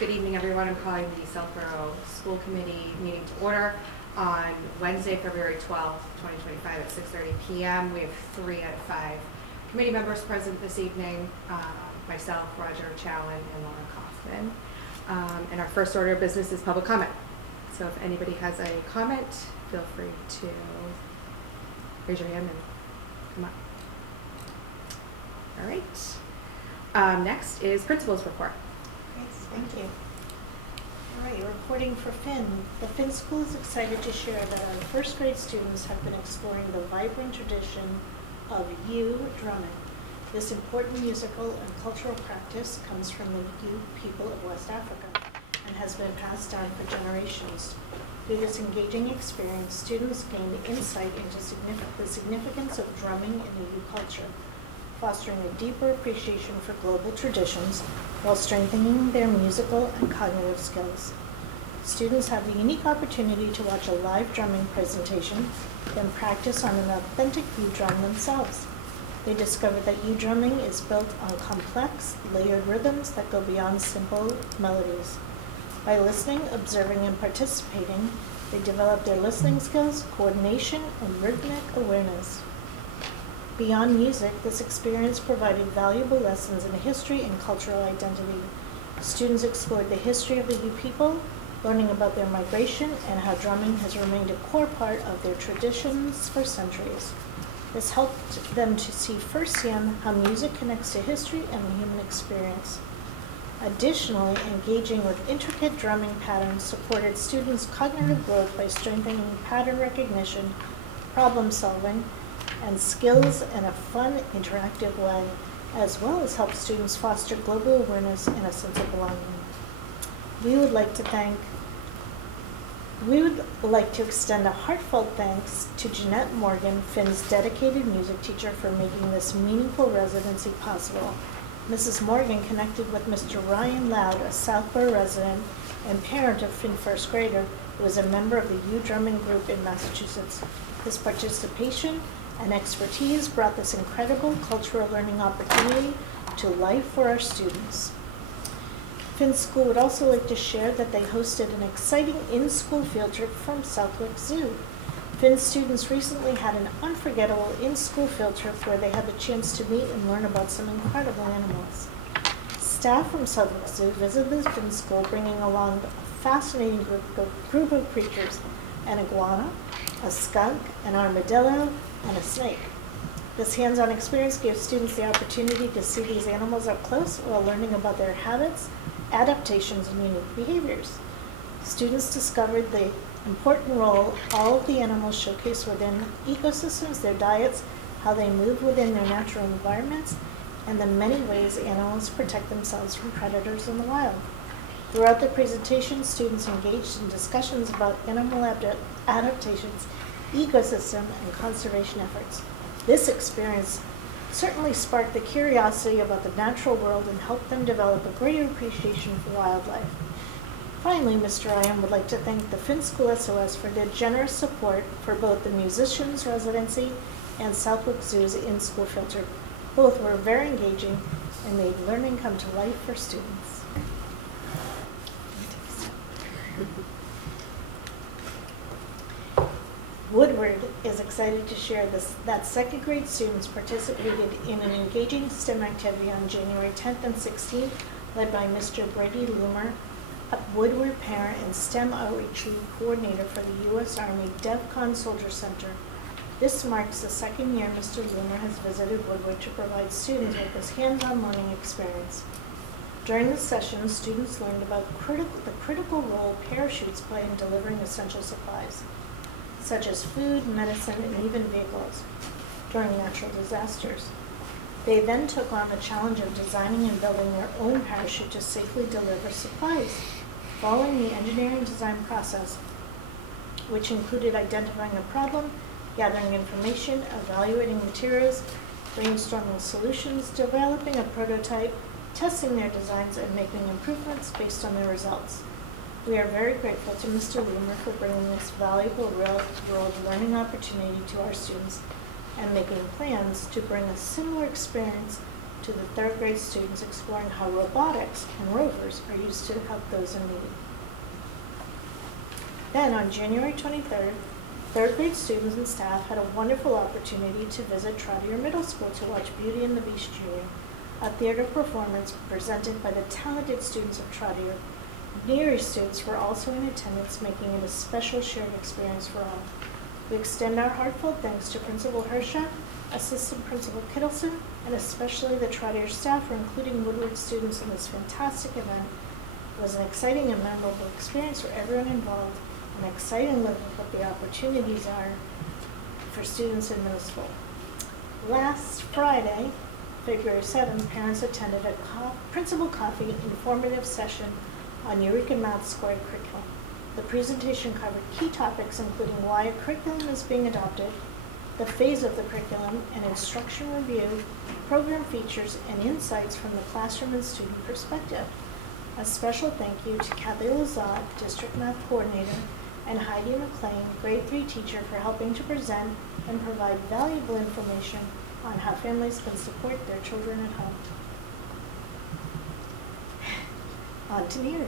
Good evening, everyone. I'm calling the Southborough School Committee meeting to order on Wednesday, February 12th, 2025 at 6:30 p.m. We have 3 out of 5 committee members present this evening, myself, Roger Challen, and Laura Kaufman. And our first order of business is public comment. So if anybody has a comment, feel free to raise your hand and come up. All right. Next is principal's report. Great, thank you. All right, reporting for Finn. The Finn School is excited to share that our first grade students have been exploring the vibrant tradition of drumming. This important musical and cultural practice comes from the Yu people of West Africa and has been passed down for generations. Through this engaging experience, students gained insight into the significance of drumming in the Yu culture, fostering a deeper appreciation for global traditions while strengthening their musical and cognitive skills. Students have the unique opportunity to watch a live drumming presentation, then practice on an authentic Yu drum themselves. They discovered that Yu drumming is built on complex, layered rhythms that go beyond simple melodies. By listening, observing, and participating, they develop their listening skills, coordination, and rhythmic awareness. Beyond music, this experience provided valuable lessons in history and cultural identity. Students explored the history of the Yu people, learning about their migration and how drumming has remained a core part of their traditions for centuries. This helped them to see firsthand how music connects to history and the human experience. Additionally, engaging with intricate drumming patterns supported students' cognitive growth by strengthening pattern recognition, problem solving, and skills in a fun, interactive way, as well as help students foster global awareness and a sense of belonging. We would like to extend a heartfelt thanks to Jeanette Morgan, Finn's dedicated music teacher, for making this meaningful residency possible. Mrs. Morgan connected with Mr. Ryan Loud, a Southborough resident and parent of Finn first grader, who is a member of the Yu drumming group in Massachusetts. His participation and expertise brought this incredible cultural learning opportunity to life for our students. Finn School would also like to share that they hosted an exciting in-school field trip from Southborough Zoo. Finn students recently had an unforgettable in-school field trip where they had the chance to meet and learn about some incredible animals. Staff from Southborough Zoo visited the Finn School, bringing along a fascinating group of creatures: an iguana, a skunk, an armadillo, and a snake. This hands-on experience gave students the opportunity to see these animals up close while learning about their habits, adaptations, and unique behaviors. Students discovered the important role all of the animals showcase within ecosystems, their diets, how they move within their natural environments, and the many ways animals protect themselves from predators in the wild. Throughout the presentation, students engaged in discussions about animal adaptations, ecosystem, and conservation efforts. This experience certainly sparked the curiosity about the natural world and helped them develop a greater appreciation for wildlife. Finally, Mr. Ryan would like to thank the Finn School SOS for their generous support for both the musicians' residency and Southbrook Zoo's in-school field trip. Both were very engaging and made learning come to life for students. Woodward is excited to share that second grade students participated in an engaging STEM activity on January 10th and 16th, led by Mr. Brady Loomer, a Woodward parent and STEM outreach coordinator for the U.S. Army DEVCON Soldier Center. This marks the second year Mr. Loomer has visited Woodward to provide students with this hands-on learning experience. During the session, students learned about the critical role parachutes play in delivering essential supplies, such as food, medicine, and even vehicles, during natural disasters. They then took on the challenge of designing and building their own parachute to safely deliver supplies. Following the engineering design process, which included identifying a problem, gathering information, evaluating materials, brainstorming solutions, developing a prototype, testing their designs, and making improvements based on their results. We are very grateful to Mr. Loomer for bringing this valuable real-world learning opportunity to our students and making plans to bring a similar experience to to the third grade students exploring how robotics and rovers are used to help those in need. Then on January 23rd, third grade students and staff had a wonderful opportunity to visit Trotter Middle School to watch Beauty and the Beast Junior, a theater performance presented by the talented students of Trotter. Neary students were also in attendance, making it a special shared experience for all. We extend our heartfelt thanks to Principal Hersha, Assistant Principal Kittleson, and especially the Trotter staff for including Woodward students in this fantastic event. It was an exciting and memorable experience for everyone involved, and exciting look at what the opportunities are for students in middle school. Last Friday, February 7th, parents attended a principal coffee informative session on Eureka Math Squared curriculum. The presentation covered key topics including why a curriculum is being adopted, the phase of the curriculum, an instruction review, program features, and insights from the classroom and student perspective. A special thank you to Kathy Lazat, District Math Coordinator, and Heidi McLean, Grade 3 teacher, for helping to present and provide valuable information on how families can support their children at home. On to Neary.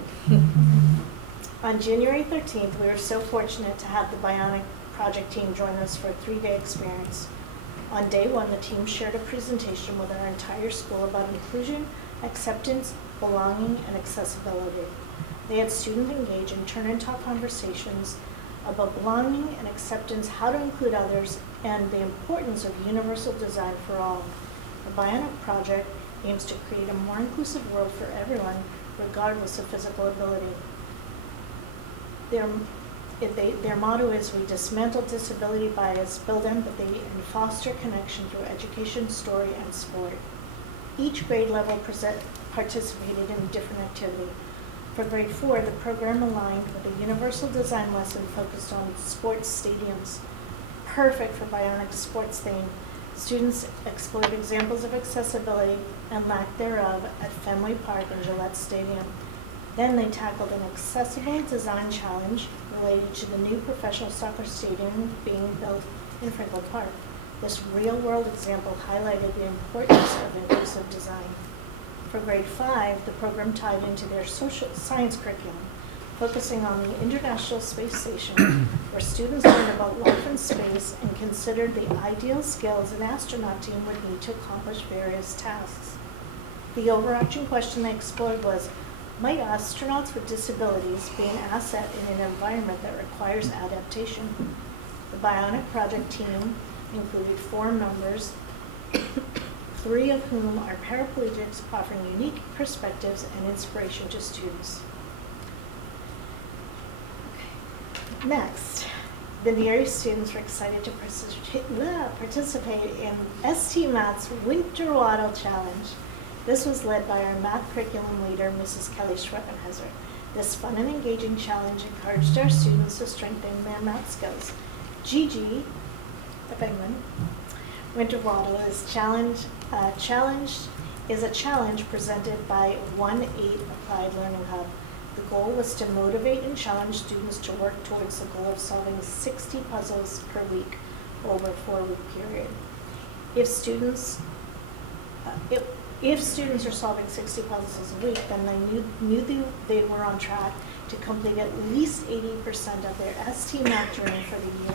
On January 13th, we were so fortunate to have the Bionic Project team join us for a 3-day experience. On day 1, the team shared a presentation with our entire school about inclusion, acceptance, belonging, and accessibility. They had students engage in turn-and-talk conversations about belonging and acceptance, how to include others, and the importance of universal design for all. The Bionic Project aims to create a more inclusive world for everyone, regardless of physical ability. Their motto is, we dismantle disability bias, build empathy, and foster connection through education, story, and sport. Each grade level participated in a different activity. For grade 4, the program aligned with a universal design lesson focused on sports stadiums, perfect for Bionic sports theme. Students explored examples of accessibility and lack thereof at Fenway Park and Gillette Stadium. Then they tackled an accessible design challenge related to the new professional soccer stadium being built in Franklin Park. This real-world example highlighted the importance of inclusive design. For grade 5, the program tied into their social science curriculum, focusing on the International Space Station, where students learned about life in space and considered the ideal skills an astronaut team would need to accomplish various tasks. The overarching question they explored was, might astronauts with disabilities be an asset in an environment that requires adaptation? The Bionic Project team included 4 members, 3 of whom are paraplegics, offering unique perspectives and inspiration to students. Next, the Neary students were excited to participate in ST Math's Winter Waddle Challenge. This was led by our math curriculum leader, Mrs. Kelly Schweppenheiser. This fun and engaging challenge encouraged our students to strengthen their math skills. Gigi, the penguin, Winter Waddle is a challenge presented by 1-8 Applied Learning Hub. The goal was to motivate and challenge students to work towards the goal of solving 60 puzzles per week over a 4-week period. If students are solving 60 puzzles a week, then they knew they were on track to complete at least 80% of their ST Math journey for the year.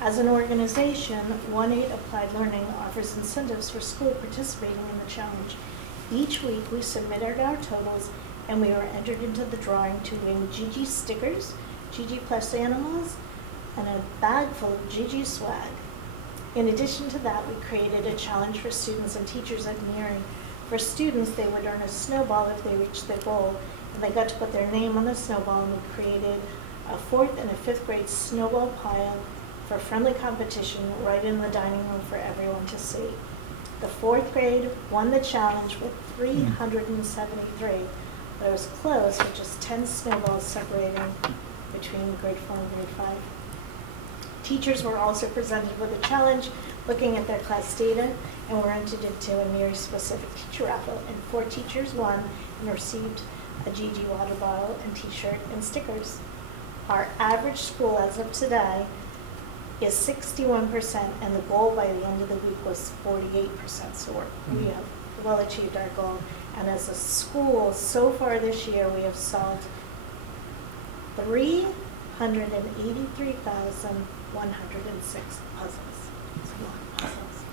As an organization, 1-8 Applied Learning offers incentives for school participating in the challenge. Each week, we submitted our totals, and we were entered into the drawing to win Gigi stickers, Gigi plush animals, and a bag full of Gigi swag. In addition to that, we created a challenge for students and teachers at Neary. For students, they would earn a snowball if they reached their goal, and they got to put their name on the snowball, and we created a 4th and a 5th grade snowball pile for friendly competition right in the dining room for everyone to see. The 4th grade won the challenge with 373, but it was close with just 10 snowballs separating between grade 4 and grade 5. Teachers were also presented with a challenge looking at their class data and were entered into a Neary-specific teacher raffle, and 4 teachers won and received a Gigi water bottle and t-shirt and stickers. Our average school as of today is 61%, and the goal by the end of the week was 48%, so we have well achieved our goal. And as a school, so far this year, we have solved 383,106 puzzles. It's a lot of puzzles.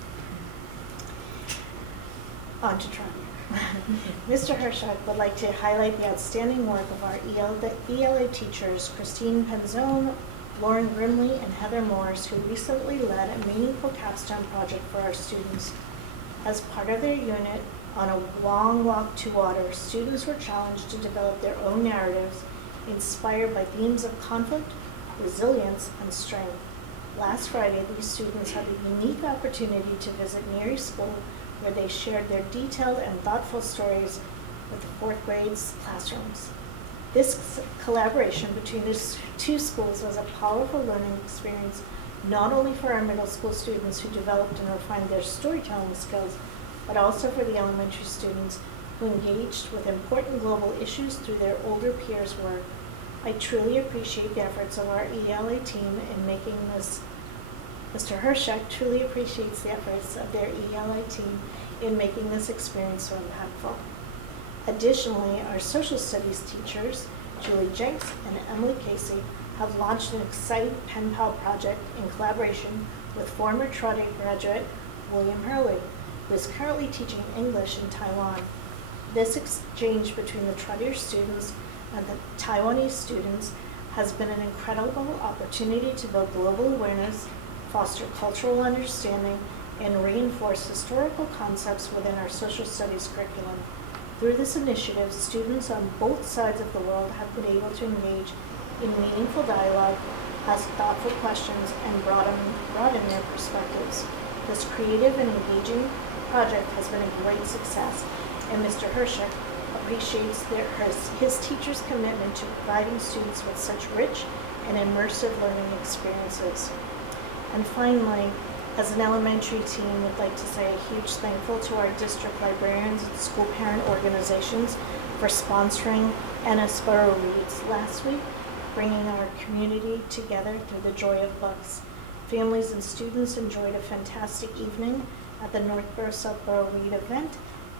On to trying. Mr. Hershak would like to highlight the outstanding work of our ELA teachers, Christine Penzone, Lauren Grimley, and Heather Morris, who recently led a meaningful capstone project for our students. As part of their unit, on a long walk to water, students were challenged to develop their own narratives inspired by themes of conflict, resilience, and strength. Last Friday, these students had a unique opportunity to visit Neary School, where they shared their detailed and thoughtful stories with the fourth grade's classrooms. This collaboration between the two schools was a powerful learning experience, not only for our middle school students who developed and refined their storytelling skills, but also for the elementary students who engaged with important global issues through their older peers' work. I truly appreciate the efforts of our ELA team in making this. Mr. Hershak truly appreciates the efforts of their ELA team in making this experience so impactful. Additionally, our social studies teachers, Julie Jenks and Emily Casey, have launched an exciting pen pal project in collaboration with former Trotter graduate William Hurley, who is currently teaching English in Taiwan. This exchange between the Trotter students and the Taiwanese students has been an incredible opportunity to build global awareness, foster cultural understanding, and reinforce historical concepts within our social studies curriculum. Through this initiative, students on both sides of the world have been able to engage in meaningful dialogue, ask thoughtful questions, and broaden their perspectives. This creative and engaging project has been a great success, and Mr. Hershak appreciates his teachers' commitment to providing students with such rich and immersive learning experiences. And finally, as an elementary team, we'd like to say a huge thankful to our district librarians and school parent organizations for sponsoring Southborough Reads last week, bringing our community together through the joy of books. Families and students enjoyed a fantastic evening at the Northborough Southborough Read event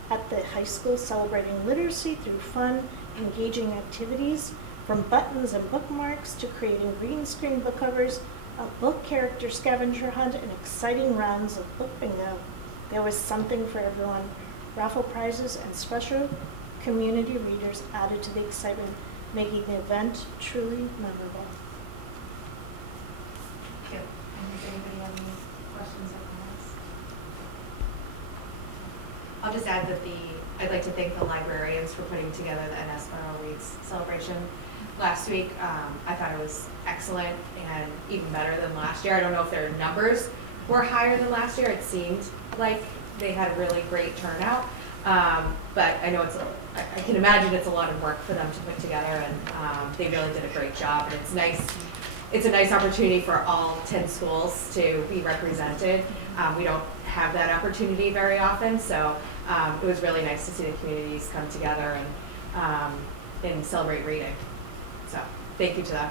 at the high school, celebrating literacy through fun, engaging activities, from buttons and bookmarks to creating green screen book covers, a book character scavenger hunt, and exciting rounds of book bingo. There was something for everyone. Raffle prizes and special community readers added to the excitement, making the event truly memorable. Thank you. And does anybody have any questions or comments? I'll just add that I'd like to thank the librarians for putting together the Southborough Reads celebration last week. I thought it was excellent and even better than last year. I don't know if their numbers were higher than last year. It seemed like they had a really great turnout. But I know I can imagine it's a lot of work for them to put together, and they really did a great job. And it's a nice opportunity for all 10 schools to be represented. We don't have that opportunity very often, so it was really nice to see the communities come together and celebrate reading. So thank you to them.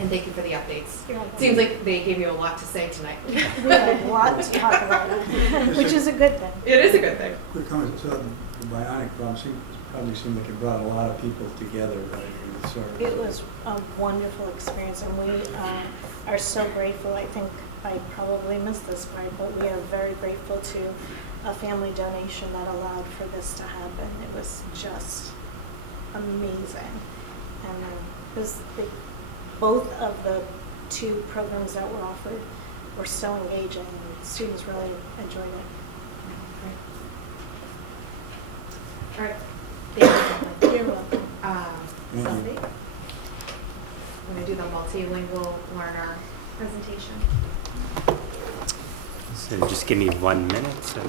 And thank you for the updates. It seems like they gave you a lot to say tonight. We had a lot to talk about, which is a good thing. It is a good thing. Quick comment. So the bionic probably seemed like it brought a lot of people together, right? It was a wonderful experience, and we are so grateful. I think I probably missed this part, but we are very grateful to a family donation that allowed for this to happen. It was just amazing. And both of the two programs that were offered were so engaging, and students really enjoyed it. All right. Thank you. You're welcome. Somebody? I'm going to do the multilingual learner presentation. So just give me 1 minute. So.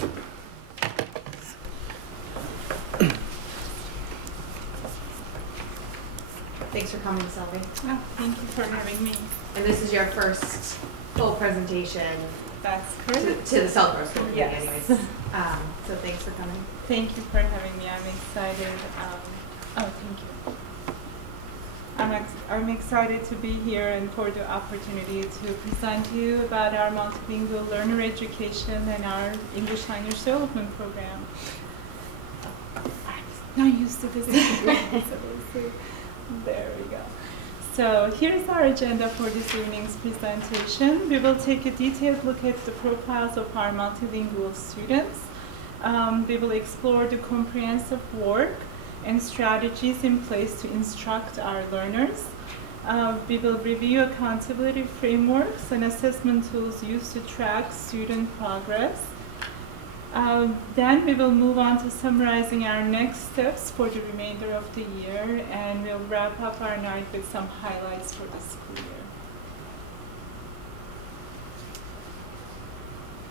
Thanks for coming, Sylvie. Oh, thank you for having me. And this is your first full presentation That's to correct. the Southborough School Committee Yes. anyways. So thanks for coming. Thank you for having me. I'm excited. Thank you. I'm excited to be here and for the opportunity to present to you about our multilingual learner education and our English language development program. not used to this. There we go. So here's our agenda for this evening's presentation. We will take a detailed look at the profiles of our multilingual students. We will explore the comprehensive work and strategies in place to instruct our learners. We will review accountability frameworks and assessment tools used to track student progress. Then we will move on to summarizing our next steps for the remainder of the year, and we'll wrap up our night with some highlights for the school year.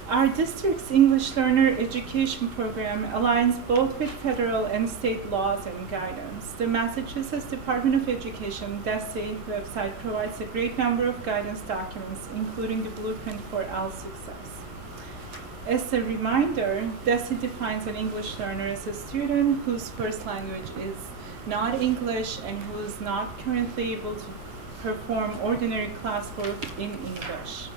Our district's English Learner Education Program aligns both with federal and state laws and guidance. The Massachusetts Department of Education DESE website provides a great number of guidance documents, including the blueprint for our success. As a reminder, DESE defines an English learner as a student whose first language is not English and who is not currently able to perform ordinary classwork in English.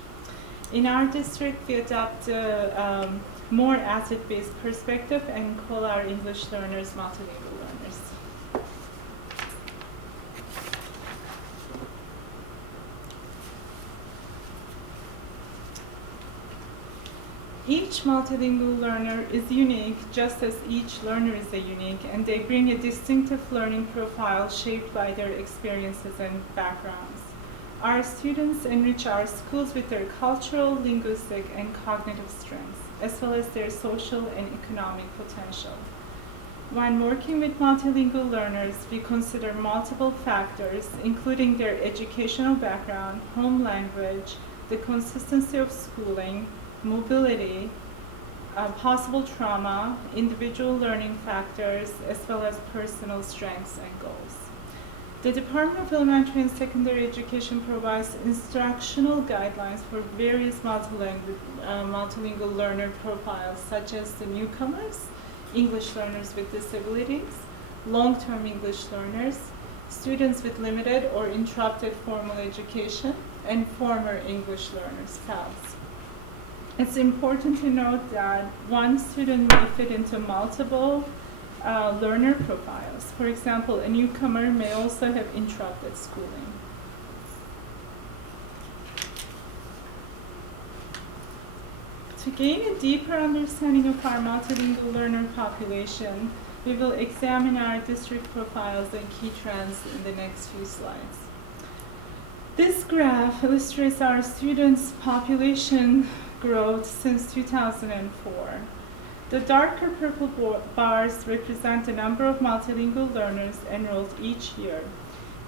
In our district, we adopt a more asset-based perspective and call our English learners multilingual learners. Each multilingual learner is unique, just as each learner is unique, and they bring a distinctive learning profile shaped by their experiences and backgrounds. Our students enrich our schools with their cultural, linguistic, and cognitive strengths, as well as their social and economic potential. When working with multilingual learners, we consider multiple factors, including their educational background, home language, the consistency of schooling, mobility, possible trauma, individual learning factors, as well as personal strengths and goals. The Department of Elementary and Secondary Education provides instructional guidelines for various multilingual learner profiles, such as the newcomers, English learners with disabilities, long-term English learners, students with limited or interrupted formal education, and former English learners, FALs. It's important to note that one student may fit into multiple learner profiles. For example, a newcomer may also have interrupted schooling. To gain a deeper understanding of our multilingual learner population, we will examine our district profiles and key trends in the next few slides. This graph illustrates our students' population growth since 2004. The darker purple bars represent the number of multilingual learners enrolled each year,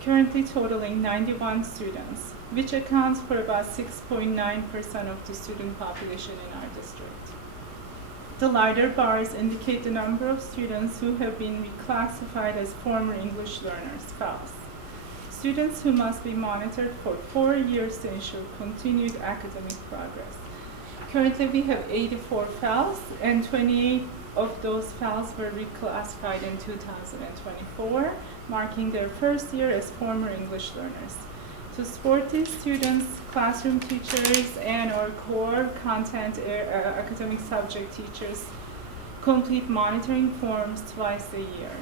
currently totaling 91 students, which accounts for about 6.9% of the student population in our district. The lighter bars indicate the number of students who have been reclassified as former English learners, FALs, students who must be monitored for 4 years to ensure continued academic progress. Currently, we have 84 FALs, and 28 of those FALs were reclassified in 2024, marking their first year as former English learners. To support these students, classroom teachers and/or core content academic subject teachers complete monitoring forms twice a year.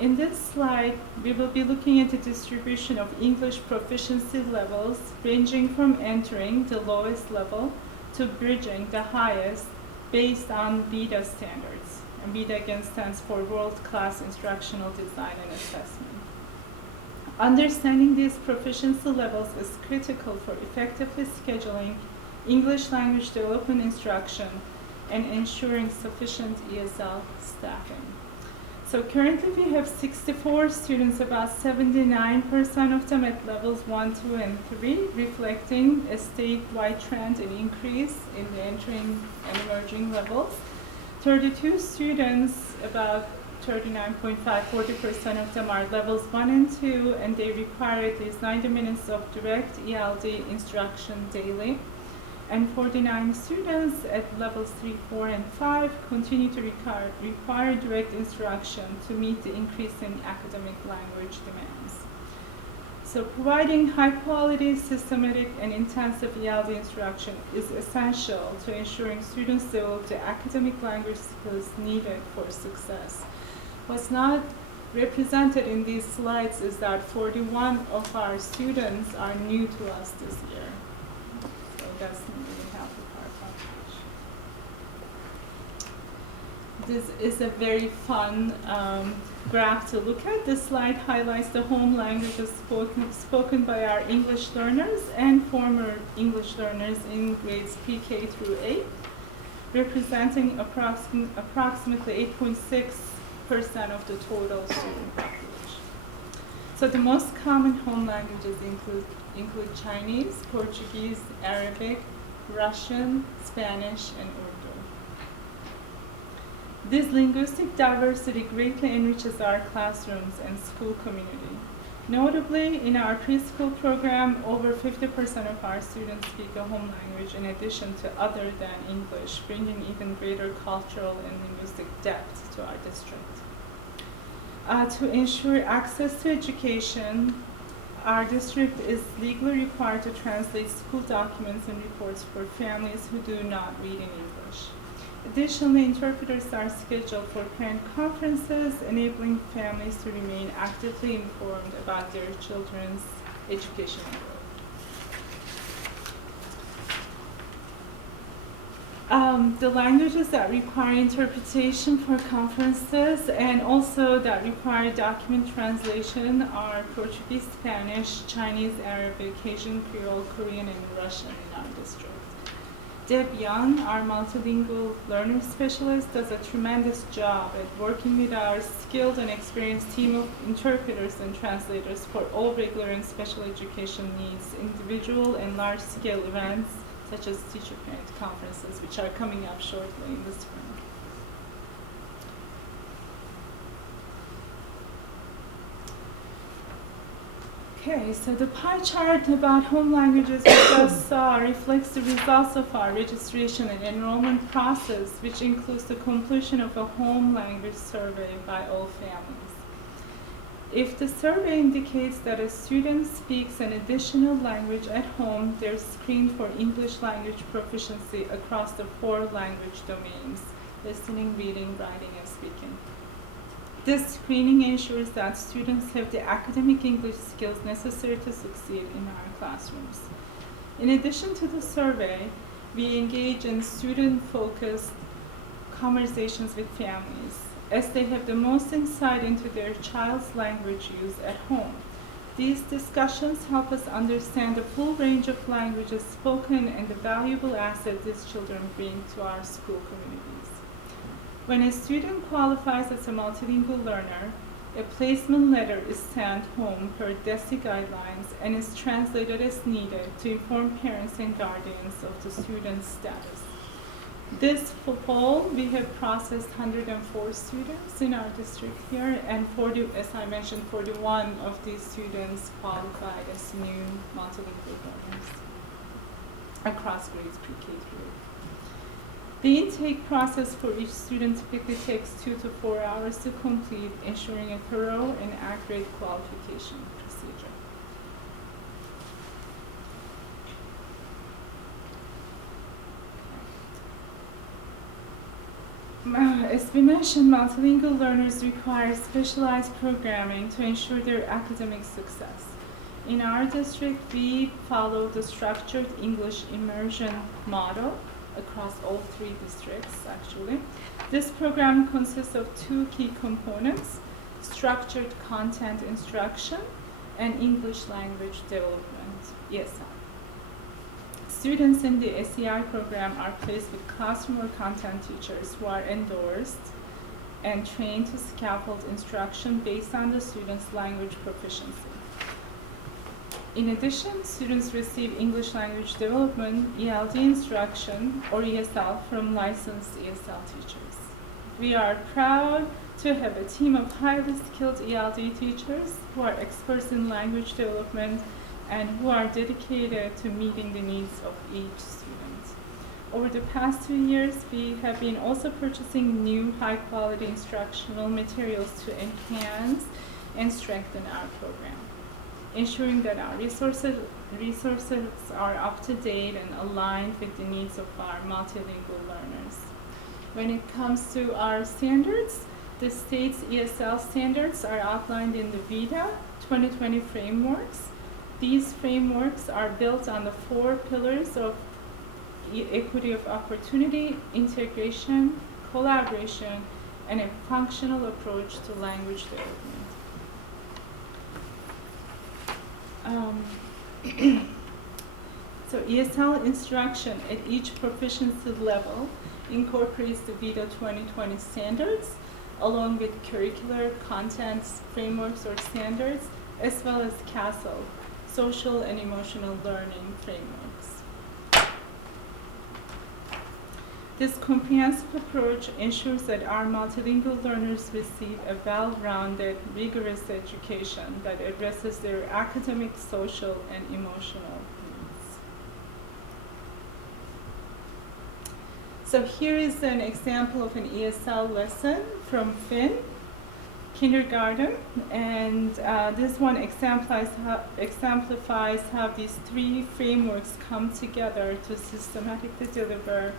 In this slide, we will be looking at the distribution of English proficiency levels, ranging from entering, the lowest level, to bridging, the highest, based on VITA standards. And VITA again stands for World-Class Instructional Design and Assessment. Understanding these proficiency levels is critical for effectively scheduling English language development instruction and ensuring sufficient ESL staffing. So currently we have 64 students, about 79% of them at levels 1, 2, and 3, reflecting a statewide trend in increase in the entering and emerging levels. 32 students, about 39.5, 40% of them are levels 1 and 2, and they require at least 90 minutes of direct ELD instruction daily. And 49 students at levels 3, 4, and 5 continue to require direct instruction to meet the increasing academic language demands. So providing high-quality, systematic, and intensive ELD instruction is essential to ensuring students develop the academic language skills needed for success. What's not represented in these slides is that 41 of our students are new to us this year. So that's not really half of our population. This is a very fun graph to look at. This slide highlights the home languages spoken by our English learners and former English learners in grades pre-K through 8, representing approximately 8.6% of the total student population. So the most common home languages include Chinese, Portuguese, Arabic, Russian, Spanish, and Urdu. This linguistic diversity greatly enriches our classrooms and school community. Notably, in our preschool program, over 50% of our students speak a home language in addition to other than English, bringing even greater cultural and linguistic depth to our district. To ensure access to education, our district is legally required to translate school documents and reports for families who do not read in English. Additionally, interpreters are scheduled for parent conferences, enabling families to remain actively informed about their children's education and growth. The languages that require interpretation for conferences and also that require document translation are Portuguese, Spanish, Chinese, Arabic, Asian Creole, Korean, and Russian in our district. Deb Young, our multilingual learner specialist, does a tremendous job at working with our skilled and experienced team of interpreters and translators for all regular and special education needs, individual and large-scale events, such as teacher-parent conferences, which are coming up shortly in the spring. Okay, so the pie chart about home languages we just saw reflects the results of our registration and enrollment process, which includes the completion of a home language survey by all families. If the survey indicates that a student speaks an additional language at home, they're screened for English language proficiency across the 4 language domains: listening, reading, writing, and speaking. This screening ensures that students have the academic English skills necessary to succeed in our classrooms. In addition to the survey, we engage in student-focused conversations with families, as they have the most insight into their child's language use at home. These discussions help us understand the full range of languages spoken and the valuable asset these children bring to our school communities. When a student qualifies as a multilingual learner, a placement letter is sent home per DESI guidelines and is translated as needed to inform parents and guardians of the student's status. This fall, we have processed 104 students in our district here, and 40, as I mentioned, 41 of these students qualified as new multilingual learners across grades pre-K through 8. The intake process for each student typically takes 2 to 4 hours to complete, ensuring a thorough and accurate qualification procedure. As we mentioned, multilingual learners require specialized programming to ensure their academic success. In our district, we follow the structured English immersion model across all 3 districts, actually. This program consists of 2 key components: structured content instruction and English language development, ESL. Students in the SEI program are placed with classroom or content teachers who are endorsed and trained to scaffold instruction based on the student's language proficiency. In addition, students receive English language development, ELD instruction, or ESL from licensed ESL teachers. We are proud to have a team of highly skilled ELD teachers who are experts in language development and who are dedicated to meeting the needs of each student. Over the past 2 years, we have been also purchasing new high-quality instructional materials to enhance and strengthen our program. ensuring that our resources are up to date and aligned with the needs of our multilingual learners. When it comes to our standards, the state's ESL standards are outlined in the VITA 2020 frameworks. These frameworks are built on the 4 pillars of equity of opportunity, integration, collaboration, and a functional approach to language development. So ESL instruction at each proficiency level incorporates the VITA 2020 standards along with curricular contents, frameworks, or standards, as well as CASEL, social and emotional learning frameworks. This comprehensive approach ensures that our multilingual learners receive a well-rounded, rigorous education that addresses their academic, social, and emotional needs. So here is an example of an ESL lesson from Finn kindergarten, and this one exemplifies how these 3 frameworks come together to systematically deliver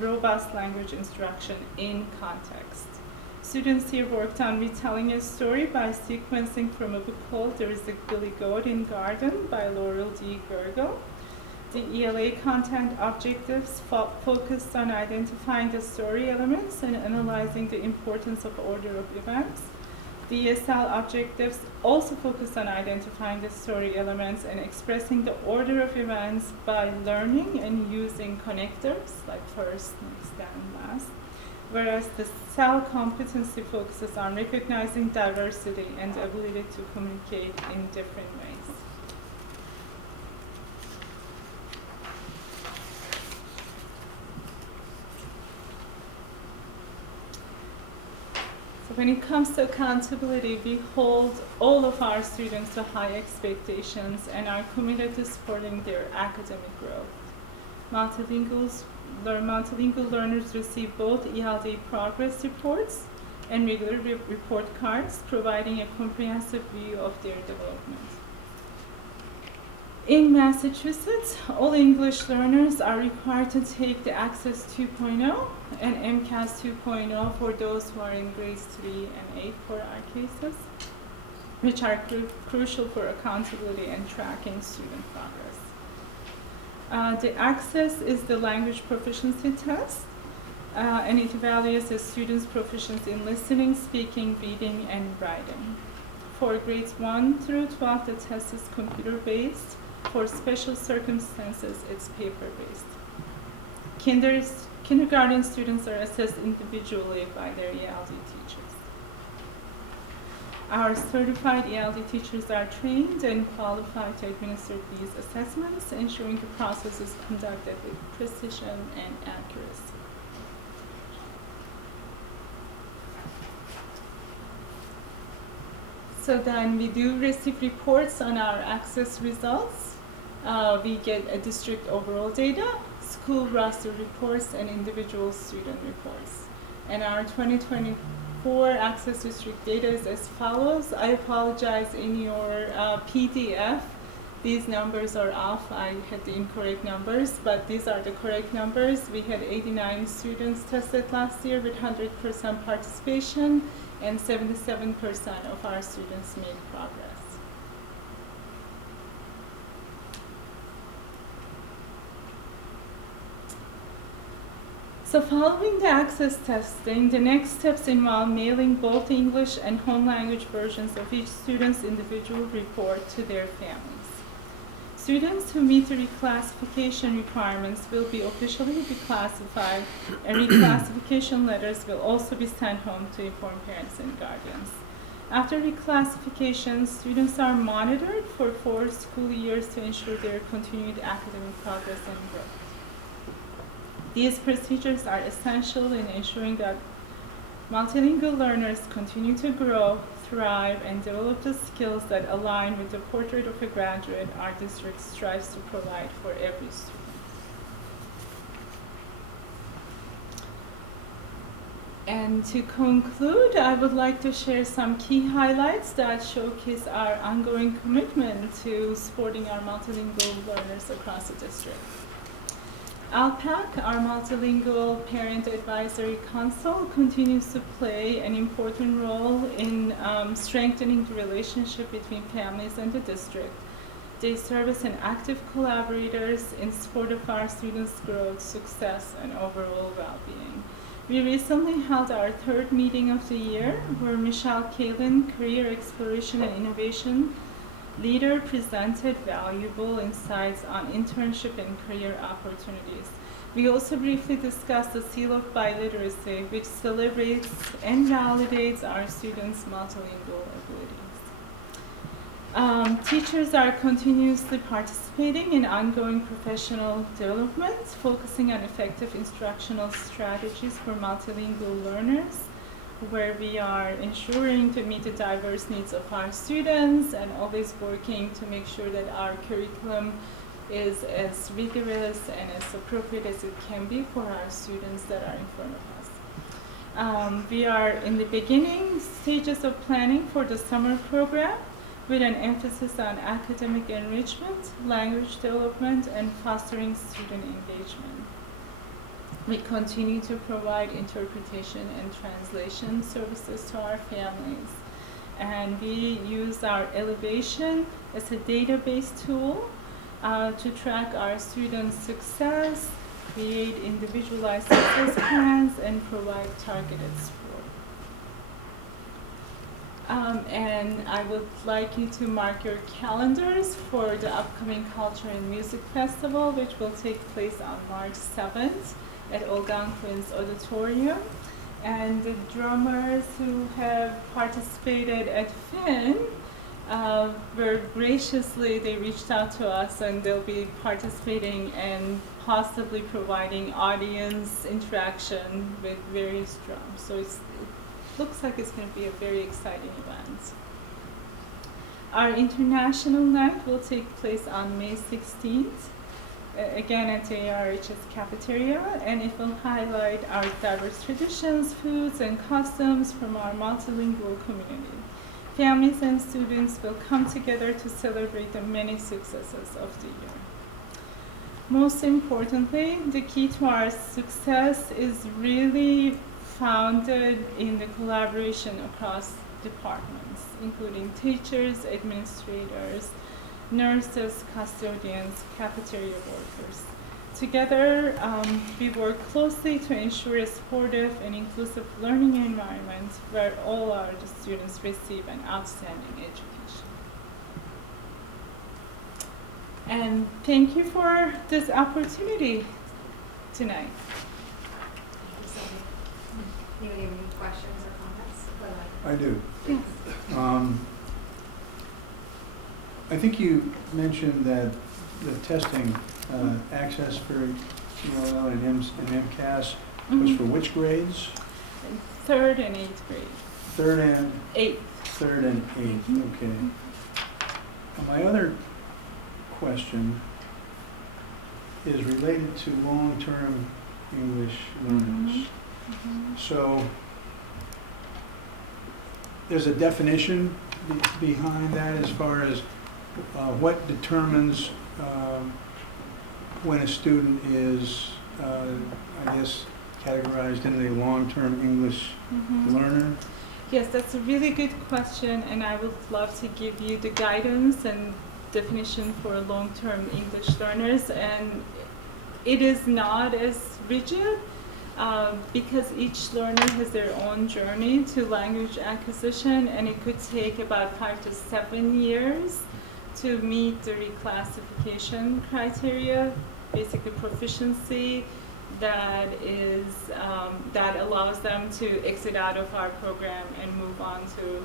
robust language instruction in context. Students here worked on retelling a story by sequencing from a book called There is a Billy Goat in Garden by Laurel D. Gergel. The ELA content objectives focused on identifying the story elements and analyzing the importance of order of events. The ESL objectives also focus on identifying the story elements and expressing the order of events by learning and using connectors, like first, next, then, last. Whereas the SEL competency focuses on recognizing diversity and the ability to communicate in different ways. When it comes to accountability, we hold all of our students to high expectations and are committed to supporting their academic growth. Multilingual learners receive both ELD progress reports and regular report cards, providing a comprehensive view of their development. In Massachusetts, all English learners are required to take the Access 2.0 and MCAS 2.0 for those who are in grades 3 and 8 for our cases, which are crucial for accountability and tracking student progress. The Access is the language proficiency test, and it evaluates a student's proficiency in listening, speaking, reading, and writing. For grades 1 through 12, the test is computer-based. For special circumstances, it's paper-based. Kindergarten students are assessed individually by their ELD teachers. Our certified ELD teachers are trained and qualified to administer these assessments, ensuring the process is conducted with precision and accuracy. So then we do receive reports on our Access results. We get a district overall data, school roster reports, and individual student reports. And our 2024 Access District data is as follows. I apologize, in your PDF, these numbers are off. I had the incorrect numbers, but these are the correct numbers. We had 89 students tested last year with 100% participation, and 77% of our students made progress. So following the Access testing, the next steps involve mailing both English and home language versions of each student's individual report to their families. Students who meet the reclassification requirements will be officially reclassified, and reclassification letters will also be sent home to inform parents and guardians. After reclassification, students are monitored for 4 school years to ensure their continued academic progress and growth. These procedures are essential in ensuring that multilingual learners continue to grow, thrive, and develop the skills that align with the portrait of a graduate our district strives to provide for every student. And to conclude, I would like to share some key highlights that showcase our ongoing commitment to supporting our multilingual learners across the district. ALPAC, our Multilingual Parent Advisory Council, continues to play an important role in strengthening the relationship between families and the district. They serve as an active collaborators in support of our students' growth, success, and overall well-being. We recently held our third meeting of the year, where Michelle Kalin, Career Exploration and Innovation Leader, presented valuable insights on internship and career opportunities. We also briefly discussed the Seal of Biliteracy, which celebrates and validates our students' multilingual abilities. Teachers are continuously participating in ongoing professional development, focusing on effective instructional strategies for multilingual learners, where we are ensuring to meet the diverse needs of our students and always working to make sure that our curriculum is as rigorous and as appropriate as it can be for our students that are in front of us. We are in the beginning stages of planning for the summer program, with an emphasis on academic enrichment, language development, and fostering student engagement. We continue to provide interpretation and translation services to our families. And we use our Elevation as a database tool to track our students' success, create individualized success plans, and provide targeted support. And I would like you to mark your calendars for the upcoming Culture and Music Festival, which will take place on March 7th at Algonquin's Auditorium. And the drummers who have participated at Finn were graciously, they reached out to us, and they'll be participating and possibly providing audience interaction with various drums. So it looks like it's going to be a very exciting event. Our international night will take place on May 16th, again at the ARHS cafeteria, and it will highlight our diverse traditions, foods, and customs from our multilingual community. Families and students will come together to celebrate the many successes of the year. Most importantly, the key to our success is really founded in the collaboration across departments, including teachers, administrators, nurses, custodians, cafeteria workers. Together, we work closely to ensure a supportive and inclusive learning environment where all our students receive an outstanding education. And thank you for this opportunity tonight. You have any questions or comments? I do. Yes. I think you mentioned that the testing, access for ULL and MCAS was for which grades? 3rd and 8th grade. 3rd and? 8th. 3rd and 8th, okay. And my other question is related to long-term English learners. So there's a definition behind that as far as what determines when a student is, I guess, categorized in a long-term English learner? Yes, that's a really good question, and I would love to give you the guidance and definition for long-term English learners. And it is not as rigid because each learner has their own journey to language acquisition, and it could take about 5 to 7 years to meet the reclassification criteria, basically proficiency that is that allows them to exit out of our program and move on to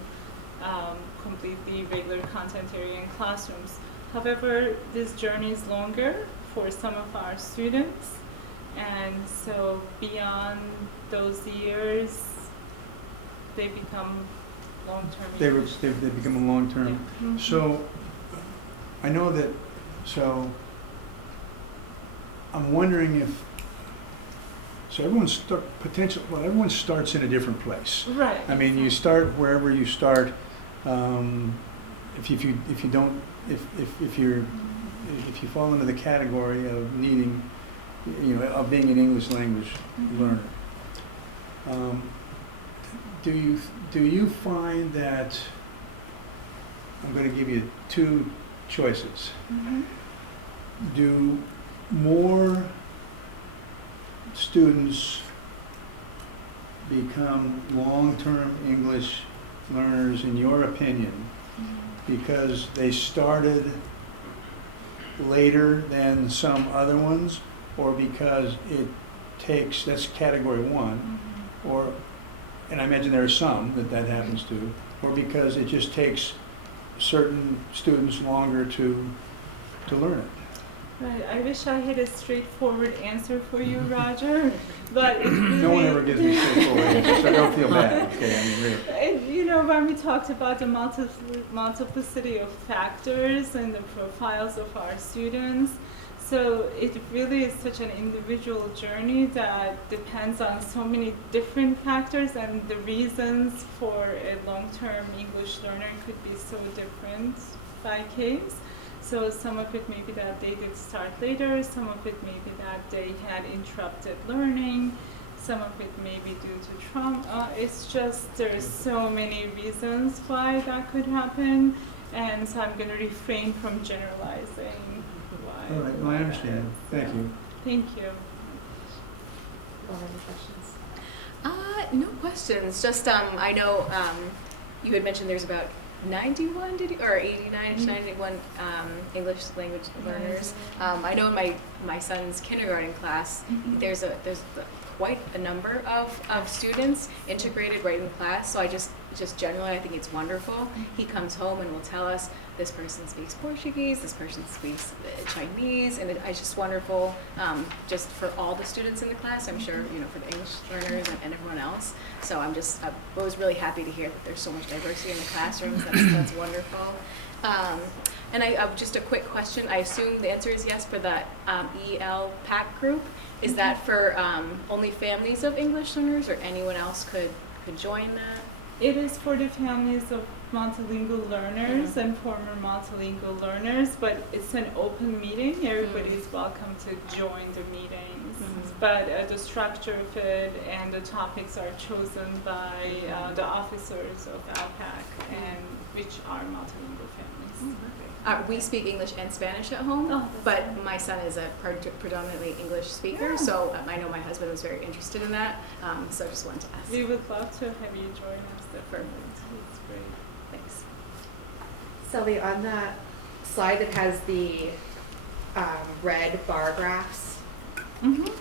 completely regular content area in classrooms. However, this journey is longer for some of our students, and so beyond those years, they become long-term. They become a long-term. Yeah. Mm-hmm. So I know that, so I'm wondering if So everyone everyone starts in a different place. Right. I mean, you start wherever you start. If you fall into the category of needing, of being an English language learner, do you find that, I'm going to give you two choices. Mm-hmm. Do more students become long-term English learners, in your opinion, because they started later than some other ones, or because it takes, that's category one, or, and I imagine there are some that happens to, or because it just takes certain students longer to learn it? Right. I wish I had a straightforward answer for you, Roger, but it really, No one ever gives me straightforward answers, so don't feel bad, okay? I mean, really. when we talked about the multiplicity of factors and the profiles of our students, so it really is such an individual journey that depends on so many different factors, and the reasons for a long-term English learner could be so different by case. So some of it may be that they did start later, some of it may be that they had interrupted learning, some of it may be due to trauma. It's just there's so many reasons why that could happen, and so I'm going to refrain from generalizing why. All right, well, I understand. Thank you. Thank you. Any questions? No questions. Just I know you had mentioned there's about 91, or 89, 91 English language learners. I know in my son's kindergarten class, there's quite a number of students integrated right in class. So I just generally, I think it's wonderful. He comes home and will tell us this person speaks Portuguese, this person speaks Chinese, and it's just wonderful just for all the students in the class. I'm sure, for the English learners and everyone else. So I was really happy to hear that there's so much diversity in the classrooms. That's wonderful. And I just a quick question. I assume the answer is yes for the EL PAC group. Is that for only families of English learners, or anyone else could join that? It is for the families of multilingual learners and former multilingual learners, but it's an open meeting. Everybody is welcome to join the meetings. But the structure of it and the topics are chosen by the officers of ALPAC, and which are multilingual families. We speak English and Spanish at home, but my son is a predominantly English speaker, so I know my husband was very interested in that, so I just wanted to ask. We would love to have you join us. Perfect. It's great. Thanks. Sally, on that slide that has the red bar graphs, The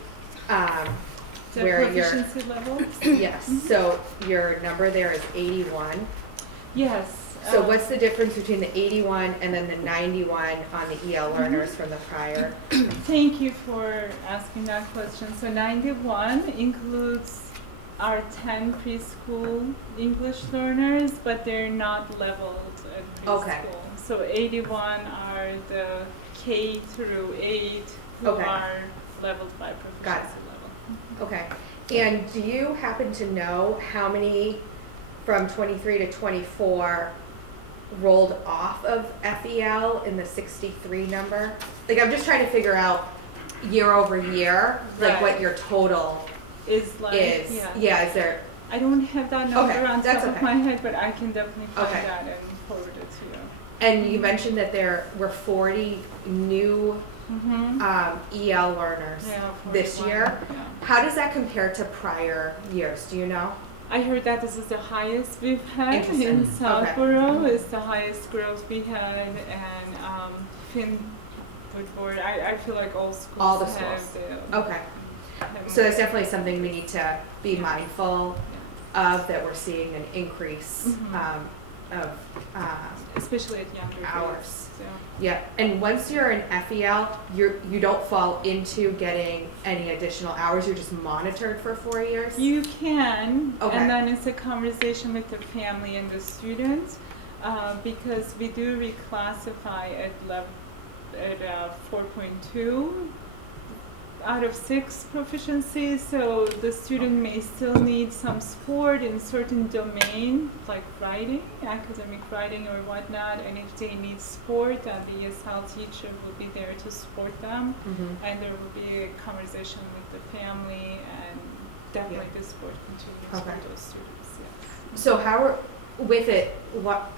where your proficiency levels? yes, so your number there is 81. Yes. So what's the difference between the 81 and then the 91 on the EL learners from the prior? Thank you for asking that question. So 91 includes our 10 preschool English learners, but they're not leveled at preschool. Okay. So 81 are the K through 8 who Okay. are leveled by proficiency Got it. level. Okay. And do you happen to know how many from 23 to 24 rolled off of FEL in the 63 number? Like, I'm just trying to figure out year over year, like Right. what your total Is like, is. yeah. Yeah, is there? I don't have that number Okay, on that's top of okay. my head, but I can definitely find Okay. that and forward it to you. And you mentioned that there were 40 new Mm-hmm. EL learners this 41, year. yeah. How does that compare to prior years? Do you know? I heard that this is the highest we've had Interesting. in Okay. Southborough. It's the highest growth we had, and Finn Woodward. I feel like all schools All the have schools. the. Okay. have So that's more. definitely something we need to be mindful of, that we're seeing an increase Mhm. of Especially at younger hours. grades. So. yeah. And once you're in FEL, you don't fall into getting any additional hours. You're just monitored for 4 years. You can, Okay. and then it's a conversation with the family and the student, because we do reclassify at 4.2 out of 6 proficiencies, so the student may still need some support in certain domain, like writing, academic writing or whatnot, and if they need support, the ESL teacher will be there to support them, and there will be a conversation with the family, and definitely the support continues Okay. for those students, yes. So how are, with it, what,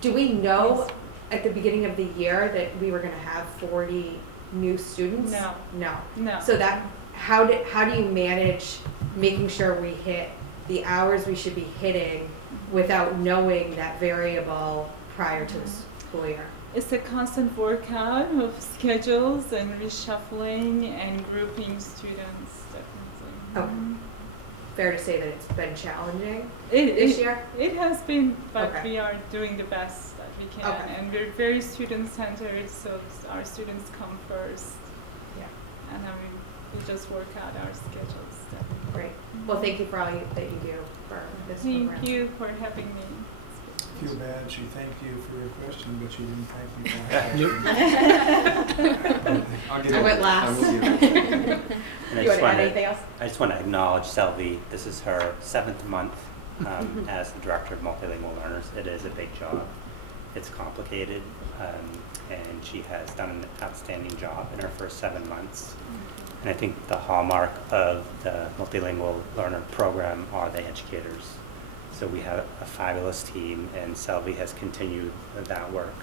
do we know Yes. at the beginning of the year that we were gonna have 40 new students? No. No. No. So that, how do you manage making sure we hit the hours we should be hitting without knowing that variable prior to the school year? It's a constant workout of schedules and reshuffling and grouping students, definitely. Okay. Fair to say that it's been challenging It, this it, year? it has been, but Okay. we are doing the best that we can, Okay. and we're very student-centered, so our students come first, Yeah. and then we just work out our schedules. Definitely. Great. Well, thank you for all that you do for this program. Thank you for having me. Feel bad, she thanked you for your question, but she didn't thank me for asking. I'll give I it- went last. I will give it. And I You want just to add anything else? I just want to acknowledge Selvi. This is her 7th month as the director of multilingual learners. It is a big job. It's complicated, and she has done an outstanding job in her first 7 months. And I think the hallmark of the multilingual learner program are the educators. So we have a fabulous team, and Selvi has continued that work.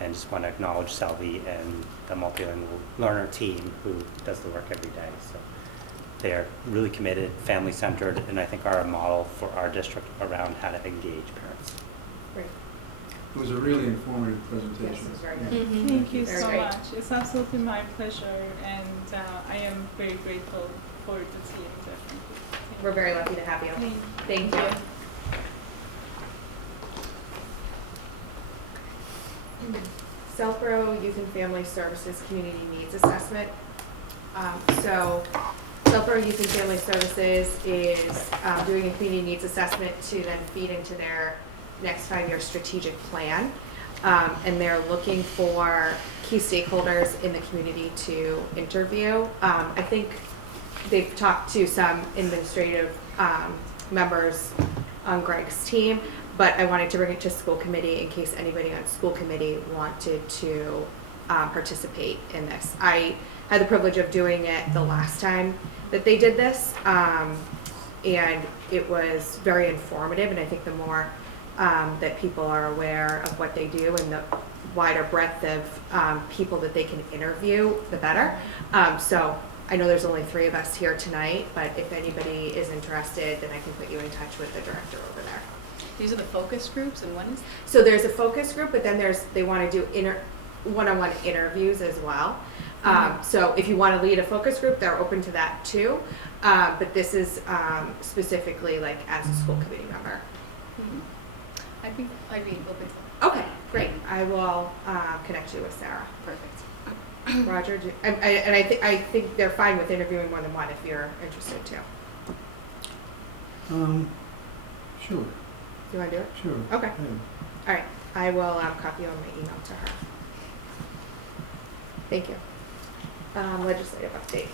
And just want to acknowledge Selvi and the multilingual learner team who does the work every day. So they're really committed, family-centered, and I think are a model for our district around how to engage parents. Great. It was a really informative Yes, presentation. it was very Yeah. good. Thank you Very so great. much. It's absolutely my pleasure, and I am very grateful for the team, definitely. We're very lucky to have you. Thank Thank you. Southborough Youth and Family Services Community Needs Assessment. So Southborough Youth and Family Services is doing a community needs assessment to then feed into their next 5-year strategic plan. And they're looking for key stakeholders in the community to interview. I think they've talked to some administrative members on Greg's team, but I wanted to bring it to school committee in case anybody on school committee wanted to participate in this. I had the privilege of doing it the last time that they did this, and it was very informative, and I think the more that people are aware of what they do and the wider breadth of people that they can interview, the better. So I know there's only 3 of us here tonight, but if anybody is interested, then I can put you in touch with the director over there. These are the focus groups, and when is? So there's a focus group, but then they want to do one-on-one interviews as well. So if you want to lead a focus group, they're open to that too. But this is specifically like as a school committee member. I'd be open to that. Okay, great. I will connect you with Sarah. Perfect. Roger, and I think they're fine with interviewing more than one if you're interested too. Sure, Do you want to do it? sure. Okay. Yeah. All right. I will copy on my email to her. Thank you. Legislative update.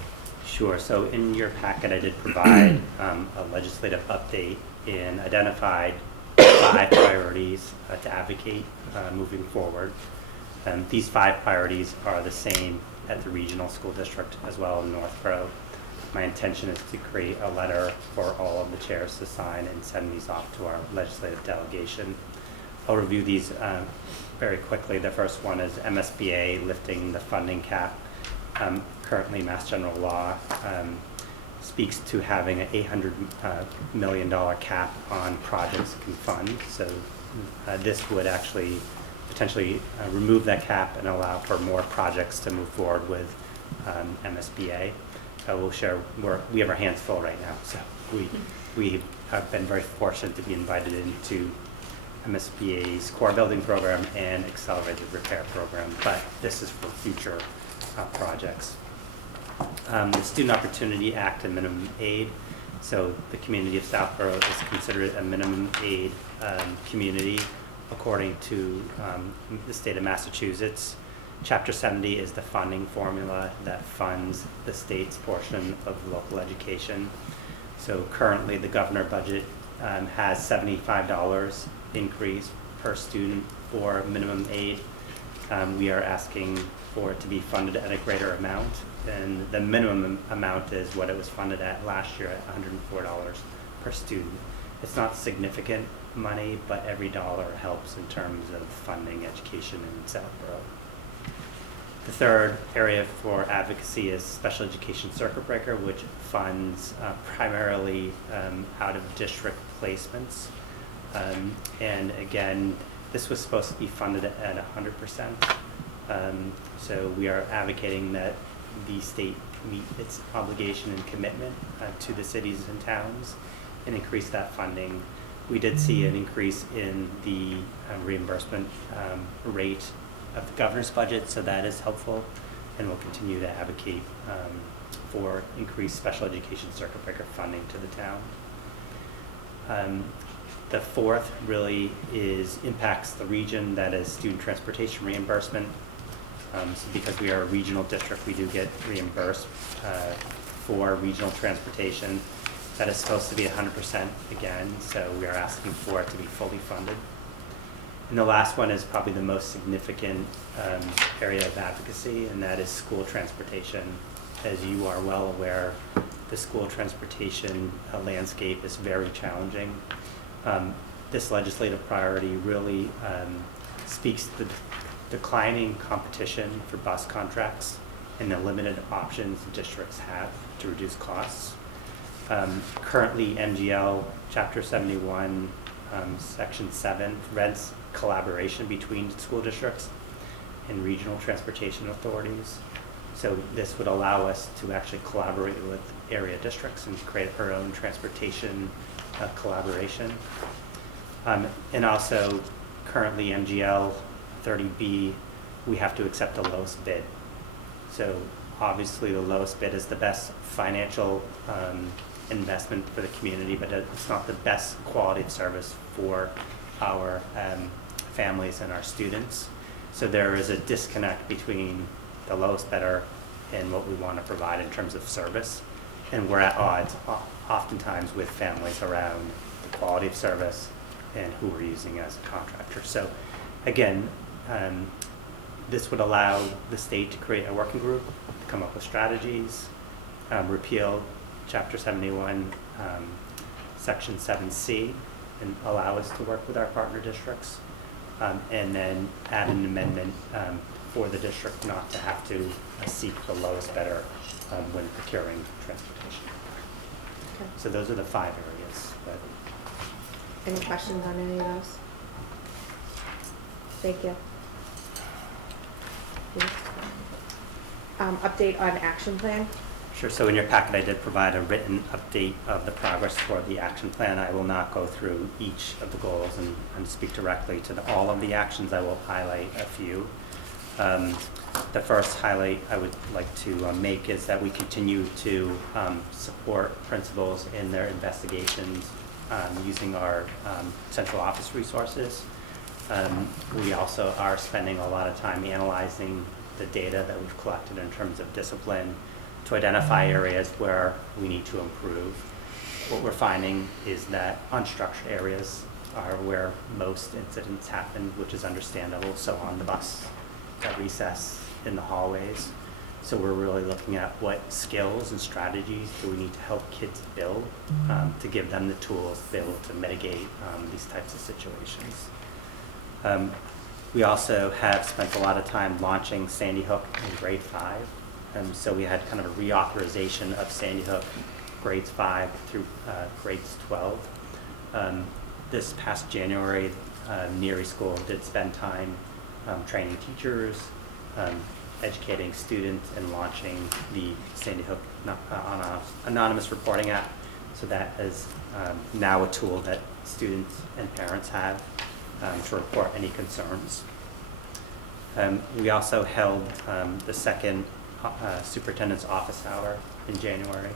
Sure. So in your packet, I did provide a legislative update and identified 5 priorities to advocate moving forward. These 5 priorities are the same at the regional school district as well in Northborough. My intention is to create a letter for all of the chairs to sign and send these off to our legislative delegation. I'll review these very quickly. The first one is MSBA lifting the funding cap. Currently, Mass General Law speaks to having an $800 million cap on projects it can fund. So this would actually potentially remove that cap and allow for more projects to move forward with MSBA. We'll share, we have our hands full right now, so we have been very fortunate to be invited into MSBA's core building program and accelerated repair program, but this is for future projects. The Student Opportunity Act and minimum aid. So the community of Southborough is considered a minimum aid community according to the state of Massachusetts. Chapter 70 is the funding formula that funds the state's portion of local education. So currently the governor budget has $75 increase per student for minimum aid. We are asking for it to be funded at a greater amount, and the minimum amount is what it was funded at last year at $104 per student. It's not significant money, but every dollar helps in terms of funding education in Southborough. The third area for advocacy is special education circuit breaker, which funds primarily out-of-district placements. And again, this was supposed to be funded at 100%. So we are advocating that the state meet its obligation and commitment to the cities and towns and increase that funding. We did see an increase in the reimbursement rate of the governor's budget, so that is helpful, and we'll continue to advocate for increased special education circuit breaker funding to the town. The fourth really impacts the region, that is student transportation reimbursement. So because we are a regional district, we do get reimbursed for regional transportation. That is supposed to be 100% again, so we are asking for it to be fully funded. And the last one is probably the most significant area of advocacy, and that is school transportation. As you are well aware, the school transportation landscape is very challenging. This legislative priority really speaks to the declining competition for bus contracts and the limited options districts have to reduce costs. Currently, MGL Chapter 71, Section 7 prevents collaboration between school districts and regional transportation authorities. So this would allow us to actually collaborate with area districts and create our own transportation collaboration. And also, currently MGL 30B, we have to accept the lowest bid. So obviously the lowest bid is the best financial investment for the community, but it's not the best quality of service for our families and our students. So there is a disconnect between the lowest bidder and what we want to provide in terms of service. And we're at odds oftentimes with families around the quality of service and who we're using as a contractor. So again, this would allow the state to create a working group, come up with strategies, repeal Chapter 71, Section 7C, and allow us to work with our partner districts, and then add an amendment for the district not to have to seek the lowest bidder when procuring transportation. Okay. So those are the 5 areas. But Any questions on any of those? Thank you. Update on action plan. Sure. So in your packet, I did provide a written update of the progress toward the action plan. I will not go through each of the goals and speak directly to all of the actions. I will highlight a few. The first highlight I would like to make is that we continue to support principals in their investigations using our central office resources. We also are spending a lot of time analyzing the data that we've collected in terms of discipline to identify areas where we need to improve. What we're finding is that unstructured areas are where most incidents happen, which is understandable. So on the bus, at recess, in the hallways. So we're really looking at what skills and strategies do we need to help kids build to give them the tools to be able to mitigate these types of situations. We also have spent a lot of time launching Sandy Hook in grade 5. So we had kind of a reauthorization of Sandy Hook grades 5 through grades 12. This past January, Neary School did spend time training teachers, educating students, and launching the Sandy Hook anonymous reporting app. So that is now a tool that students and parents have to report any concerns. We also held the second superintendent's office hour in January.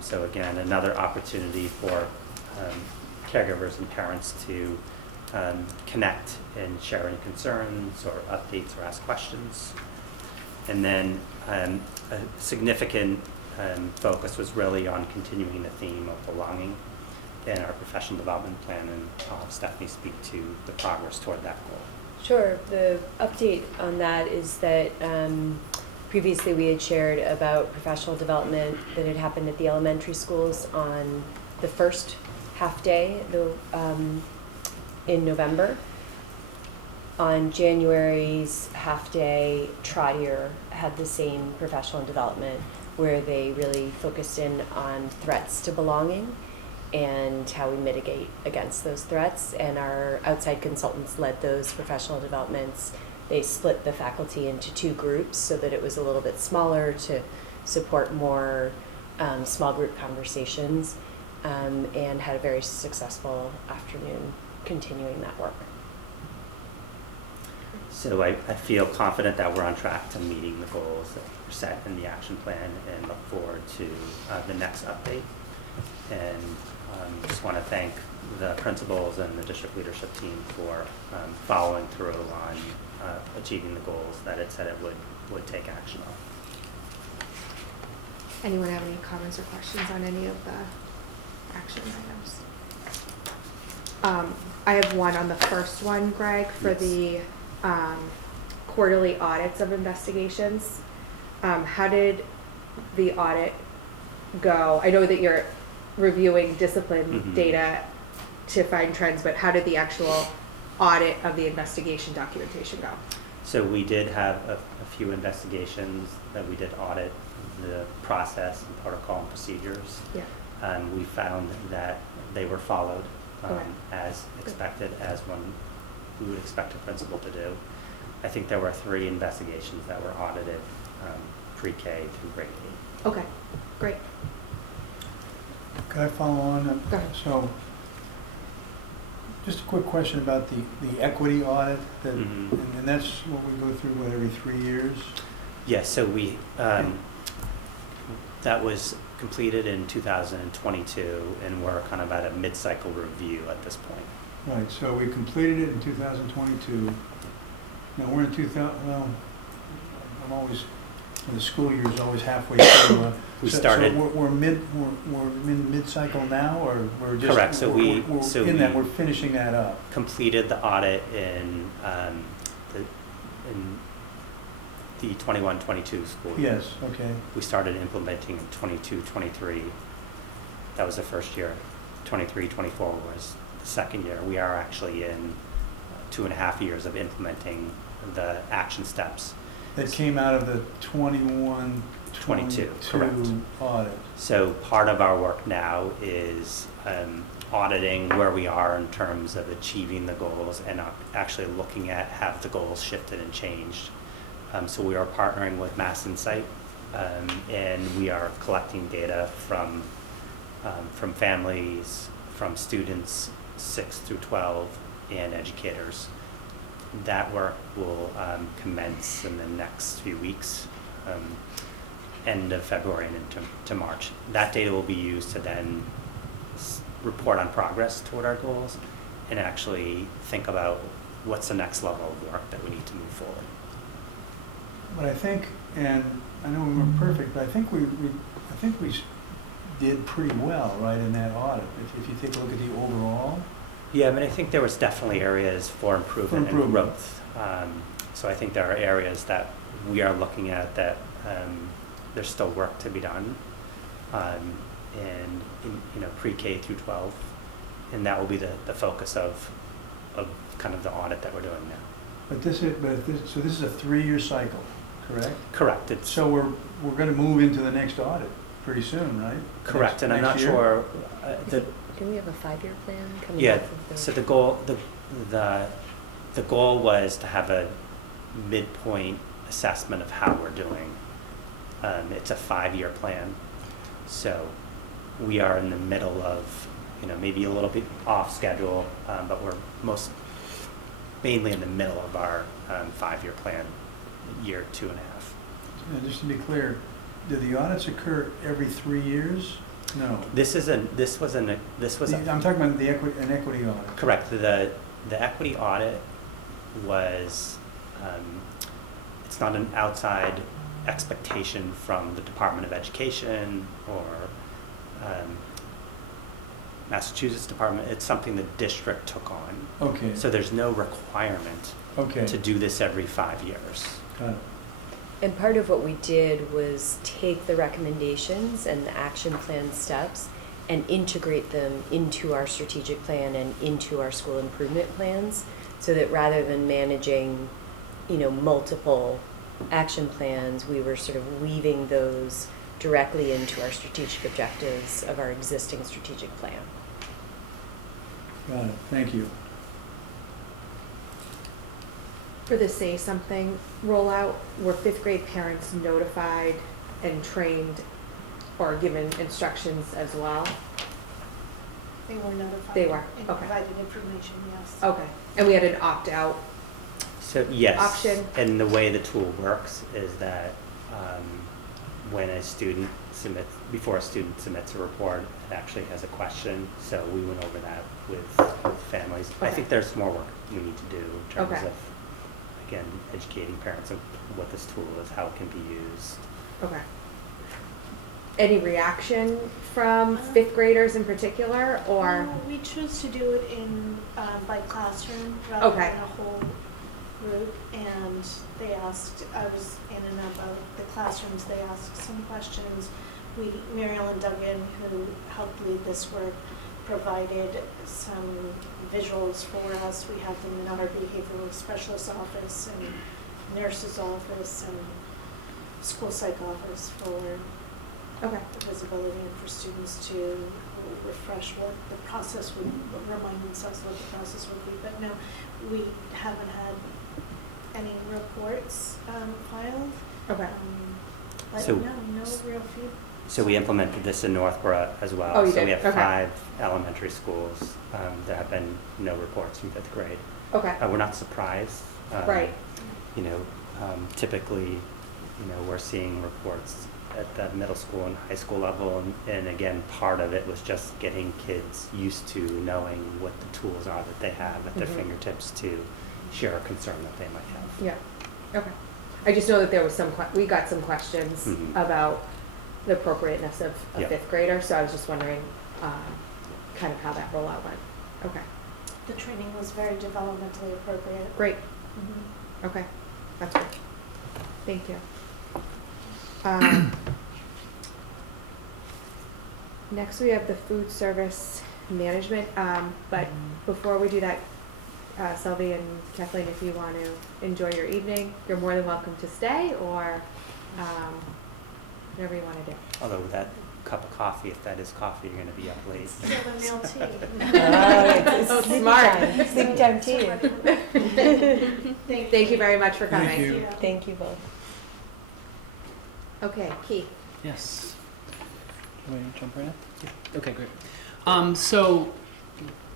So again, another opportunity for caregivers and parents to connect and share any concerns or updates or ask questions. And then a significant focus was really on continuing the theme of belonging in our professional development plan, and I'll have Stephanie speak to the progress toward that goal. Sure. The update on that is that previously we had shared about professional development that had happened at the elementary schools on the first half day in November. On January's half day, Trier had the same professional development where they really focused in on threats to belonging and how we mitigate against those threats. And our outside consultants led those professional developments. They split the faculty into 2 groups so that it was a little bit smaller to support more small group conversations, and had a very successful afternoon continuing that work. So I feel confident that we're on track to meeting the goals that were set in the action plan, and look forward to the next update. And just want to thank the principals and the district leadership team for following through on achieving the goals that it said it would take action on. Anyone have any comments or questions on any of the action items? I have one on the first one, Greg, for Yes. the quarterly audits of investigations. How did the audit go? I know that you're reviewing discipline Mhm. data to find trends, but how did the actual audit of the investigation documentation go? So we did have a few investigations that we did audit the process and protocol and procedures. Yeah. We found that they were followed Okay. as expected, as one we would expect a principal to do. I think there were 3 investigations that were audited, pre-K through grade 8. Okay, great. Could I follow on? Go ahead. So, just a quick question about the equity audit, that, Mhm. and that's what we go through, what, every 3 years? Yes, so we, that was completed in 2022, and we're kind of at a mid-cycle review at this point. Right, so we completed it in 2022. Now, we're in 2000, well, I'm always, the school year is always halfway through. We So started- we're mid-cycle now, or we're just? Correct, so we're in that, we we're finishing that up. completed the audit in the 21-22 school year. Yes, okay. We started implementing in 22-23. That was the first year. 23-24 was the second year. We are actually in 2.5 years of implementing the action steps. That came out of the 21, 22, correct. audit. So part of our work now is auditing where we are in terms of achieving the goals, and actually looking at have the goals shifted and changed. So we are partnering with Mass Insight, and we are collecting data from families, from students 6 through 12, and educators. That work will commence in the next few weeks, end of February and into March. That data will be used to then report on progress toward our goals, and actually think about what's the next level of work that we need to move forward. But I think, and I know we weren't perfect, but I think we did pretty well, right, in that audit. If you take a look at the overall. Yeah, I mean, I think there was definitely areas for improvement and growth. So I think there are areas that we are looking at that there's still work to be done, and in, pre-K through 12, and that will be the focus of kind of the audit that we're doing now. So this is a 3-year cycle, correct? Correct. So we're going to move into the next audit pretty soon, right? Correct, and I'm not Next year? sure. Didn't we have a 5-year plan coming Yeah. up of the- So the goal was to have a midpoint assessment of how we're doing. It's a 5-year plan, so we are in the middle of, maybe a little bit off schedule, but we're mainly in the middle of our 5-year plan, year 2.5. Yeah, just to be clear, do the audits occur every 3 years? No. This was a I'm talking about an equity audit. correct. The equity audit was, it's not an outside expectation from the Department of Education or Massachusetts Department. It's something the district took on. Okay, So there's no requirement okay, to do this every 5 years. got it. And part of what we did was take the recommendations and the action plan steps and integrate them into our strategic plan and into our school improvement plans, so that rather than managing, multiple action plans, we were sort of weaving those directly into our strategic objectives of our existing strategic plan. Got it, thank you. For the Say Something rollout, were fifth grade parents notified and trained or given instructions as well? They were notified. They were, And okay. provided information, yes. Okay, and we had an opt-out, So yes, Option. and the way the tool works is that when before a student submits a report, it actually has a question. So we went over that with families. I Okay. think there's more work we need to do in terms Okay. of, again, educating parents of what this tool is, how it can be used. okay. Any reaction from fifth graders in particular, or? We chose to do it in, by classroom rather Okay. than a whole group. And they asked, I was in and out of the classrooms, they asked some questions. Mary Ellen Duggan, who helped lead this work, provided some visuals for us. We have them in our behavioral specialist office and nurse's office and school psych office for Okay, visibility and for students to refresh what the process would, remind themselves what the process would be. But no, we haven't had any reports filed. okay. But So- no real feedback. So we implemented this in Northborough as well. Oh, you so we did? have Okay. 5 elementary schools. There have been no reports from 5th grade. Okay, We're not surprised. right, Typically, we're seeing reports at the middle school and high school level, and again, part of it was just getting kids used to knowing what the tools are that they have at their Mhm. fingertips to share a concern that they might have. yeah, okay. I just know that there was we got some questions Mhm. about the appropriateness of a Yeah. fifth grader, so I was just wondering, kind of how that rollout went. Okay, The training was very developmentally appropriate. great, Mhm. okay, that's great. Thank you. Next, we have the food service management, but before we do that, Sylvie and Kathleen, if you want to enjoy your evening, you're more than welcome to stay, or whatever you want to do. Although with that cup of coffee, if that is coffee, you're going to be up late. Chamomile tea. It's sleepy Smart. time. Sleepy time tea. Thank you very much for coming. Thank you. Thank you both. Okay, Keith. Yes. Can we jump right in? Yeah. Okay, great. So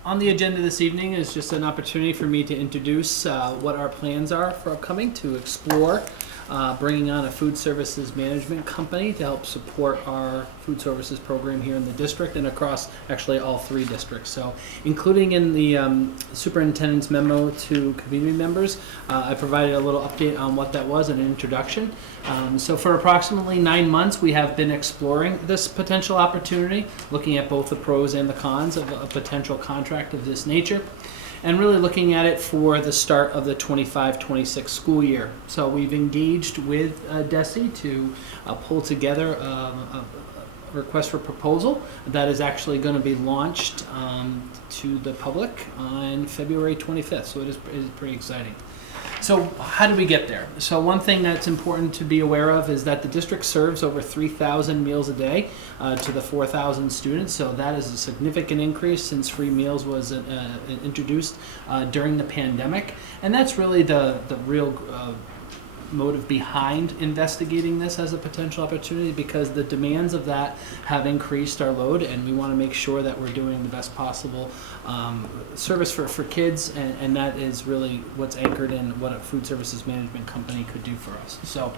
on the agenda this evening is just an opportunity for me to introduce what our plans are for upcoming, to explore bringing on a food services management company to help support our food services program here in the district and across actually all 3 districts. So including in the superintendent's memo to community members, I provided a little update on what that was, an introduction. So for approximately 9 months, we have been exploring this potential opportunity, looking at both the pros and the cons of a potential contract of this nature, and really looking at it for the start of the 25-26 school year. So we've engaged with DESE to pull together a request for proposal that is actually going to be launched to the public on February 25th. So it is pretty exciting. So how did we get there? So one thing that's important to be aware of is that the district serves over 3,000 meals a day to the 4,000 students. So that is a significant increase since free meals was introduced during the pandemic. And that's really the real motive behind investigating this as a potential opportunity, because the demands of that have increased our load, and we want to make sure that we're doing the best possible service for kids, and that is really what's anchored in what a food services management company could do for us. So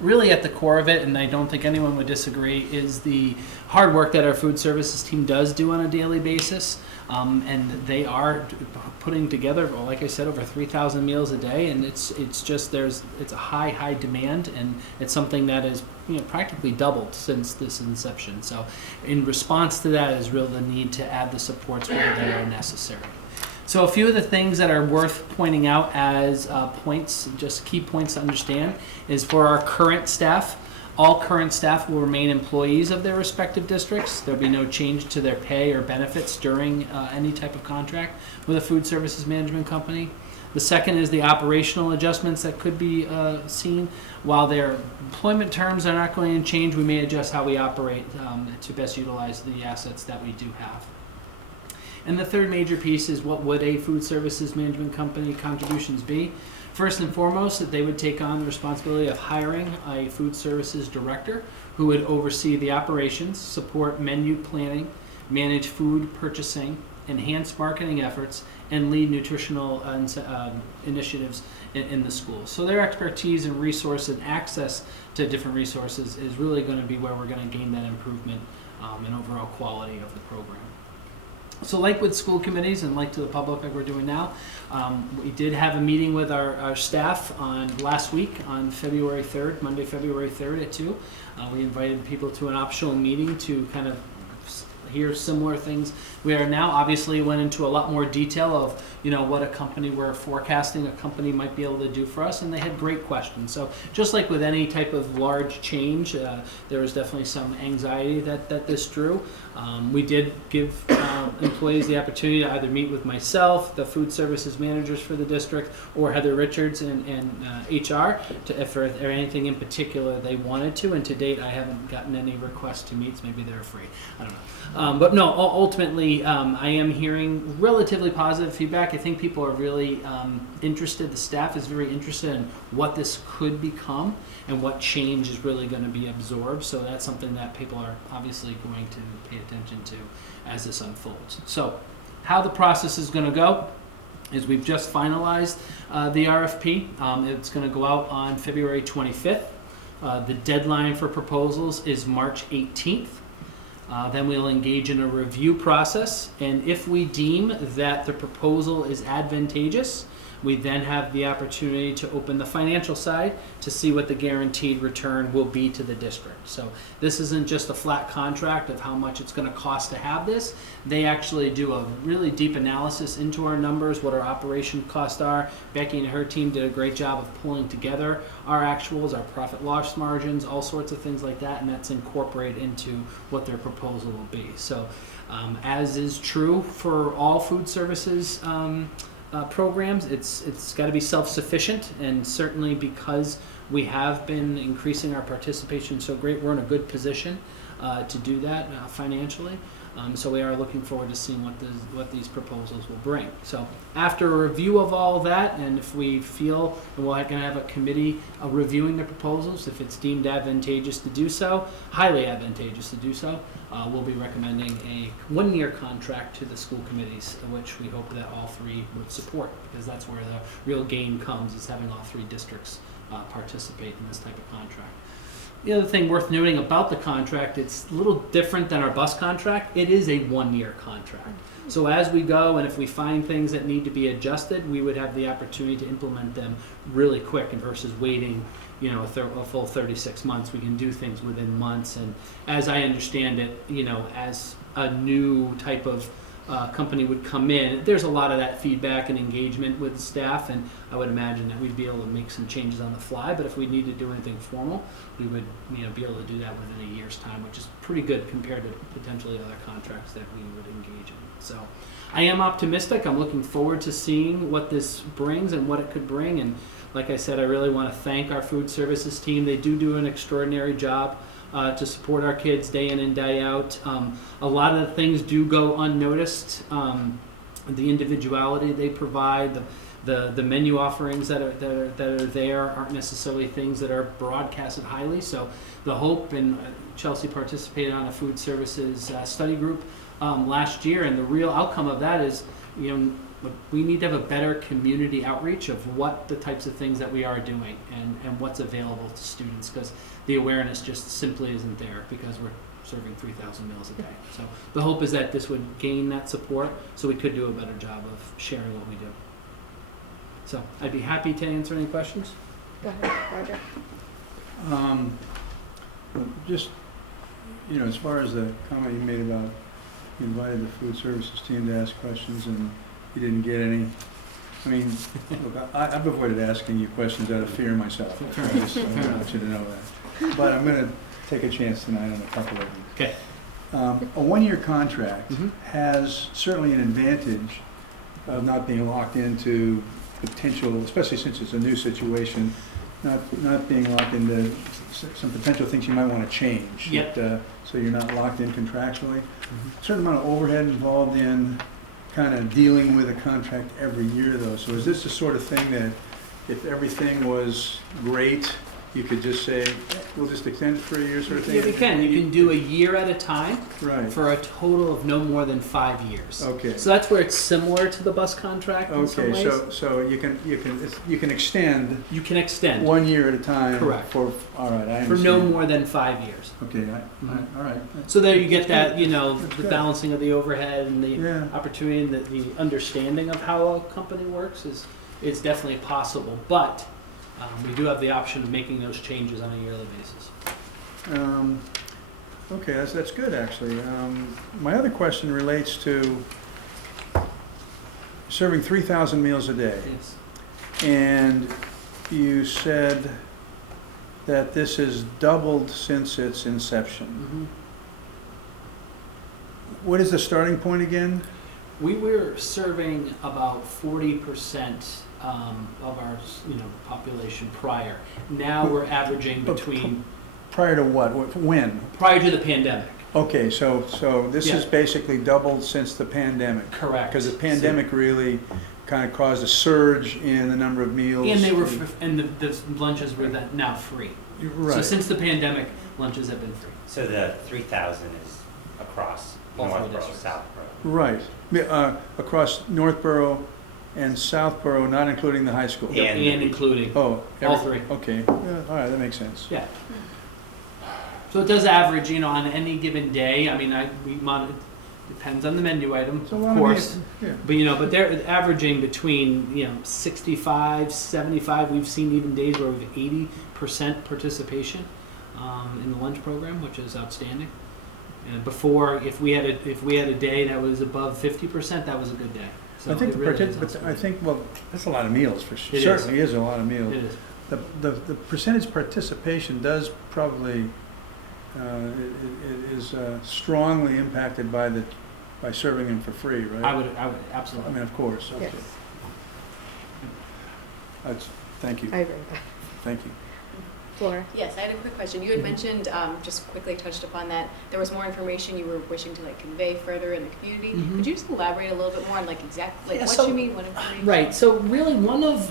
really at the core of it, and I don't think anyone would disagree, is the hard work that our food services team does do on a daily basis. And they are putting together, well, like I said, over 3,000 meals a day, and it's a high demand, and it's something that is practically doubled since this inception. So, in response to that is the need to add the supports where they are necessary. So, a few of the things that are worth pointing out as points, just key points to understand, is for our current staff. All current staff will remain employees of their respective districts. There'll be no change to their pay or benefits during any type of contract with a food services management company. The second is the operational adjustments that could be seen. While their employment terms are not going to change, we may adjust how we operate to best utilize the assets that we do have. And the third major piece is, what would a food services management company contributions be? First and foremost, that they would take on the responsibility of hiring a food services director who would oversee the operations, support menu planning, manage food purchasing, enhance marketing efforts, and lead nutritional initiatives in the schools. So their expertise and resource and access to different resources is really going to be where we're going to gain that improvement and overall quality of the program. So like with school committees and like to the public like we're doing now, we did have a meeting with our staff on last week on February 3rd, Monday, February 3rd at 2. We invited people to an optional meeting to kind of hear similar things. We are now obviously went into a lot more detail of what a company we're forecasting a company might be able to do for us, and they had great questions. So just like with any type of large change, there was definitely some anxiety that this drew. We did give employees the opportunity to either meet with myself, the food services managers for the district, or Heather Richards and HR if there anything in particular they wanted to. And to date, I haven't gotten any requests to meet. So maybe they're free. I don't know. But no, ultimately, I am hearing relatively positive feedback. I think people are really interested. The staff is very interested in what this could become and what change is really going to be absorbed. So that's something that people are obviously going to pay attention to as this unfolds. So how the process is going to go is we've just finalized the RFP. It's going to go out on February 25th. The deadline for proposals is March 18th. Then we'll engage in a review process, and if we deem that the proposal is advantageous, we then have the opportunity to open the financial side to see what the guaranteed return will be to the district. So this isn't just a flat contract of how much it's going to cost to have this. They actually do a really deep analysis into our numbers, what our operation costs are. Becky and her team did a great job of pulling together our actuals, our profit loss margins, all sorts of things like that, and that's incorporated into what their proposal will be. So as is true for all food services programs, it's got to be self-sufficient, and certainly because we have been increasing our participation so great, we're in a good position to do that financially. So we are looking forward to seeing what these proposals will bring. So after a review of all of that, and if we feel, and we're going to have a committee reviewing the proposals, if it's deemed advantageous to do so, highly advantageous to do so, we'll be recommending a one-year contract to the school committees, which we hope that all three would support, because that's where the real gain comes, is having all three districts participate in this type of contract. The other thing worth noting about the contract, it's a little different than our bus contract. It is a one-year contract. So as we go, and if we find things that need to be adjusted, we would have the opportunity to implement them really quick, and versus waiting, a full 36 months. We can do things within months. And as I understand it, as a new type of company would come in, there's a lot of that feedback and engagement with the staff, and I would imagine that we'd be able to make some changes on the fly. But if we need to do anything formal, we would be able to do that within a year's time, which is pretty good compared to potentially other contracts that we would engage in. So I am optimistic. I'm looking forward to seeing what this brings and what it could bring. And like I said, I really want to thank our food services team. They do an extraordinary job to support our kids day in and day out. A lot of the things do go unnoticed. The individuality they provide, the menu offerings that are there aren't necessarily things that are broadcasted highly. So the hope, and Chelsea participated on a food services study group last year, and the real outcome of that is, we need to have a better community outreach of what the types of things that we are doing and what's available to students, because the awareness just simply isn't there because we're serving 3,000 meals a day. So the hope is that this would gain that support so we could do a better job of sharing what we do. So I'd be happy to answer any questions. Go ahead, Roger. Just, as far as the comment you made about you invited the food services team to ask questions and you didn't get any. I mean, look, I've avoided asking you questions out of fear myself. I want you to know that. But I'm going to take a chance tonight on a couple of them. Okay. A one-year contract Mhm. has certainly an advantage of not being locked into potential, especially since it's a new situation, not being locked into some potential things you might want to change. Yep. So you're not locked in contractually. Certain amount of overhead involved in kind of dealing with a contract every year, though. So is this the sort of thing that if everything was great, you could just say, we'll just extend it for a year sort of thing? Yeah, we can. You can do a year at a time Right. for a total of no more than 5 years. Okay. So that's where it's similar to the bus contract in some Okay, ways. so you can extend You can extend 1 year at a time. Correct. For, all right, I understand. for no more than 5 years. Okay, all right. So there you get that, That's the good. balancing of the overhead and the Yeah. opportunity and the understanding of how a company works is definitely possible. But we do have the option of making those changes on a yearly basis. Okay, that's good, actually. My other question relates to serving 3,000 meals a day. Yes. And you said that this has doubled since its inception. Mm-hmm. What is the starting point again? We were serving about 40% of our population prior. Now we're averaging between Prior to what? When? prior to the pandemic. Okay, so this Yeah. has basically doubled since the pandemic. Correct. Because the pandemic really kind of caused a surge in the number of meals. And they were the lunches were now free. So Right. since the pandemic, lunches have been free. So the 3,000 is across All three Northborough, districts. Southborough. Right. Across Northborough and Southborough, not including the high school. Yeah. And including Oh. all three. Okay. Yeah, all right, that makes sense. Yeah. So it does average, on any given day. I mean, depends on the menu item, So, of course. Yeah. But they're averaging between 65, 75. We've seen even days where we have 80% participation in the lunch program, which is outstanding. And before, if we had a day that was above 50%, that was a good day. So I think it really is well, that's a lot of meals for sure. It is. Certainly is a lot of meals. It is. The percentage participation does probably is strongly impacted by serving them for free, right? I would I absolutely. mean, of course. Okay. Yes. Thank you. I agree with that. Thank you. Flora? Yes, I had a quick question. You had mentioned, just quickly touched upon that, there was more information you were wishing to convey further in the community. Mhm. Could you just elaborate a little bit more on exactly Yeah, what so- you mean, what information? Right. So really, one of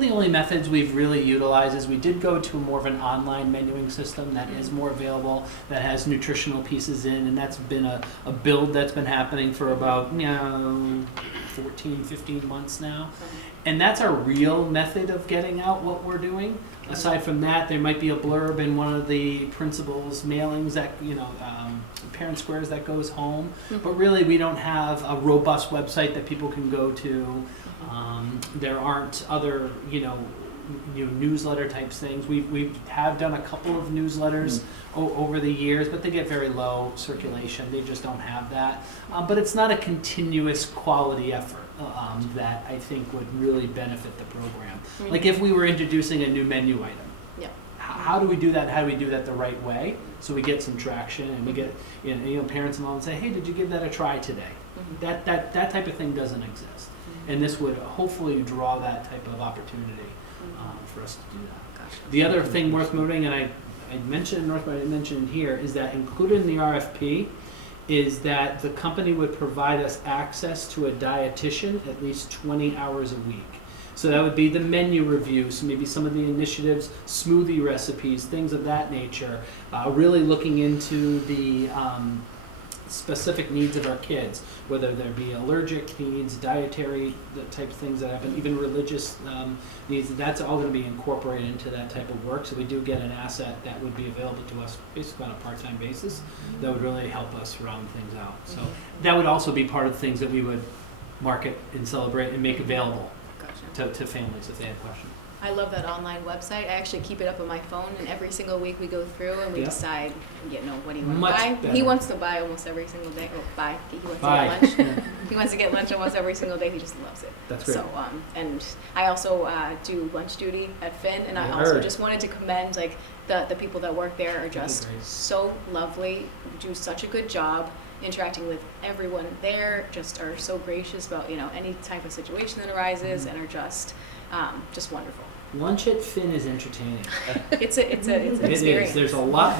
the only methods we've really utilized is we did go to more of an online menuing system that is more available, that has nutritional pieces in, and that's been a build that's been happening for about 14, 15 months now. And that's our real method of getting out what we're doing. Aside from that, there might be a blurb in one of the principal's mailings that, parent squares that goes home. But really, we don't have a robust website that people can go to. There aren't other, newsletter type things. We have done a couple of newsletters over the years, but they get very low circulation. They just don't have that. But it's not a continuous quality effort that I think would really benefit the program. Mhm. Like if we were introducing a new menu item. Yeah. How do we do that? How do we do that the right way? So we get some traction and we get, parents and moms say, hey, did you give that a try today? Mhm. That type of thing doesn't exist. And this would hopefully draw that type of opportunity for us to do that. Gotcha. The other thing worth noting, and I mentioned North, but I mentioned here, is that included in the RFP is that the company would provide us access to a dietitian at least 20 hours a week. So that would be the menu reviews, maybe some of the initiatives, smoothie recipes, things of that nature, really looking into the specific needs of our kids, whether there be allergic needs, dietary the type of things that happen, even religious needs. That's all going to be incorporated into that type of work. So we do get an asset that would be available to us basically on a part-time basis that would really help us round things out. So that would also be part of the things that we would market and celebrate and make available to families if they had questions. I love that online website. I actually keep it up on my phone, and every single week we go through and we decide, what do you want to Much buy? better. He wants to buy almost every single day. Oh, buy. He wants Buy. to get lunch. He wants to get lunch almost every single day. He just loves it. That's great. So, and I also do lunch duty at Finn, and I I also heard. just wanted to commend the people that work there are just great. so lovely, do such a good job interacting with everyone there, just are so gracious about any type of situation that arises, and are just wonderful. Lunch at Finn is entertaining. It's an It experience. is. There's a lot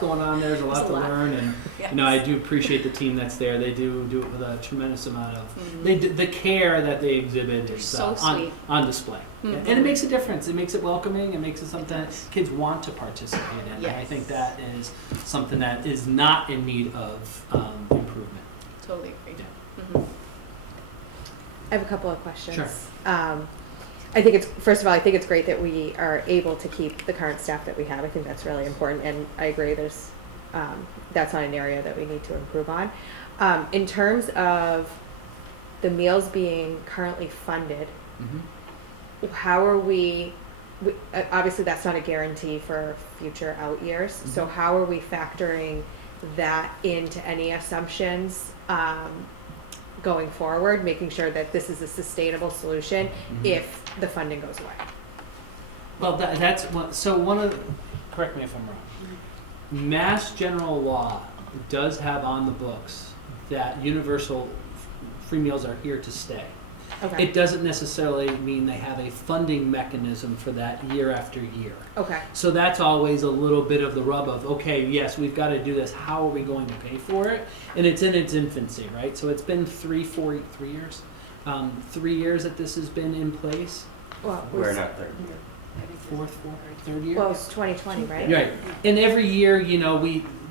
going on there. There's a lot There's to a lot. learn, and Yes. I do appreciate the team that's there. They do it with a tremendous amount of Mhm. the care that they exhibit is So sweet. on display, Mhm. and it makes a difference. It makes it welcoming. It makes it something that does. kids want to participate in. And I Yes. think that is something that is not in need of improvement. Totally agree. Yeah. Mhm. I have a couple of questions. Sure. I think first of all, I think it's great that we are able to keep the current staff that we have. I think that's really important, and I agree that's not an area that we need to improve on. In terms of the meals being currently funded, Mm-hmm. how are we obviously that's not a guarantee for future out years, so how are we factoring that into any assumptions going forward, making sure that this is a sustainable solution if the funding goes away? Well, that's one of the, correct me if I'm wrong. Mass general law does have on the books that universal free meals are here to stay. Okay. It doesn't necessarily mean they have a funding mechanism for that year after year. Okay. So that's always a little bit of the rub of, okay, yes, we've got to do this. How are we going to pay for it? And it's in its infancy, right? So it's been 3 years, 3 years that this has been in place. Well, We're in our third year. Third year. well, it's 2020, right? Right, and every year,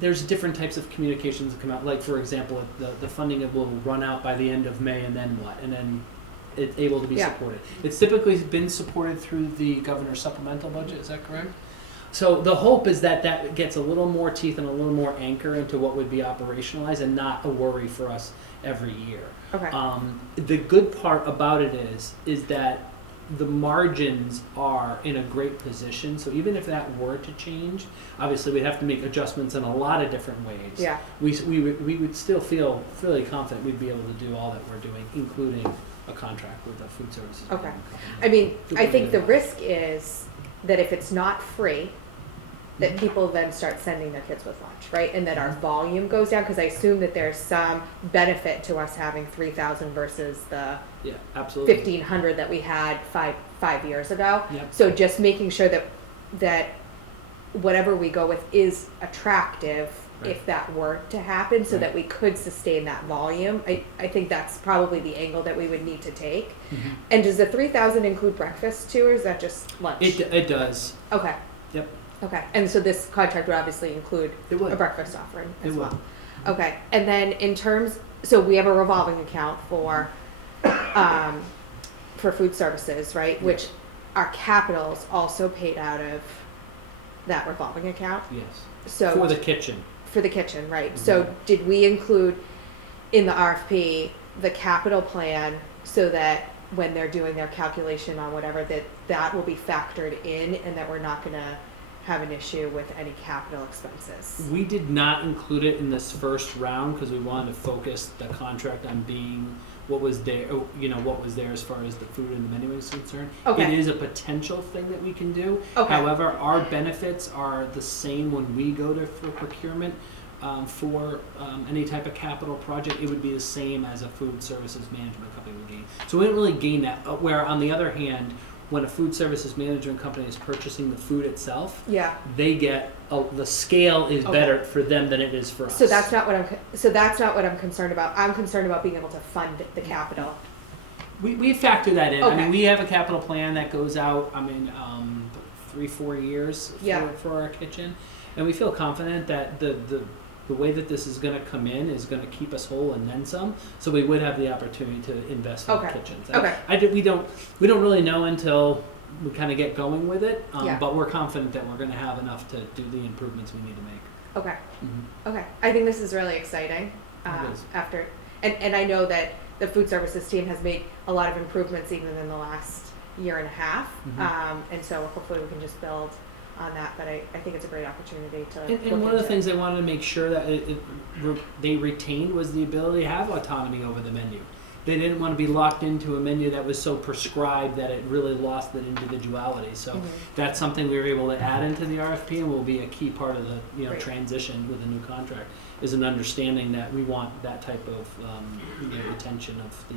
there's different types of communications that come out. Like, for example, the funding will run out by the end of May, and then what? And then it's able to be Yeah. supported. It's typically been supported through the governor's supplemental budget. Is that correct? So the hope is that that gets a little more teeth and a little more anchor into what would be operationalized, and not a worry for us every year. Okay. The good part about it is that the margins are in a great position. So even if that were to change, obviously we'd have to make adjustments in a lot of different ways. Yeah. We would still feel fairly confident we'd be able to do all that we're doing, including a contract with a food services. Okay. company. I mean, Good I way think to the go. risk is that if it's not free, that Mhm. people then start sending their kids with lunch, right? And that our volume goes down, because I assume that there's some benefit to us having 3,000 versus the Yeah, absolutely. 1,500 that we had five years ago. Yep. So just making sure that whatever we go with is attractive Right. if that were to happen, so Right. that we could sustain that volume. I think that's probably the angle that we would need to take. Mhm. And does the 3,000 include breakfast too, or is that just lunch? It does. Okay. Yep. Okay. And so this contract would obviously include It would. a breakfast offering as It would. well. Okay. And then in terms, so we have a revolving account for food services, right? Which our capital's also paid out of that revolving account. Yes. So For the kitchen. for the kitchen, right? Mhm. So did we include in the RFP the capital plan so that when they're doing their calculation on whatever, that will be factored in, and that we're not gonna have an issue with any capital expenses? We did not include it in this first round because we wanted to focus the contract on being what was there, what was there as far as the food and the menu is concerned. Okay. It is a potential thing that we can do. Okay. However, our benefits are the same when we go for procurement for any type of capital project. It would be the same as a food services management company would gain. So we don't really gain that. Where on the other hand, when a food services management company is purchasing the food itself, Yeah. they get the scale is Okay. better for them than it is for us. So that's not what I'm concerned about. I'm concerned about being able to fund the capital. We factor that in. I Okay. mean, we have a capital plan that goes out. 3-4 years Yeah. for our kitchen, and we feel confident that the way that this is gonna come in is gonna keep us whole and then some, so we would have the opportunity to invest in the Okay. kitchens. Okay. We don't really know until we kind of get going with it, Yeah. but we're confident that we're gonna have enough to do the improvements we need to make. Okay. Mhm. Okay. I think this is really exciting. It is. After, and I know that the food services team has made a lot of improvements even in the last year and a half. Mhm. And so hopefully we can just build on that. But I think it's a great opportunity to. And look one of the into. things they wanted to make sure that they retained was the ability to have autonomy over the menu. They didn't want to be locked into a menu that was so prescribed that it really lost that individuality. So Mhm. that's something we were able to add into the RFP and will be a key part of the Great. transition with the new contract, is an understanding that we want that type of retention of the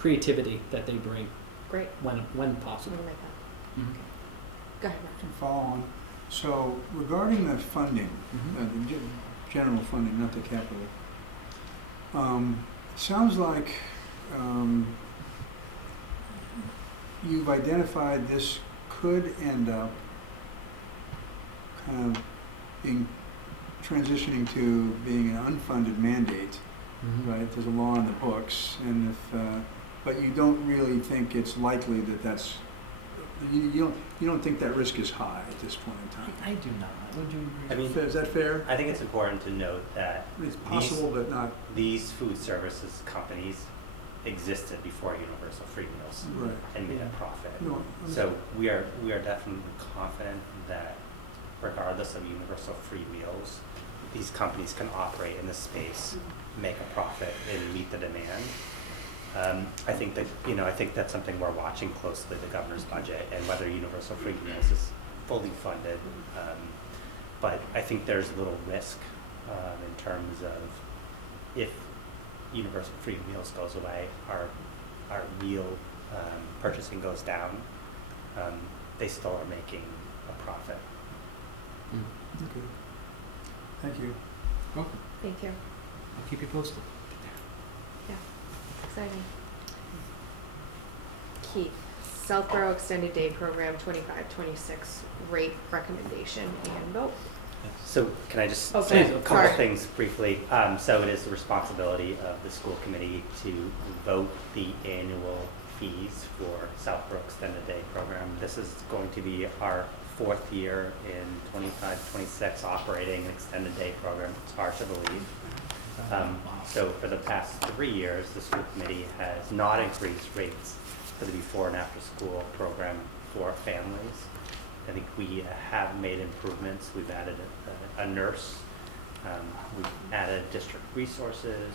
creativity that they bring Great. when I'm possible. gonna make that. Mhm. Go ahead, To follow on, so regarding the funding, Mhm. the general funding, not the capital, it sounds like you've identified this could end up kind of being transitioning to being an unfunded mandate, Mhm. right? There's a law in the books, and but you don't really think it's likely that that's, you don't think that risk is high at this point in time. I do not. Would you agree? I mean, Is that fair? I think it's important to note that It's possible, but not these food services companies existed before universal free meals right. and made a profit. No, So we are definitely confident that regardless of universal free meals, these companies can operate in this space, make a profit, and meet the demand. I think that's something we're watching closely, the governor's budget, and whether universal free meals is fully funded. But I think there's little risk in terms of if universal free meals goes away, our meal purchasing goes down, they still are making a profit. Okay. Thank you. Welcome. Thank you. I'll keep you posted. Exciting. Keith, Southborough Extended Day Program 25-26 rate recommendation and vote. So can I just Okay. say a couple Sorry. things briefly? So it is the responsibility of the school committee to vote the annual fees for Southborough Extended Day Program. This is going to be our 4th year in 25-26 operating an extended day program. It's hard to believe. So for the past 3 years, the school committee has not increased rates for the before and after school program for families. I think we have made improvements. We've added a nurse. We've added district resources.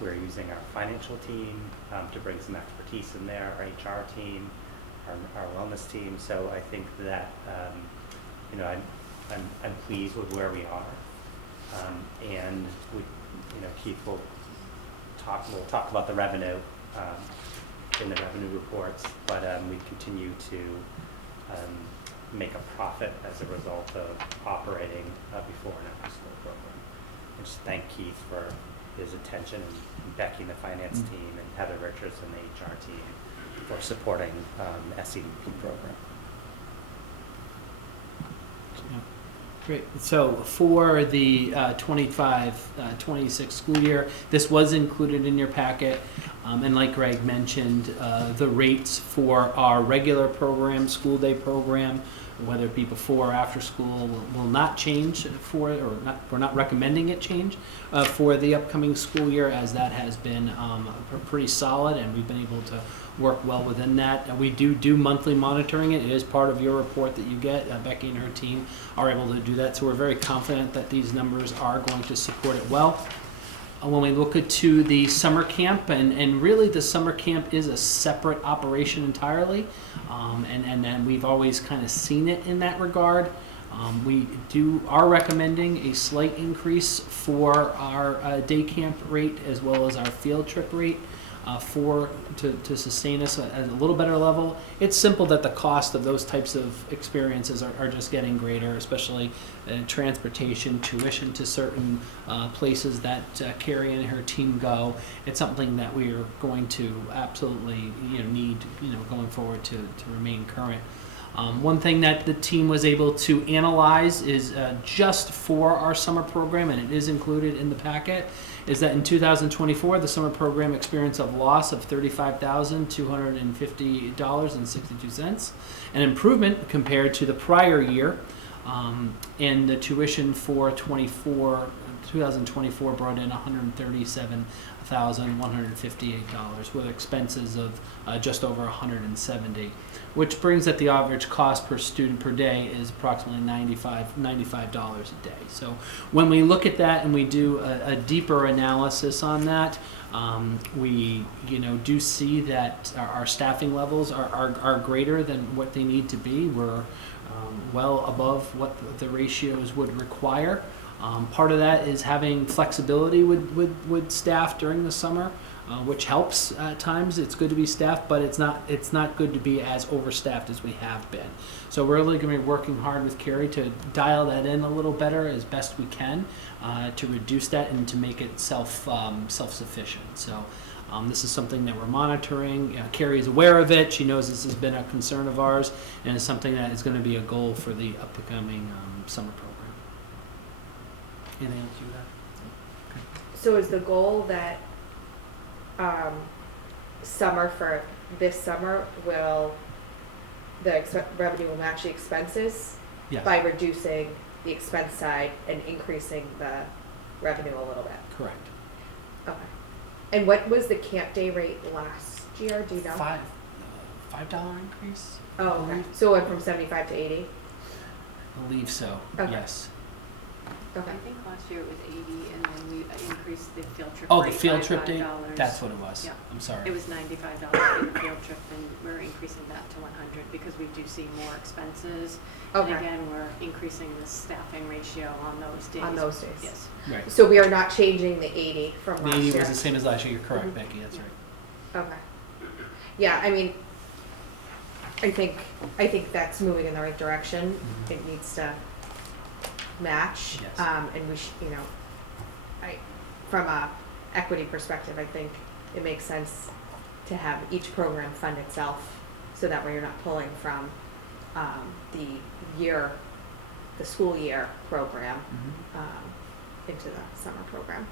We're using our financial team to bring some expertise in there, our HR team, our wellness team. So I think that I'm pleased with where we are. And we, Keith will talk about the revenue in the revenue reports, but we continue to make a profit as a result of operating a before and after school program. I just thank Keith for his attention, and Becky and the finance team, and Heather Richards and the HR team for supporting the SCDP program. Great. So for the 25-26 school year, this was included in your packet. And like Greg mentioned, the rates for our regular program, school day program, whether it be before or after school, will not change we're not recommending it change for the upcoming school year, as that has been pretty solid, and we've been able to work well within that. And we do monthly monitoring it. It is part of your report that you get. Becky and her team are able to do that, so we're very confident that these numbers are going to support it well. When we look to the summer camp, and really the summer camp is a separate operation entirely, and then we've always kind of seen it in that regard. We are recommending a slight increase for our day camp rate as well as our field trip rate to sustain us at a little better level. It's simple that the cost of those types of experiences are just getting greater, especially transportation, tuition to certain places that Carrie and her team go. It's something that we are going to absolutely need going forward to remain current. One thing that the team was able to analyze is just for our summer program, and it is included in the packet, is that in 2024, the summer program experienced a loss of $35,250.62, an improvement compared to the prior year, and the tuition for 2024 brought in $137,158 with expenses of just over $170, which brings that the average cost per student per day is approximately $95 a day. So when we look at that and we do a deeper analysis on that, we do see that our staffing levels are greater than what they need to be. We're well above what the ratios would require. Part of that is having flexibility with staff during the summer, which helps at times. It's good to be staffed, but it's not good to be as overstaffed as we have been. So we're really going to be working hard with Carrie to dial that in a little better as best we can, to reduce that and to make it self-sufficient. So this is something that we're monitoring. Carrie is aware of it. She knows this has been a concern of ours, and it's something that is going to be a goal for the upcoming summer program. Anything else you would add? So is the goal that summer for this summer revenue will match the expenses Yes. by reducing the expense side and increasing the revenue a little bit? Correct. Okay. And what was the camp day rate last year? Do you know? $5 increase? Oh, okay. So it went from 75 to 80? I believe so. Okay. Yes. Okay. I think last year it was 80, and then we increased the field trip Oh, rate the field by trip date? $5. That's what it was. Yeah. I'm sorry. It was $95 for the field trip, and we're increasing that to 100 because we do see more expenses. Okay. And again, we're increasing the staffing ratio on those days. On those days. Yes. Right. So we are not changing the 80 from The last 80 year? was the same as last year. You're correct, Mhm. Becky. That's right. Okay. Yeah, I mean, I think that's moving in the right direction. Mhm. It needs to match. Yes. And we should, from a equity perspective, I think it makes sense to have each program fund itself, so that way you're not pulling from the school year program Mhm. into the summer program.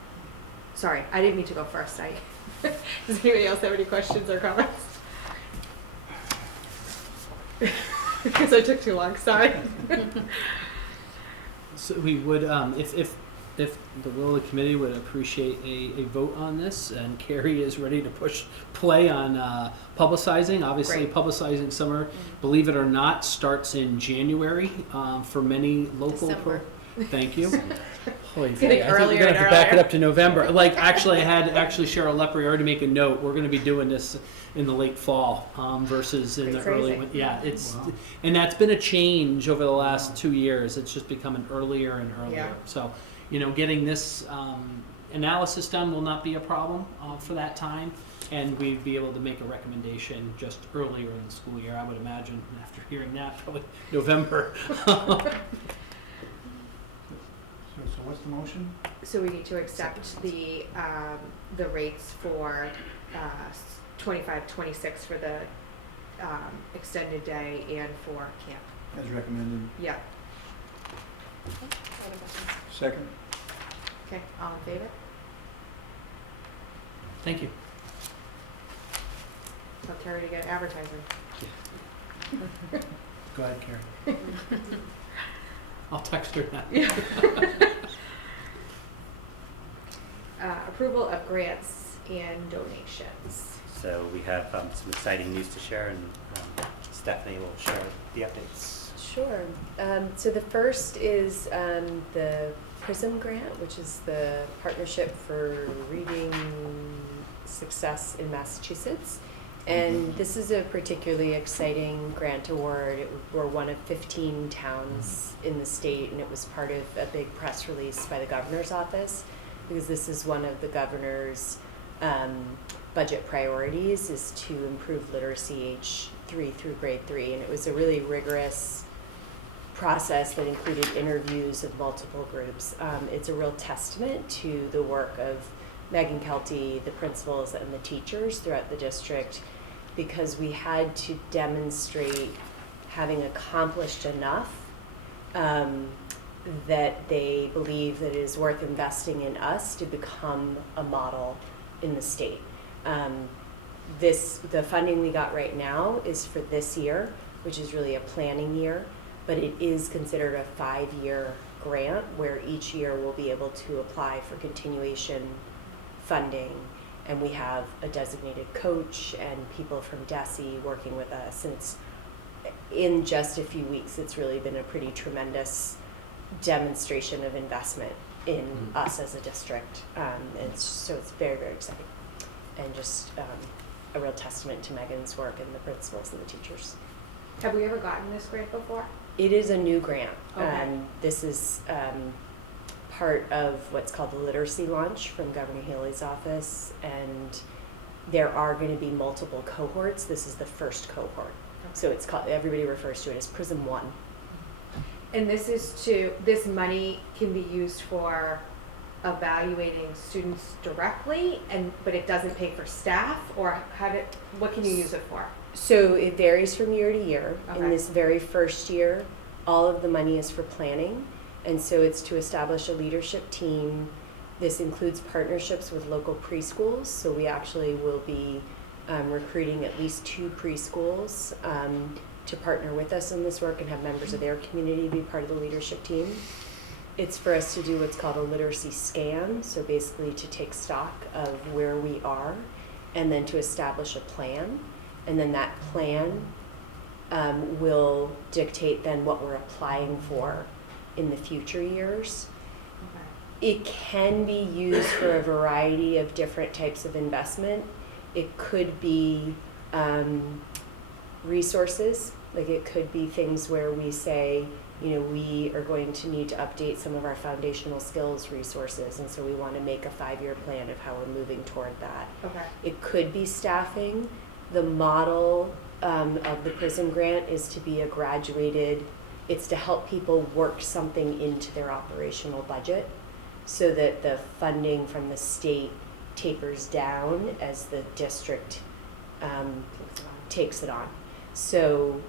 Sorry, I didn't mean to go first. Does anybody else have any questions or comments? Because I took too long, sorry. So we would, if the will of the committee would appreciate a vote on this, and Carrie is ready to push play on publicizing. Obviously, Great. publicizing summer, believe it or not, starts in January for many local. December. Thank you. Holy Getting I think we're earlier gonna and have to back it earlier. up to November. Like, actually, I had Cheryl Lepre already make a note. We're going to be doing this in the late fall versus in the That's early. crazy. Yeah, it's Wow. and that's been a change over the last 2 years. It's just becoming earlier and earlier. Yeah. So, getting this analysis done will not be a problem for that time, and we'd be able to make a recommendation just earlier in the school year. I would imagine after hearing that, probably November. So what's the motion? So we need to accept the rates for 25-26 for the extended day and for camp. As recommended. Yeah. Other questions? Second? Okay, all in favor? Thank you. Tell Terry to get advertising. Go ahead, Carrie. I'll text her now. Yeah. Approval of grants and donations. So we have some exciting news to share, and Stephanie will share the updates. Sure. So the first is the PRISM grant, which is the Partnership for Reading Success in Massachusetts. And this is a particularly exciting grant award. We're one of 15 towns in the state, and it was part of a big press release by the governor's office, because this is one of the governor's budget priorities, is to improve literacy age 3 through grade 3. And it was a really rigorous process that included interviews of multiple groups. It's a real testament to the work of Megan Kelty, the principals, and the teachers throughout the district, because we had to demonstrate having accomplished enough that they believe that it is worth investing in us to become a model in the state. The funding we got right now is for this year, which is really a planning year, but it is considered a 5-year grant where each year we'll be able to apply for continuation funding. And we have a designated coach and people from DESE working with us. And it's, in just a few weeks, it's really been a pretty tremendous demonstration of investment in us as a district. So it's very, very exciting. And just a real testament to Megan's work and the principals and the teachers. Have we ever gotten this grant before? It is a new grant. Okay. This is part of what's called the literacy launch from Governor Healy's office, and there are going to be multiple cohorts. This is the first cohort. Okay. So it's called, everybody refers to it as Prism 1. And this money can be used for evaluating students directly, but it doesn't pay for staff, or what can you use it for? So it varies from year to year. Okay. In this very first year, all of the money is for planning, and so it's to establish a leadership team. This includes partnerships with local preschools, so we actually will be recruiting at least 2 preschools to partner with us in this work and have members of their community be part of the leadership team. It's for us to do what's called a literacy scan, so basically to take stock of where we are and then to establish a plan. And then that plan will dictate then what we're applying for in the future years. Okay. It can be used for a variety of different types of investment. It could be resources, like it could be things where we say, you know, we are going to need to update some of our foundational skills resources, and so we want to make a 5-year plan of how we're moving toward that. Okay. It could be staffing. The model of the PRISM grant is to be it's to help people work something into their operational budget so that the funding from the state tapers down as the district takes it on. So,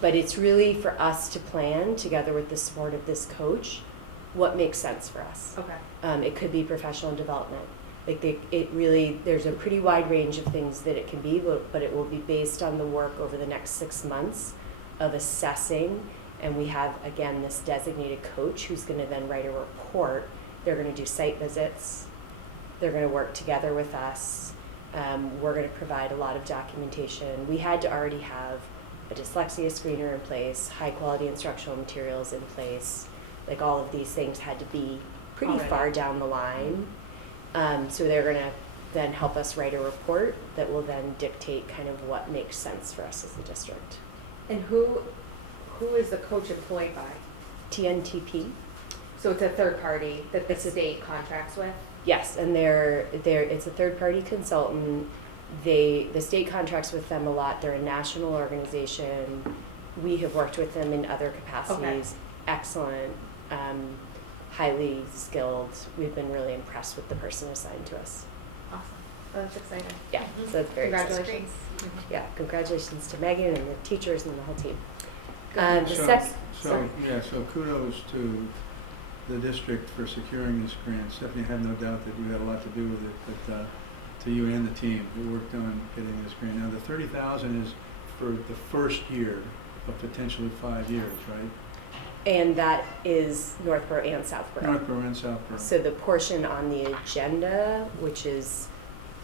but it's really for us to plan together with the support of this coach what makes sense for us. Okay. It could be professional development. There's a pretty wide range of things that it can be, but it will be based on the work over the next 6 months of assessing. And we have, again, this designated coach who's going to then write a report. They're going to do site visits. They're going to work together with us. We're going to provide a lot of documentation. We had to already have a dyslexia screener in place, high quality instructional materials in place. Like all of these things had to be pretty far down the line. So they're going to then help us write a report that will then dictate kind of what makes sense for us as a district. And who is the coach employed by? TNTP. So it's a third party that the state contracts with? Yes, and it's a third party consultant. The state contracts with them a lot. They're a national organization. We have worked with them in other capacities. Okay. Excellent. Highly skilled. We've been really impressed with the person assigned to us. Awesome. Oh, that's exciting. Yeah, so that's very exciting. Congratulations. Yeah, congratulations to Megan and the teachers and the whole team. So kudos to the district for securing this grant. Stephanie, I have no doubt that you had a lot to do with it, but to you and the team who worked on getting this grant. Now, the $30,000 is for the first year of potentially 5 years, right? And that is Northborough and Southborough. Northborough and Southborough. So the portion on the agenda, which is,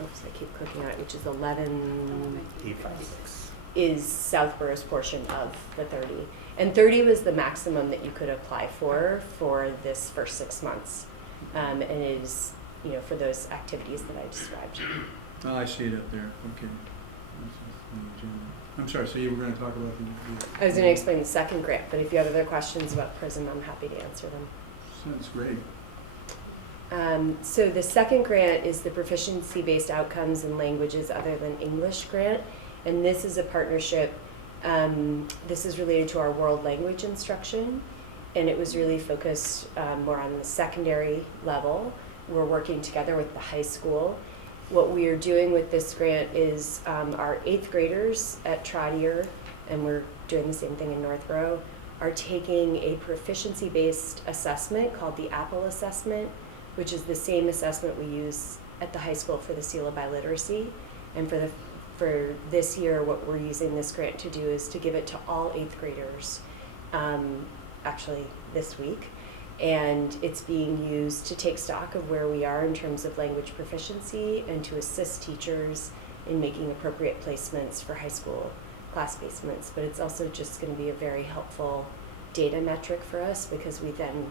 oops, I keep clicking on it, which is 1156, is Southborough's portion of the 30. And 30 was the maximum that you could apply for this first 6 months. And it is, you know, for those activities that I described. Oh, I see it up there. Okay. I'm sorry, so you were going to talk about I was going to explain the second grant, but if you have other questions about PRISM, I'm happy to answer them. Sounds great. So the second grant is the Proficiency-Based Outcomes in Languages Other Than English grant, and this is a partnership. This is related to our world language instruction, and it was really focused more on the secondary level. We're working together with the high school. What we are doing with this grant is our 8th graders at Trotter, and we're doing the same thing in Northborough, are taking a proficiency-based assessment called the Apple assessment, which is the same assessment we use at the high school for the seal of biliteracy. And for this year, what we're using this grant to do is to give it to all 8th graders, actually this week. And it's being used to take stock of where we are in terms of language proficiency and to assist teachers in making appropriate placements for high school class placements. But it's also just going to be a very helpful data metric for us because we then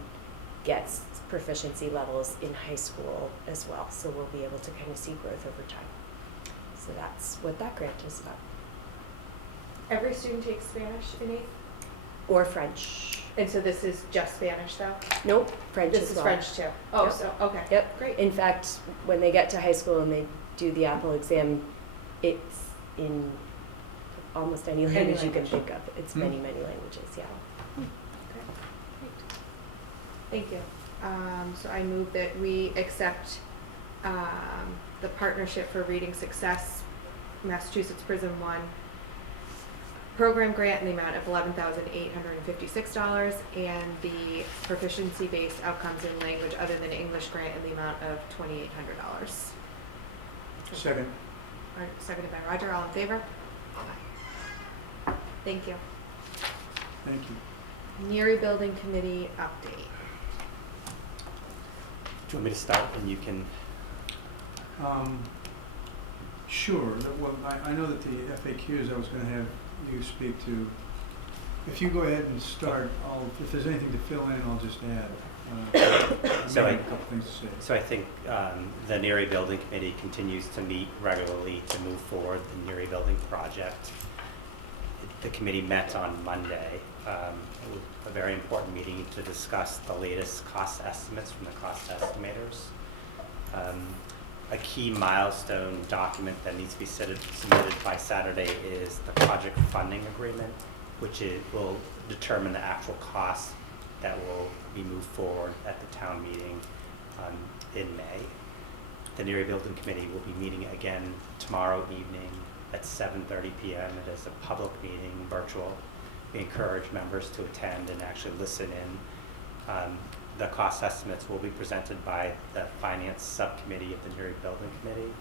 get proficiency levels in high school as well. So we'll be able to kind of see growth over time. So that's what that grant is about. Every student takes Spanish in 8th? Or French. And so this is just Spanish though? Nope, French This as is well. French too? Oh, Yep. so, okay. Yep. Great. In fact, when they get to high school and they do the Apple exam, it's in almost any language you can language. think of. It's many, many languages, yeah. Okay, great. Thank you. So I move that we accept the Partnership for Reading Success Massachusetts Prism 1 program grant in the amount of $11,856 and the proficiency-based outcomes in language other than English grant in the amount of $2,800. Second. Seconded by Roger. All in favor? Thank you. Thank you. Neary Building Committee update. Do you want me to start and you can? Sure. Well, I know that the FAQs I was going to have you speak to. If you go ahead and start, if there's anything to fill in, I'll just add. So I have a couple things to say. So I think the Neary Building Committee continues to meet regularly to move forward the Neary Building project. The committee met on Monday. It was a very important meeting to discuss the latest cost estimates from the cost estimators. A key milestone document that needs to be submitted by Saturday is the project funding agreement, which will determine the actual costs that will be moved forward at the town meeting in May. The Neary Building Committee will be meeting again tomorrow evening at 7:30 p.m. It is a public meeting, virtual. We encourage members to attend and actually listen in. The cost estimates will be presented by the Finance Subcommittee of the Neary Building Committee.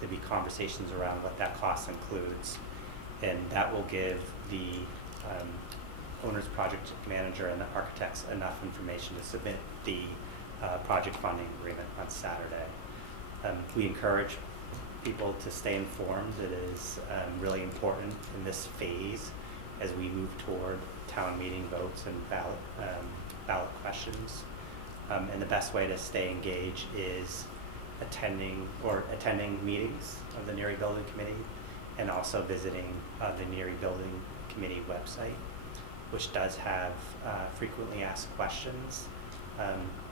There'll be conversations around what that cost includes, and that will give the owner's project manager and the architects enough information to submit the project funding agreement on Saturday. We encourage people to stay informed. It is really important in this phase as we move toward town meeting votes and ballot questions. And the best way to stay engaged is attending meetings of the Neary Building Committee and also visiting the Neary Building Committee website, which does have frequently asked questions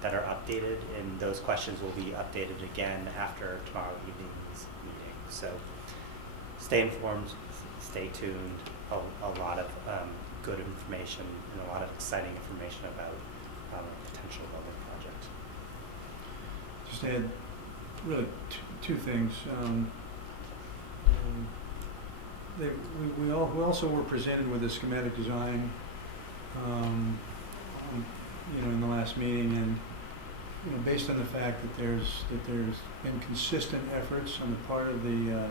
that are updated, and those questions will be updated again after tomorrow evening's meeting. So stay informed, stay tuned, a lot of good information and a lot of exciting information about a potential building project. Just add really two things. We also were presented with a schematic design, in the last meeting, and based on the fact that there's been consistent efforts on the part of the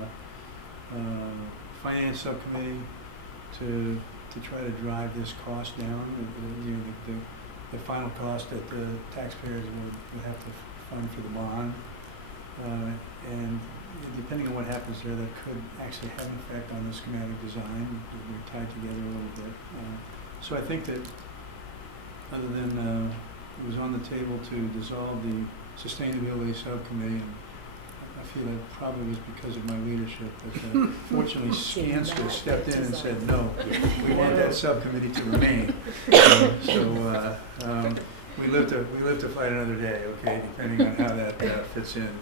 finance subcommittee to try to drive this cost down, the final cost that the taxpayers would have to fund for the bond, and depending on what happens there, that could actually have an effect on the schematic design. They're tied together a little bit. So I think that other than it was on the table to dissolve the sustainability subcommittee, and I feel that probably was because of my leadership, but fortunately Skanska stepped in and said, no, we want that subcommittee to remain. So we live to fight another day, okay, depending on how that fits in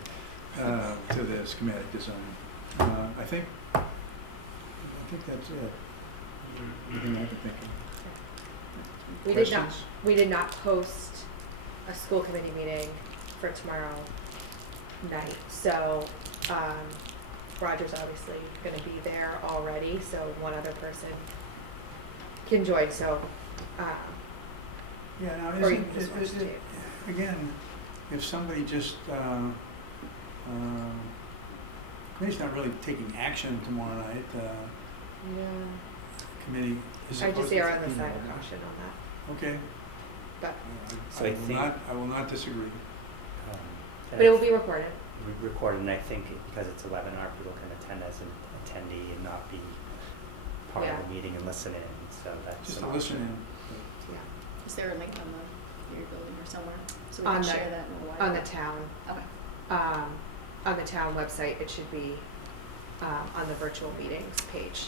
to the schematic design. I think that's it. Anything I can think of. We did not post a school committee meeting for tomorrow night. So Roger's obviously going to be there already. So one other person can join, so, Yeah, now, or you isn't, can just watch is the it, again, if somebody just, committee's not really taking action tomorrow night, Yeah. committee is I supposed just to. err on the side of caution on that, Okay. but, So I I will think- not, I will not disagree. And but it will be recorded. recorded, and I think because it's a webinar, people can attend as an attendee and not be part Yeah. of the meeting and listen in, so that's Just an to listen option. in. Yeah. Is there a link on your building or somewhere? So we On can the- share that in a while. On the town, Okay. on the town website, it should be, on the virtual meetings page.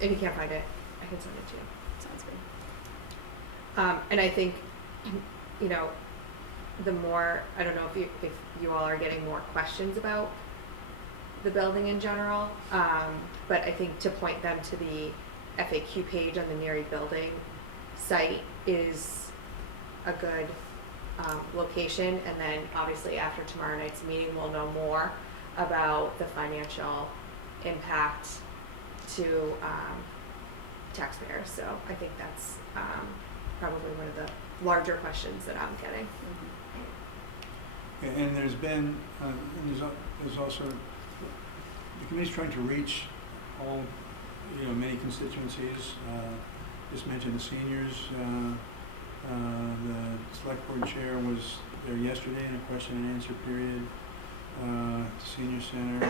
If you can't find it, I can send it to you. Sounds good. And I think, you know, the more, I don't know if you all are getting more questions about the building in general, but I think to point them to the FAQ page on the Neary Building site is a good location. And then obviously after tomorrow night's meeting, we'll know more about the financial impact to taxpayers. So I think that's probably one of the larger questions that I'm getting. And there's been, and there's also, the committee's trying to reach all, many constituencies. Just mentioned the seniors. The select board chair was there yesterday in a question and answer period. Senior center,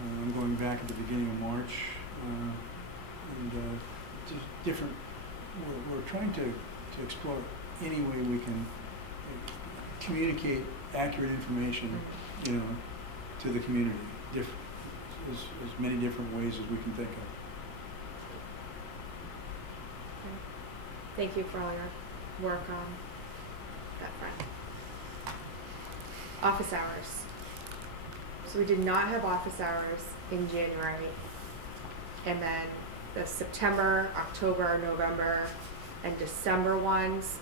I'm going back at the beginning of March. And just different, we're trying to explore any way we can communicate accurate information, to the community, as many different ways as we can think of. Thank you for all your work on that front. Office hours. So we did not have office hours in January. And then the September, October, November, and December ones,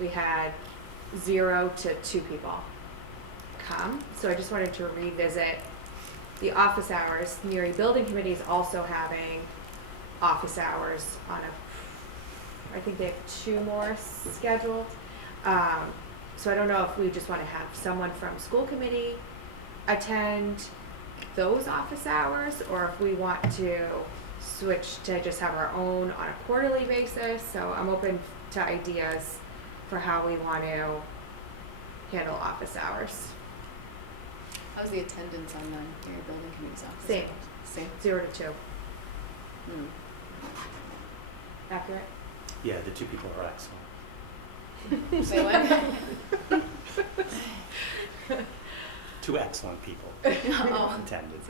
we had 0 to 2 people come. So I just wanted to revisit the office hours. Neary Building Committee is also having office hours on I think they have 2 more scheduled. So I don't know if we just want to have someone from school committee attend those office hours, or if we want to switch to just have our own on a quarterly basis. So I'm open to ideas for how we want to handle office hours. How's the attendance on your building committee's office? Same. Same. 0 to 2. Mm. Accurate? Yeah, the 2 people are excellent. Say what? 2 excellent people Oh. attended.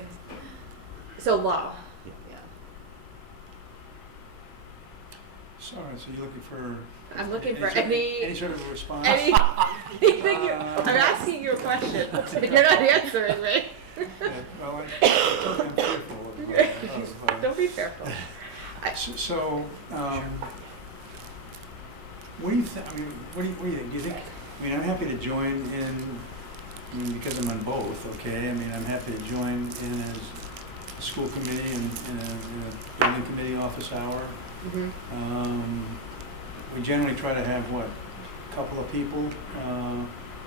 So low. Yeah. Sorry, so you're looking for? I'm looking for any sort of a response? anything. I'm asking you a question, and you're not answering me. Yeah, well, I'm fearful of Don't be fearful. So, what do you think? I mean, what do you think? Do you think? I mean, I'm happy to join in. I mean, because I'm on both. Okay. I mean, I'm happy to join in as a school committee and a building committee office hour. Mm-hmm. We generally try to have a couple of people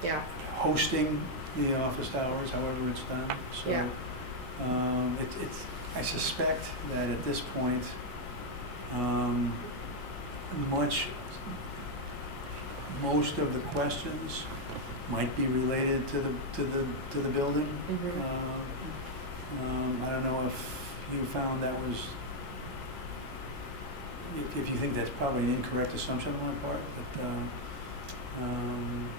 Yeah. hosting the office hours, however it's done. So, Yeah. it's. I suspect that at this point, most of the questions might be related to the building. Mm-hmm. I don't know if you found that was, if you think that's probably an incorrect assumption on my part, but.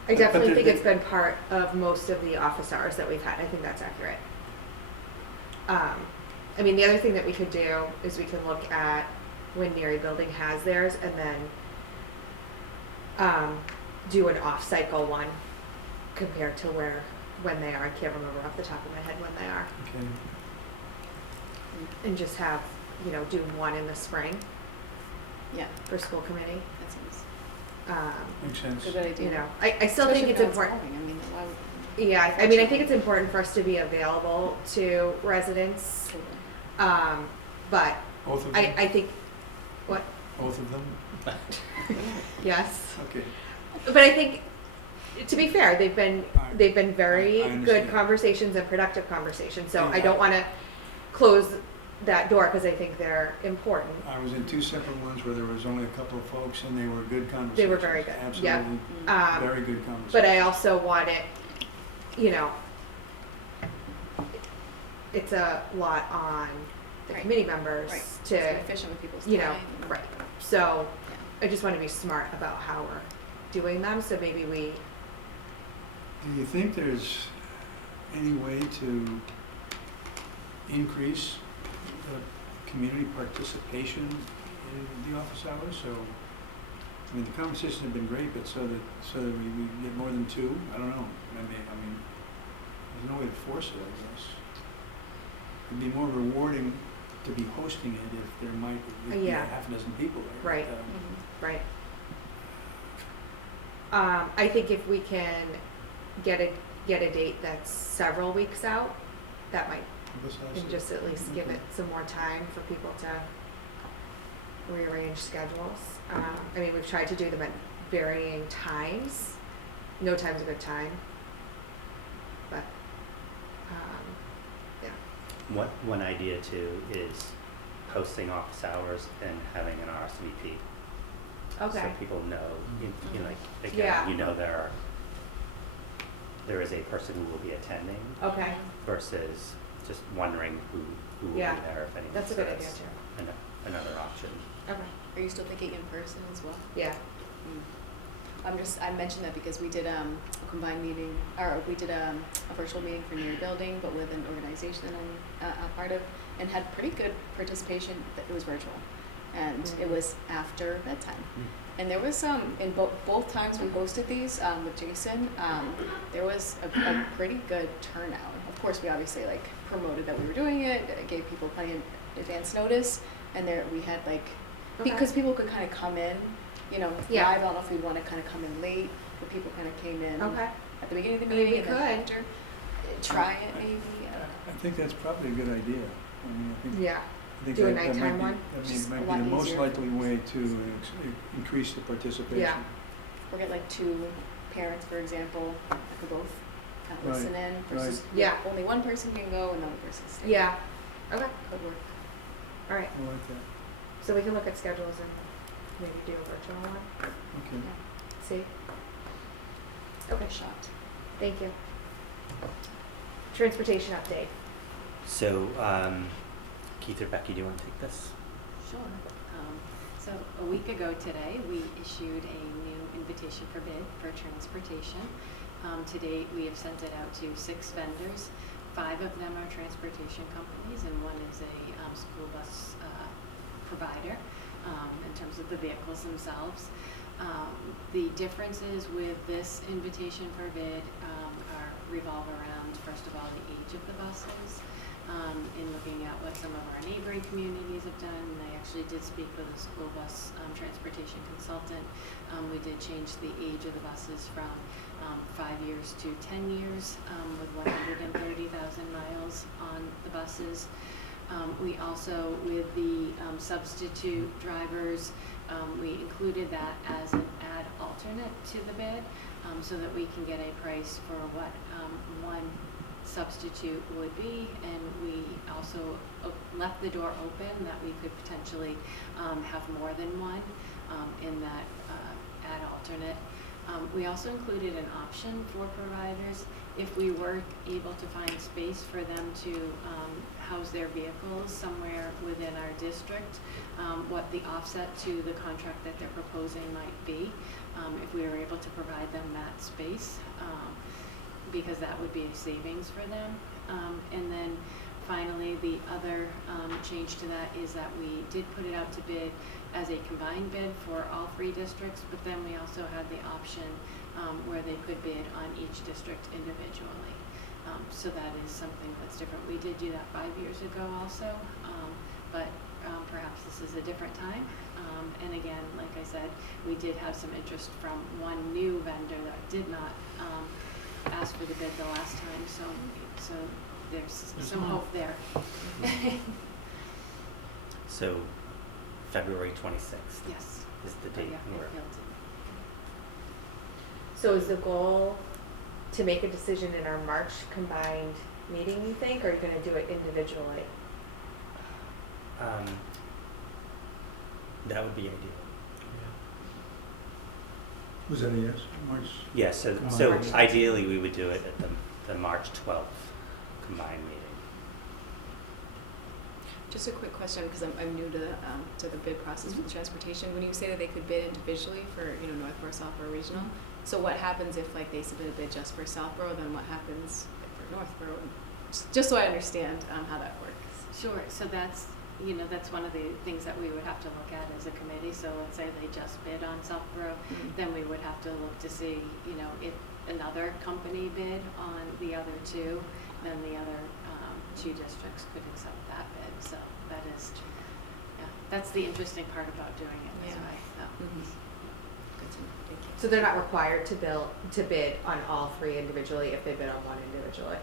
I definitely think there- it's been part of most of the office hours that we've had. I think that's accurate. I mean, the other thing that we could do is we can look at when Neary Building has theirs, and then do an off-cycle one compared to when they are. I can't remember off the top of my head when they are. Okay. And just have, do one in the spring Yeah. for school committee. That sounds Makes sense. a good idea. I still think it's important. I mean, why would? Yeah, I mean, I think it's important for us to be available to residents. But Both of them? I think Both of them? Yes. Okay. But I think, to be fair, they've been very I good understand. conversations and productive conversations. So I Yeah. don't want to close that door because I think they're important. I was in two separate ones where there was only a couple of folks and they were good conversations. They were very good, yeah. Absolutely, very good conversations. But I also want it, you know, it's a lot on the Right. committee members Right. to, It's efficient with people's you time. know, and- right. So Yeah. I just want to be smart about how we're doing them. So maybe we, Do you think there's any way to increase the community participation in the office hours? So, I mean, the conversations have been great, but so that we get more than two? I don't know. I mean, there's no way to force it, I guess. It'd be more rewarding to be hosting it if there might be Yeah. a half a dozen people there. Right. Mhm. right. I think if we can get a date that's several weeks out, that might, and just at least give it some more time for people to rearrange schedules. I mean, we've tried to do them at varying times. No time's a good time. But, yeah. One idea too is posting office hours and having an RSVP. Okay. So people know, you know, like, Yeah. again, you know there is a person who will be attending Okay. versus just wondering who will Yeah. be there if anyone. That's a good idea too. Another option. Okay. Are you still thinking in person as well? Yeah. I mentioned that because we did a combined meeting, or we did a virtual meeting for Near Building, but with an organization that I'm a part of, and had pretty good participation. It was virtual, and it was after bedtime. And there was in both times we hosted these with Jason, there was a pretty good turnout. Of course, we obviously promoted that we were doing it, gave people plenty of advance notice, and there we had because people could kind of come in, you know, Yeah. live. I don't know if we'd want to kind of come in late, but people kind of came in Okay. at the beginning of the I mean, meeting we and then could. after. Try it maybe. I think that's probably a good idea. I mean, Yeah. I think Do a that might nighttime be- one? Just Might a be lot the most easier. likely way to increase the participation. Yeah. Or get two parents, for example, that could both kind of Right, listen in versus Yeah. only one person can go and the other person stays. Yeah. Okay. Could work. All right. I like that. So we can look at schedules and maybe do a virtual one. Okay. See? Okay. Shot. Thank you. Transportation update. So, Keith or Becky, do you want to take this? Sure. So a week ago today, we issued a new invitation for bid for transportation. To date, we have sent it out to 6 vendors. 5 of them are transportation companies, and 1 is a school bus provider in terms of the vehicles themselves. The differences with this invitation for bid revolve around, first of all, the age of the buses. In looking at what some of our neighboring communities have done, I actually did speak with a school bus transportation consultant. We did change the age of the buses from 5 years to 10 years with 130,000 miles on the buses. We also, with the substitute drivers, we included that as an add alternate to the bid so that we can get a price for what one substitute would be, and we also left the door open that we could potentially have more than one in that add alternate. We also included an option for providers if we were able to find space for them to house their vehicles somewhere within our district, what the offset to the contract that they're proposing might be, if we were able to provide them that space, because that would be a savings for them. And then finally, the other change to that is that we did put it out to bid as a combined bid for all 3 districts, but then we also had the option where they could bid on each district individually. So that is something that's different. We did do that 5 years ago also, but perhaps this is a different time. And again, like I said, we did have some interest from one new vendor that did not ask for the bid the last time, so there's some hope there. So, February 26th Yes. is the Oh, date. yeah, we're- it failed. So is the goal to make a decision in our March combined meeting, you think, or are you gonna do it individually? That would be ideal. Was that a yes? March? Yes, Oh, so March. ideally, we would do it at the March 12th combined meeting. Just a quick question, because I'm new to the bid process for the transportation. When you say that they could bid individually for, Northborough, Southborough Regional, so what happens if, like, they submit a bid just for Southborough, then what happens for Northborough? Just so I understand how that works. Sure, so that's one of the things that we would have to look at as a committee. So let's say they just bid on Southborough, then we would have to look to see, if another company bid on the other two, then the other two districts could accept that bid. So that is, that's the interesting part about doing it this way. So. Good to know. Thank you. So they're not required to bid on all three individually if they bid on one individually?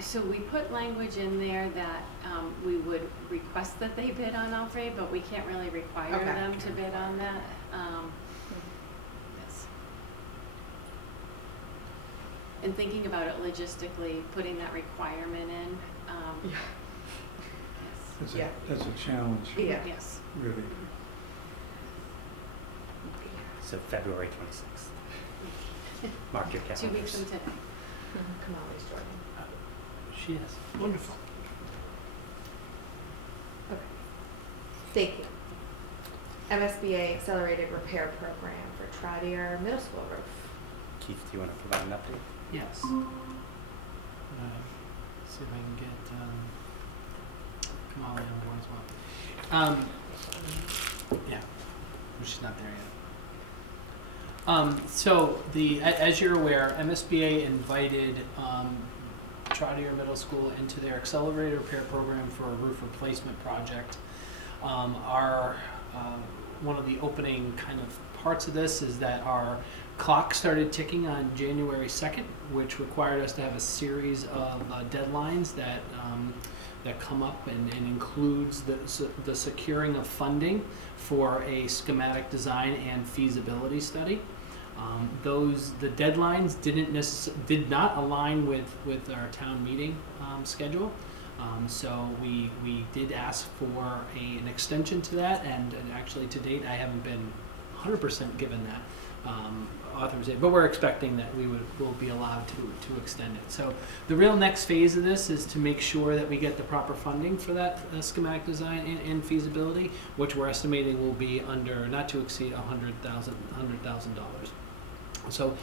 So we put language in there that we would request that they bid on all three, but we can't really require Okay. them to bid on that. Yes. And thinking about it logistically, putting that requirement in. Yeah. Yes. Yeah. That's a challenge, Yeah. Yes. really. So February 26th. Mark your 2 calendars. weeks from today. Come on, Lisa Jordan. She is. Wonderful. Okay. Thank you. MSBA Accelerated Repair Program for Trotter Middle School roof. Keith, do you want to provide an update? Yes. See if I can get Kamali on board as well. Yeah, she's not there yet. So as you're aware, MSBA invited Trotter Middle School into their accelerated repair program for a roof replacement project. One of the opening kind of parts of this is that our clock started ticking on January 2nd, which required us to have a series of deadlines that come up and includes the securing of funding for a schematic design and feasibility study. The deadlines did not align with our town meeting schedule. So we did ask for an extension to that, and actually to date I haven't been 100% given that authorization, but we're expecting that will be allowed to extend it. So the real next phase of this is to make sure that we get the proper funding for that schematic design and feasibility, which we're estimating will be under not to exceed $100,000. So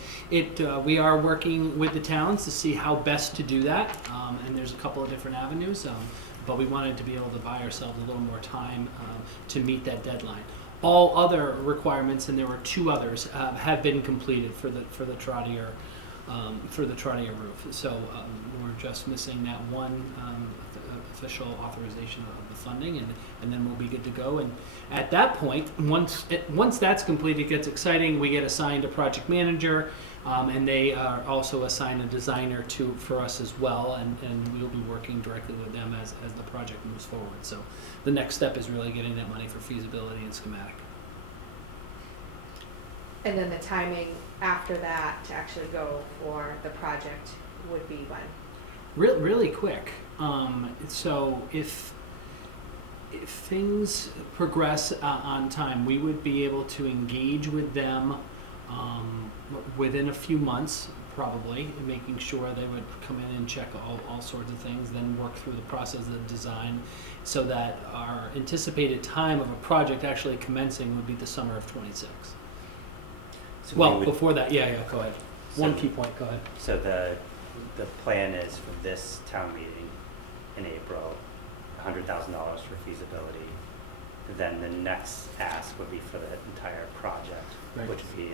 we are working with the towns to see how best to do that, and there's a couple of different avenues, but we wanted to be able to buy ourselves a little more time to meet that deadline. All other requirements, and there were two others, have been completed for the Trotter roof. So we're just missing that one official authorization of the funding, and then we'll be good to go. And at that point, once that's complete, it gets exciting. We get assigned a project manager, and they are also assigned a designer for us as well, and we'll be working directly with them as the project moves forward. So the next step is really getting that money for feasibility and schematic. And then the timing after that to actually go for the project would be when? Really quick. So if things progress on time, we would be able to engage with them within a few months, probably, making sure they would come in and check all sorts of things, then work through the process of design, so that our anticipated time of a project actually commencing would be the summer of '26. So Well, before that, yeah, go ahead. One So- key point, go ahead. So the plan is for this town meeting in April, $100,000 for feasibility. Then the next ask would be for the entire project, Right. which would be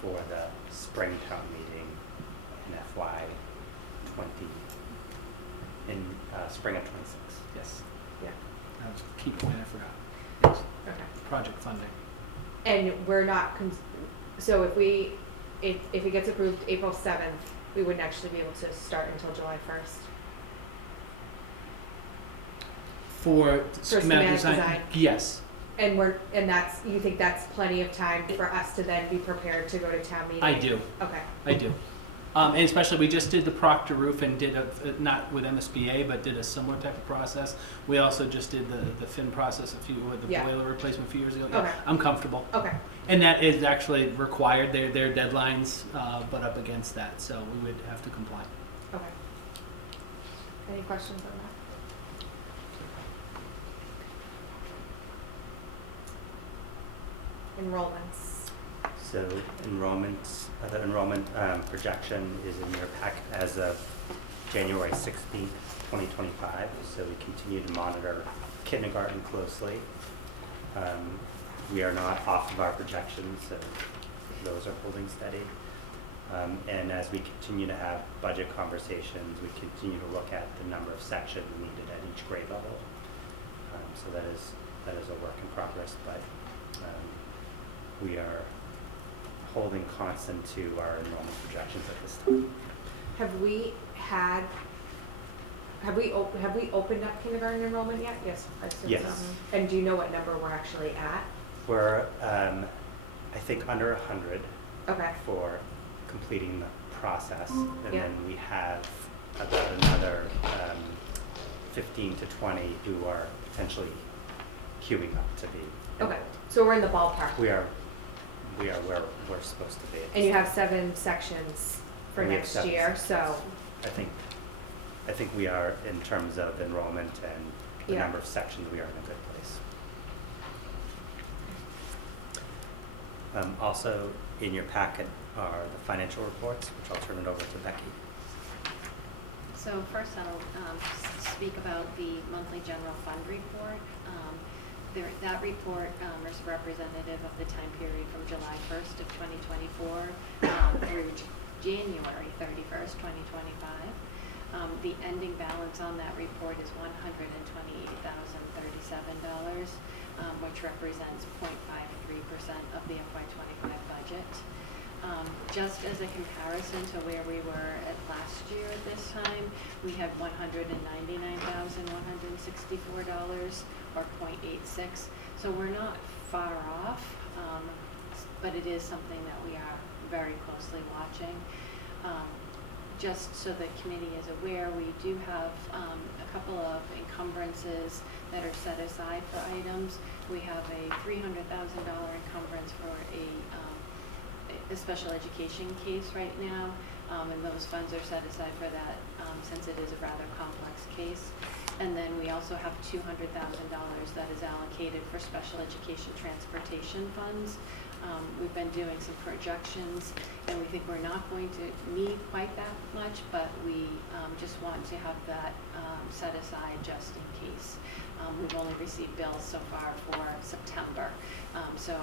for the spring town meeting in FY '20, in spring of '26. Yes. That was the key point I forgot. Okay. Project funding. And we're not, so if it gets approved April 7th, we wouldn't actually be able to start until July 1st? For schematic schematic design? design. Yes. And that's, you think that's plenty of time for us to then be prepared to go to town meeting? I do. Okay. I do. And especially, we just did the Proctor roof and did not with MSBA, but did a similar type of process. We also just did the fin process with the Yeah. boiler replacement a few years ago. Okay. I'm comfortable. Okay. And that is actually required, their deadlines, but up against that, so we would have to comply. Okay. Any questions on that? Enrollments. So the enrollment projection is in your packet as of January 16th, 2025. So we continue to monitor kindergarten closely. We are not off of our projections, so those are holding steady. And as we continue to have budget conversations, we continue to look at the number of sections needed at each grade level. So that is a work in progress, but we are holding constant to our enrollment projections at this time. Have we opened up kindergarten enrollment yet? Yes, I assume so. Yes. And do you know what number we're actually at? We're, I think, under 100 Okay. for completing the process, and Yeah. then we have about another 15 to 20 who are potentially queuing up to be. Okay. So we're in the ballpark. We are where we're supposed to be. And you have 7 sections for And we have next 7 year, sections. so I think we are, in terms of enrollment and the Yeah. number of sections, we are in a good place. Also, in your packet are the financial reports, which I'll turn it over to Becky. So first I'll speak about the monthly general fund report. That report is representative of the time period from July 1st of 2024 through January 31st, 2025. The ending balance on that report is $128,037, which represents 0.53% of the FY25 budget. Just as a comparison to where we were at last year at this time, we had $199,164, or 0.86. So we're not far off, but it is something that we are very closely watching. Just so the committee is aware, we do have a couple of encumbrances that are set aside for items. We have a $300,000 encumbrance for a special education case right now, and those funds are set aside for that since it is a rather complex case. And then we also have $200,000 that is allocated for special education transportation funds. We've been doing some projections, and we think we're not going to need quite that much, but we just want to have that set aside just in case. We've only received bills so far for September, so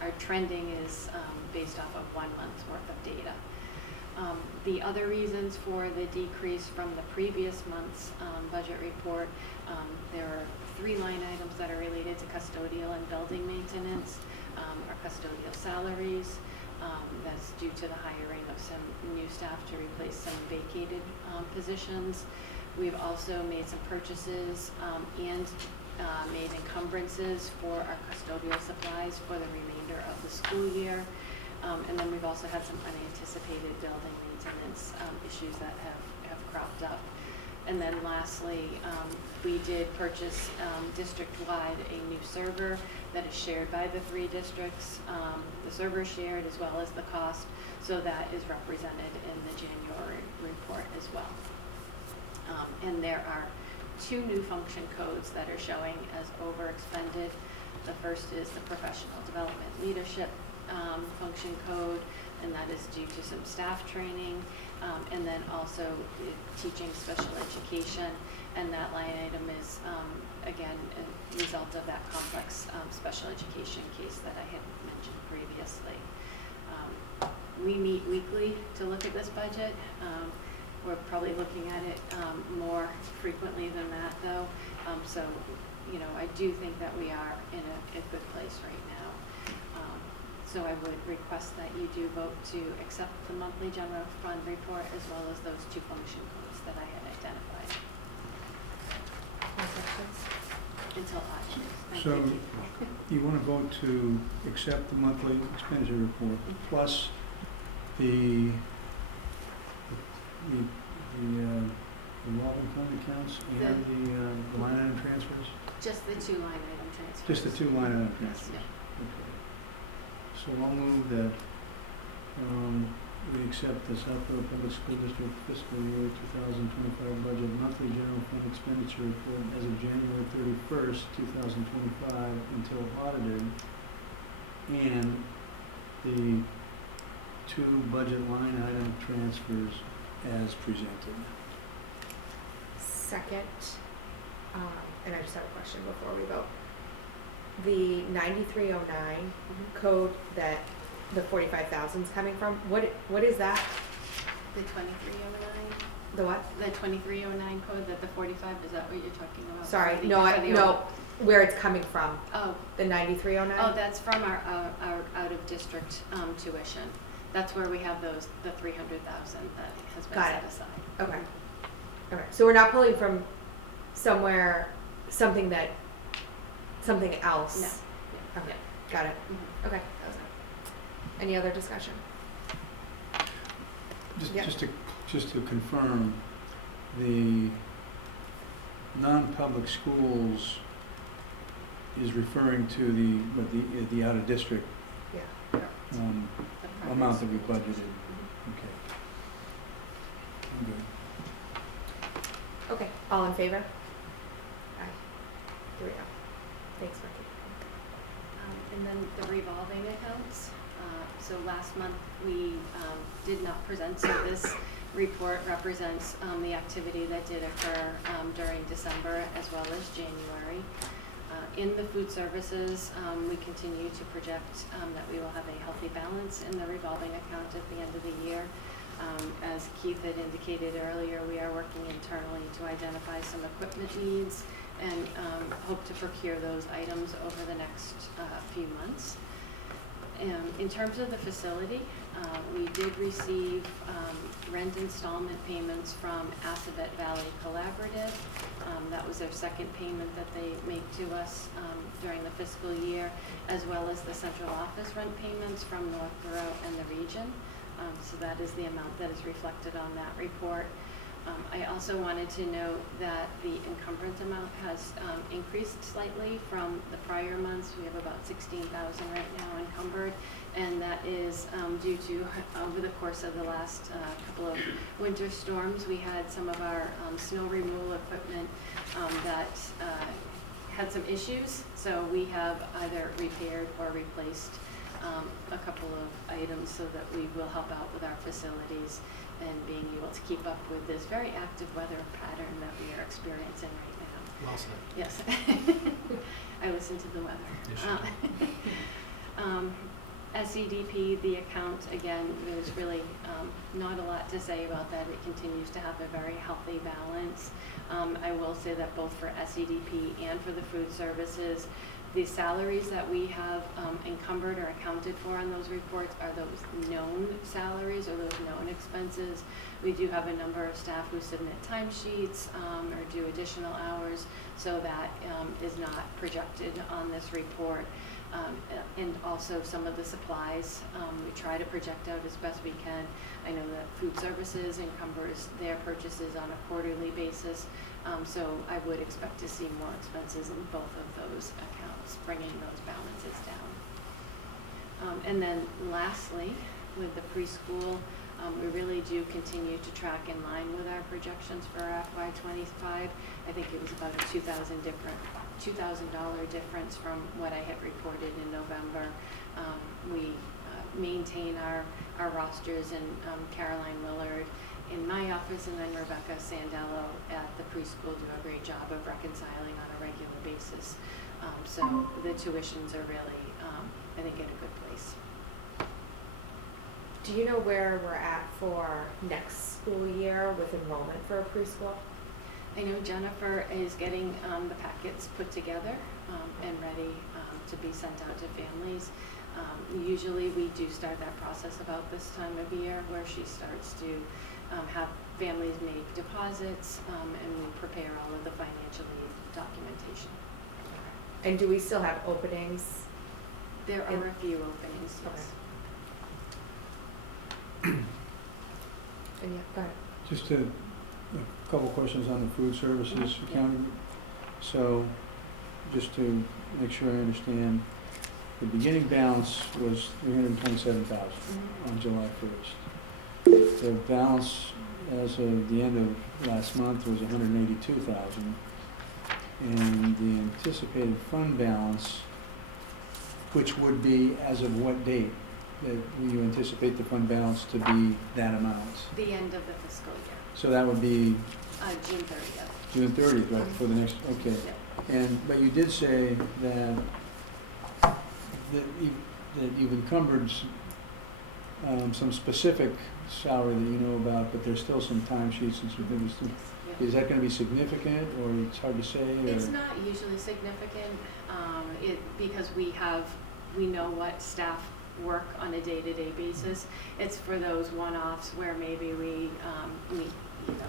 our trending is based off of 1 month's worth of data. The other reasons for the decrease from the previous month's budget report, there are 3 line items that are related to custodial and building maintenance. Our custodial salaries, that's due to the hiring of some new staff to replace some vacated positions. We've also made some purchases and made encumbrances for our custodial supplies for the remainder of the school year. And then we've also had some unanticipated building maintenance issues that have cropped up. And then lastly, we did purchase district-wide a new server that is shared by the 3 districts. The server is shared as well as the cost, so that is represented in the January report as well. And there are 2 new function codes that are showing as overexpended. The first is the professional development leadership function code, and that is due to some staff training, and then also teaching special education, and that line item is again a result of that complex special education case that I had mentioned previously. We meet weekly to look at this budget. We're probably looking at it more frequently than that, though. So, you know, I do think that we are in a good place right now. So I would request that you do vote to accept the monthly general fund report as well as those 2 function codes that I had identified. Any questions? And until audited. Thank So you. you want to vote to accept the monthly expenditure report plus the revolving fund accounts and the line item transfers? Just the 2 line item transfers. Just the 2 line item Yes, transfers? yeah. Okay. So I'll move that we accept the Southborough Public School District fiscal year 2025 budget monthly general fund expenditure report as of January 31st, 2025 until audited, and the 2 budget line item transfers as presented. Second, and I just have a question before we vote. The 9309 code that the 45,000 is coming from, what is that? The 2309, The what? the 2309 code, that the 45, is that what you're talking about? Sorry, For the- no, for the no, old- where it's coming from, Oh, the 9309? oh, that's from our out-of-district tuition. That's where we have the 300,000 that has been Got set it. aside. Okay. Okay, so we're not pulling from somewhere, something else? No. Okay, got it. Mhm. Okay, that was it. Any other discussion? Yeah. Just to confirm, the non-public schools is referring to the out-of-district Yeah. The amount progress. that we budgeted. Mhm. Okay. I'm good. Okay, all in favor? Aye. 3-0. Thanks, Becky. And then the revolving accounts. So last month, we did not present, so this report represents the activity that did occur during December as well as January. In the food services, we continue to project that we will have a healthy balance in the revolving account at the end of the year. As Keith had indicated earlier, we are working internally to identify some equipment needs and hope to procure those items over the next few months. In terms of the facility, we did receive rent installment payments from Assabet Valley Collaborative. That was their second payment that they make to us during the fiscal year, as well as the central office rent payments from Northborough and the region. So that is the amount that is reflected on that report. I also wanted to note that the encumbrance amount has increased slightly from the prior months. We have about 16,000 right now encumbered, and that is due to over the course of the last couple of winter storms, we had some of our snow removal equipment that had some issues. So we have either repaired or replaced a couple of items so that we will help out with our facilities and being able to keep up with this very active weather pattern that we are experiencing right now. Well said. Yes. I listen to the weather. Yes, SEDP, the account, again, there's really not a lot to say about that. It continues to have a very healthy balance. I will say that both for SEDP and for the food services, the salaries that we have encumbered or accounted for on those reports are those known salaries or those known expenses. We do have a number of staff who submit timesheets or do additional hours, so that is not projected on this report. And also some of the supplies, we try to project out as best we can. I know that food services encumbers their purchases on a quarterly basis, so I would expect to see more expenses in both of those accounts, bringing those balances down. And then lastly, with the preschool, we really do continue to track in line with our projections for FY25. I think it was about a $2,000 difference from what I had reported in November. We maintain our rosters, and Caroline Willard in my office, and then Rebecca Sandello at the preschool do a great job of reconciling on a regular basis. So the tuitions are really, I think, in a good place. Do you know where we're at for next school year with enrollment for a preschool? I know Jennifer is getting the packets put together and ready to be sent out to families. Usually we do start that process about this time of year, where she starts to have families make deposits and we prepare all of the financial aid documentation. And do we still have openings? There And- are a few openings, Okay. yes. And yeah, go ahead. Just a couple questions on the food services Mhm. accounting. So, just to make sure I understand, the beginning balance was 327,000 on July 1st. The balance as of the end of last month was 182,000. And the anticipated fund balance, which would be as of what date? That you anticipate the fund balance to be that amount? The end of the fiscal year, So that would be June 30th. June 30th, right, for the next, okay. Yeah. But you did say that you've encumbered some specific salary that you know about, but there's still some timesheets and some things. Yeah. Is that gonna be significant, or it's hard to say, or? It's not usually significant, because we know what staff work on a day-to-day basis. It's for those one-offs where maybe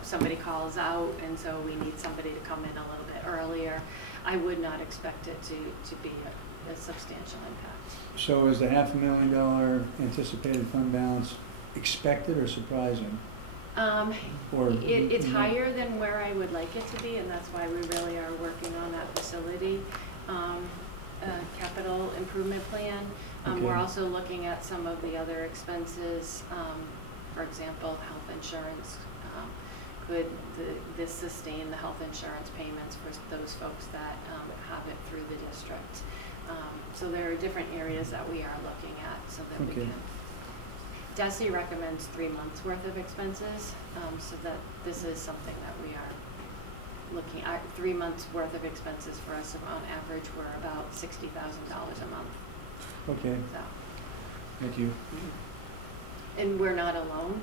somebody calls out, and so we need somebody to come in a little bit earlier. I would not expect it to be a substantial impact. So is the $500,000 anticipated fund balance expected or surprising? Or It's no? higher than where I would like it to be, and that's why we really are working on that facility capital improvement plan. We're Okay. also looking at some of the other expenses, for example, health insurance. Could this sustain the health insurance payments for those folks that have it through the district? So there are different areas that we are looking at so that we Okay. can. DESI recommends 3 months worth of expenses, so that this is something that we are looking at. 3 months worth of expenses for us on average were about $60,000 a month, Okay, so. thank you. And we're not alone.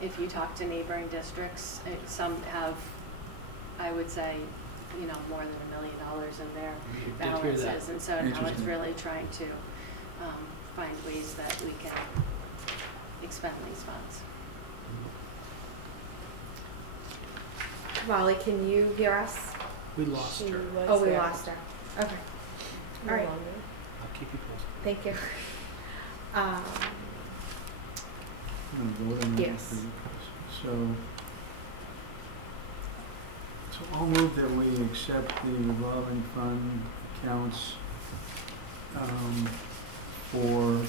If you talk to neighboring districts, some have, I would say, more than $1 million in their Did hear that. balances. And so now it's Interesting. really trying to find ways that we can expend these funds. Molly, can you hear us? We lost She her. was Oh, we there. lost her. Okay, No all right. longer. I'll keep you posted. Thank you. I'm gonna vote on that. Yes. So I'll move that we accept the revolving fund accounts for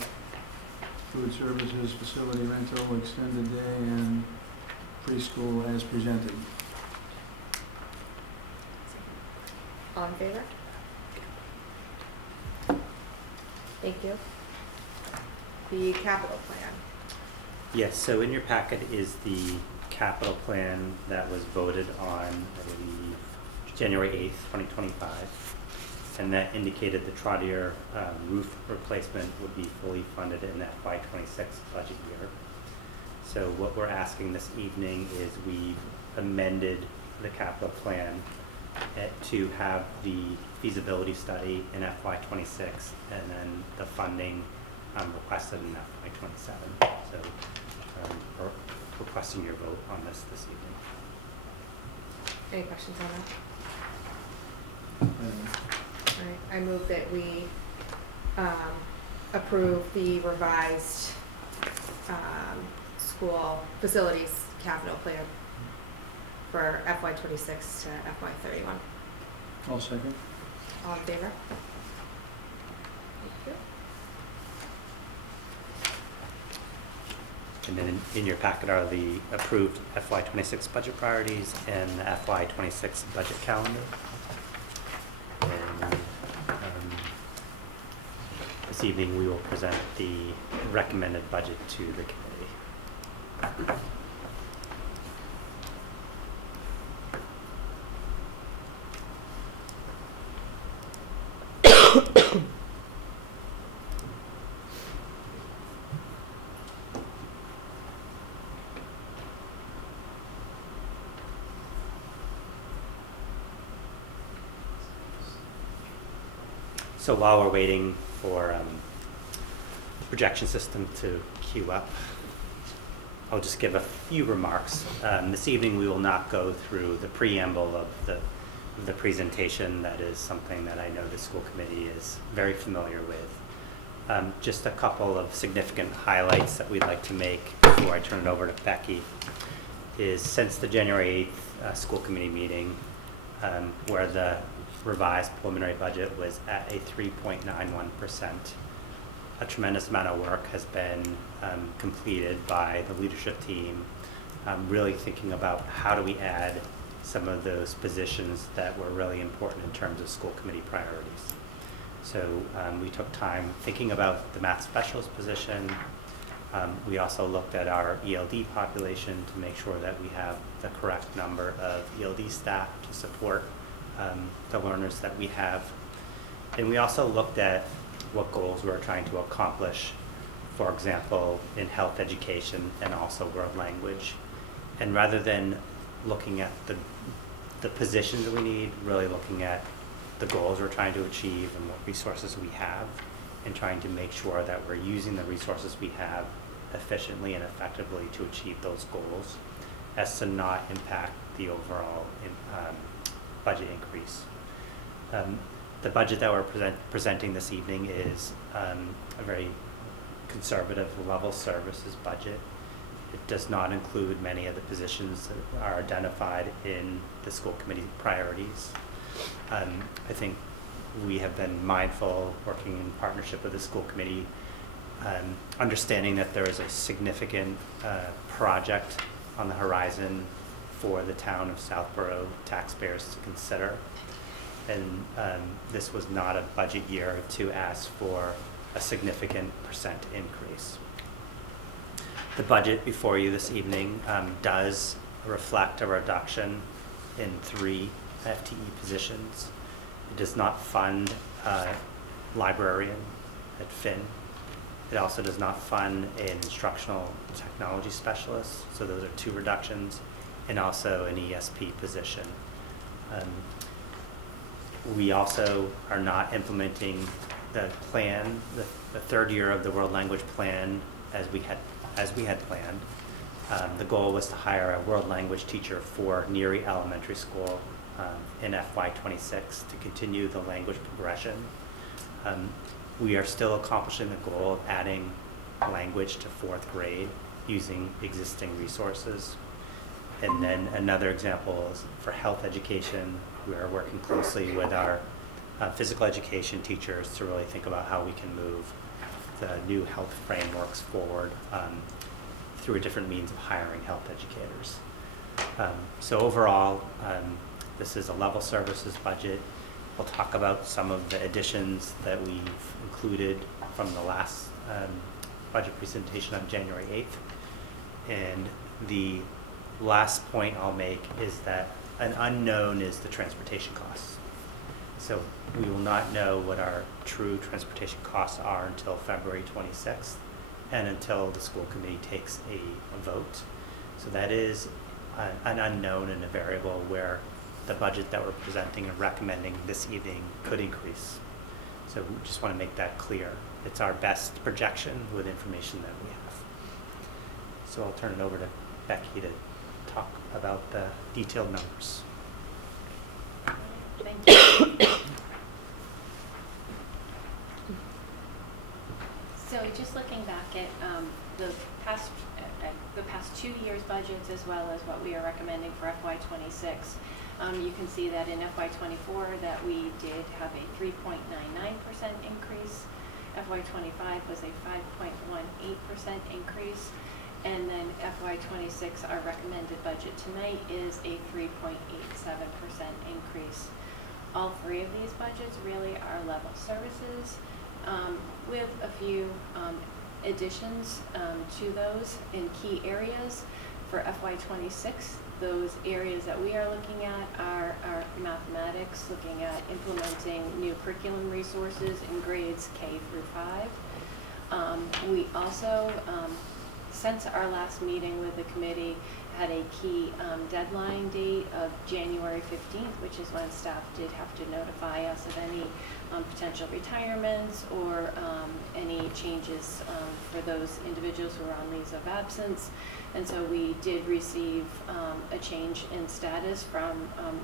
food services, facility rental, extended day, and preschool as presented. All in favor? Thank you. The capital plan. Yes, so in your packet is the capital plan that was voted on, I believe, January 8th, 2025. And that indicated the Trotter roof replacement would be fully funded in that FY26 budget year. So what we're asking this evening is we've amended the capital plan to have the feasibility study in FY26 and then the funding requested in FY27. So we're requesting your vote on this evening. Any questions on that? All right, I move that we approve the revised school facilities capital plan for FY26 to FY31. I'll second. All in favor? Thank you. And then in your packet are the approved FY26 budget priorities and the FY26 budget calendar. And this evening we will present the recommended budget to the committee. So while we're waiting for the projection system to queue up, I'll just give a few remarks. This evening we will not go through the preamble of the the presentation, that is something that I know the school committee is very familiar with. Just a couple of significant highlights that we'd like to make before I turn it over to Becky is since the January 8th school committee meeting, where the revised preliminary budget was at a 3.91%, a tremendous amount of work has been completed by the leadership team, really thinking about how do we add some of those positions that were really important in terms of school committee priorities. So we took time thinking about the math specialist position. We also looked at our ELD population to make sure that we have the correct number of ELD staff to support the learners that we have. And we also looked at what goals we're trying to accomplish, for example, in health education and also world language. And rather than looking at the positions that we need, really looking at the goals we're trying to achieve and what resources we have, and trying to make sure that we're using the resources we have efficiently and effectively to achieve those goals as to not impact the overall budget increase. The budget that we're presenting this evening is a very conservative level services budget. It does not include many of the positions that are identified in the school committee priorities. I think we have been mindful, working in partnership with the school committee, understanding that there is a significant project on the horizon for the town of Southborough taxpayers to consider. And this was not a budget year to ask for a significant percent increase. The budget before you this evening does reflect a reduction in 3 FTE positions. It does not fund librarian at Finn. It also does not fund an instructional technology specialist, so those are 2 reductions, and also an ESP position. We also are not implementing the plan, the 3rd year of the World Language Plan as we had planned. The goal was to hire a world language teacher for Neary Elementary School in FY26 to continue the language progression. We are still accomplishing the goal of adding language to 4th grade using existing resources. And then another example is for health education. We are working closely with our physical education teachers to really think about how we can move the new health frameworks forward through a different means of hiring health educators. So overall, this is a level services budget. We'll talk about some of the additions that we've included from the last budget presentation on January 8th. And the last point I'll make is that an unknown is the transportation costs. So we will not know what our true transportation costs are until February 26th and until the school committee takes a vote. So that is an unknown and a variable where the budget that we're presenting and recommending this evening could increase. So we just want to make that clear. It's our best projection with information that we have. So I'll turn it over to Becky to talk about the detailed numbers. Thank you. So just looking back at the past 2 years' budgets as well as what we are recommending for FY26, you can see that in FY24 that we did have a 3.99% increase. FY25 was a 5.18% increase. And then FY26, our recommended budget tonight is a 3.87% increase. All 3 of these budgets really are level services with a few additions to those in key areas. For FY26, those areas that we are looking at are mathematics, looking at implementing new curriculum resources in grades K through 5. We also, since our last meeting with the committee, had a key deadline date of January 15th, which is when staff did have to notify us of any potential retirements or any changes for those individuals who are on leaves of absence. And so we did receive a change in status from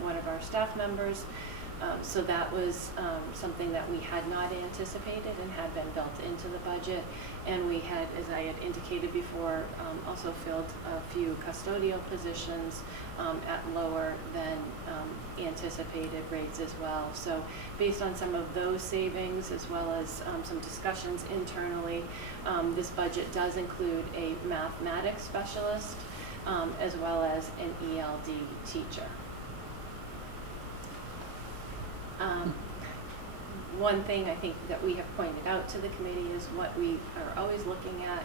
one of our staff members. So that was something that we had not anticipated and had been built into the budget. And we had, as I had indicated before, also filled a few custodial positions at lower than anticipated rates as well. So based on some of those savings, as well as some discussions internally, this budget does include a mathematics specialist as well as an ELD teacher. One thing I think that we have pointed out to the committee is what we are always looking at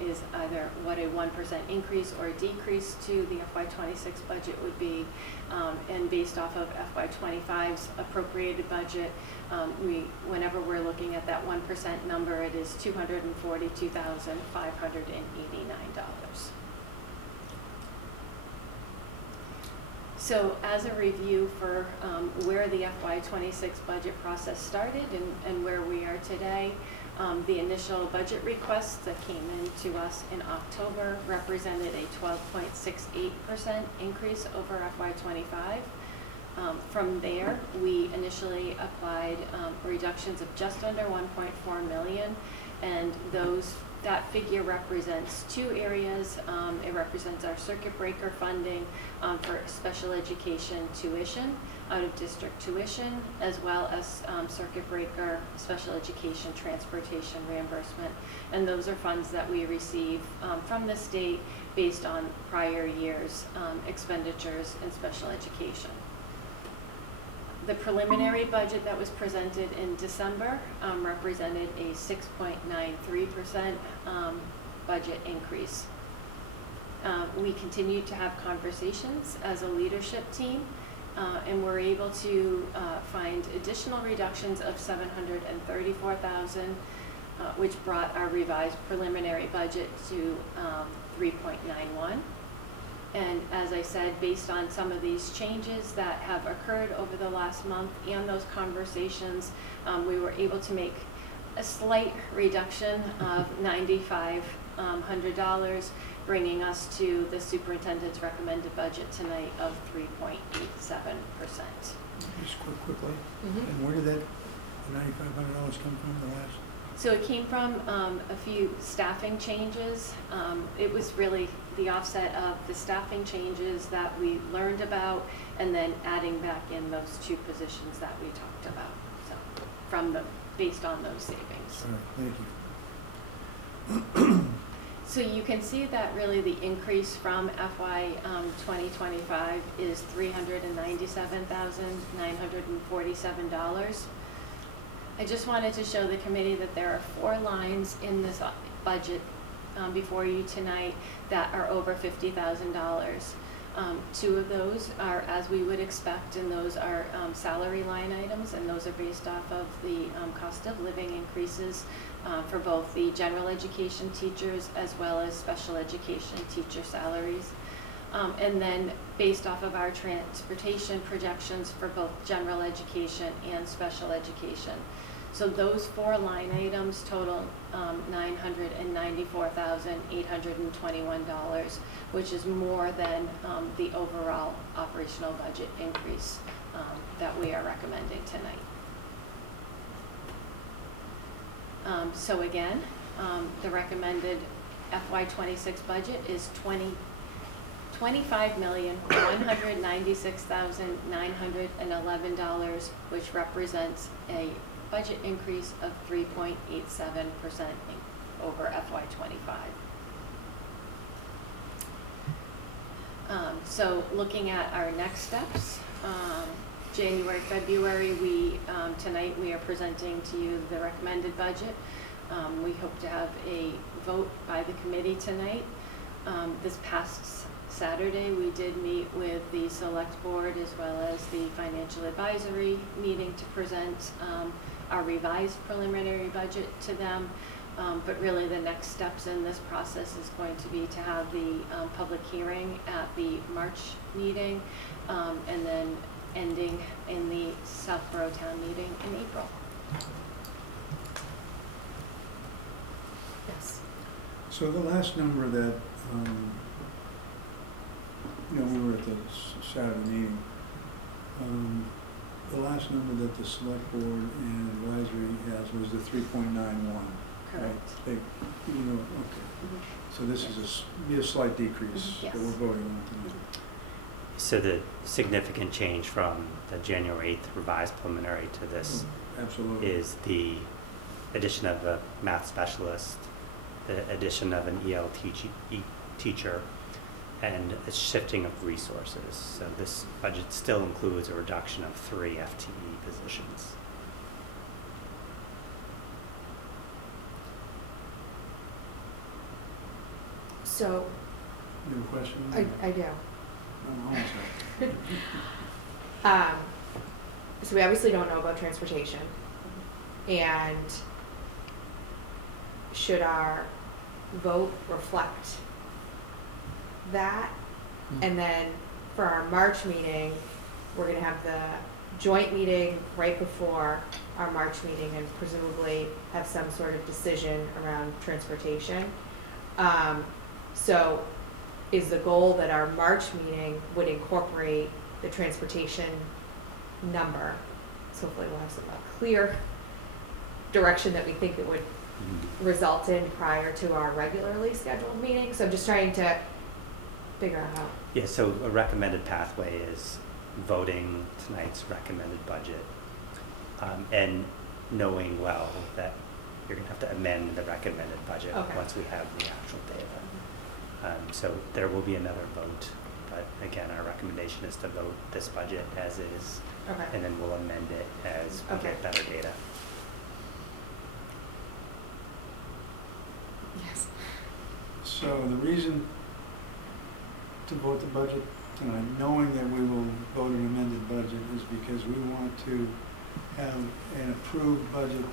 is either what a 1% increase or decrease to the FY26 budget would be, and based off of FY25's appropriated budget, whenever we're looking at that 1% number, it is $242,589. So as a review for where the FY26 budget process started and where we are today, the initial budget requests that came in to us in October represented a 12.68% increase over FY25. From there, we initially applied reductions of just under 1.4 million, and that figure represents two areas. It represents our circuit breaker funding for special education tuition, out of district tuition, as well as circuit breaker special education transportation reimbursement. And those are funds that we receive from the state based on prior year's expenditures in special education. The preliminary budget that was presented in December represented a 6.93% budget increase. We continued to have conversations as a leadership team, and were able to find additional reductions of $734,000, which brought our revised preliminary budget to 3.91. And as I said, based on some of these changes that have occurred over the last month and those conversations, we were able to make a slight reduction of $9,500, bringing us to the superintendent's recommended budget tonight of 3.87%. Just quickly, and where did that $9,500 come from, the last? So it came from a few staffing changes. It was really the offset of the staffing changes that we learned about, and then adding back in those two positions that we talked about. So based on those savings. All right, thank you. So you can see that really the increase from FY 2025 is $397,947. I just wanted to show the committee that there are 4 lines in this budget before you tonight that are over $50,000. 2 of those are as we would expect, and those are salary line items, and those are based off of the cost of living increases for both the general education teachers as well as special education teacher salaries. And then based off of our transportation projections for both general education and special education. So those 4 line items total $994,821, which is more than the overall operational budget increase that we are recommending tonight. So again, the recommended FY26 budget is $25,196,911, which represents a budget increase of 3.87% over FY25. So looking at our next steps, January, February, tonight we are presenting to you the recommended budget. We hope to have a vote by the committee tonight. This past Saturday, we did meet with the select board as well as the financial advisory meeting to present our revised preliminary budget to them. But really, the next steps in this process is going to be to have the public hearing at the March meeting, and then ending in the Southborough town meeting in April. Yes. So the last number that, we were at the Saturday meeting, the last number that the select board and advisory has was the 3.91. Correct. They, okay. So this is be a slight decrease Yes. that we're voting on tonight. So the significant change from the January 8th revised preliminary to this Absolutely. is the addition of a math specialist, the addition of an EL teacher, and a shifting of resources. So this budget still includes a reduction of 3 FTE positions. So, You have a question? I do. I'm almost So we obviously don't know about transportation. And should our vote reflect that? And then for our March meeting, we're gonna have the joint meeting right before our March meeting and presumably have some sort of decision around transportation. So is the goal that our March meeting would incorporate the transportation number? So hopefully we'll have a clear direction that we think it would result in prior to our regularly scheduled meeting. So I'm just trying to figure out how. Yeah, so a recommended pathway is voting tonight's recommended budget, and knowing well that you're gonna have to amend the recommended budget Okay. once we have the actual data. So there will be another vote, but again, our recommendation is to vote this budget as is, Okay. and then we'll amend it as we Okay. get better data. Yes. So the reason to vote the budget tonight, knowing that we will vote an amended budget, is because we want to have an approved budget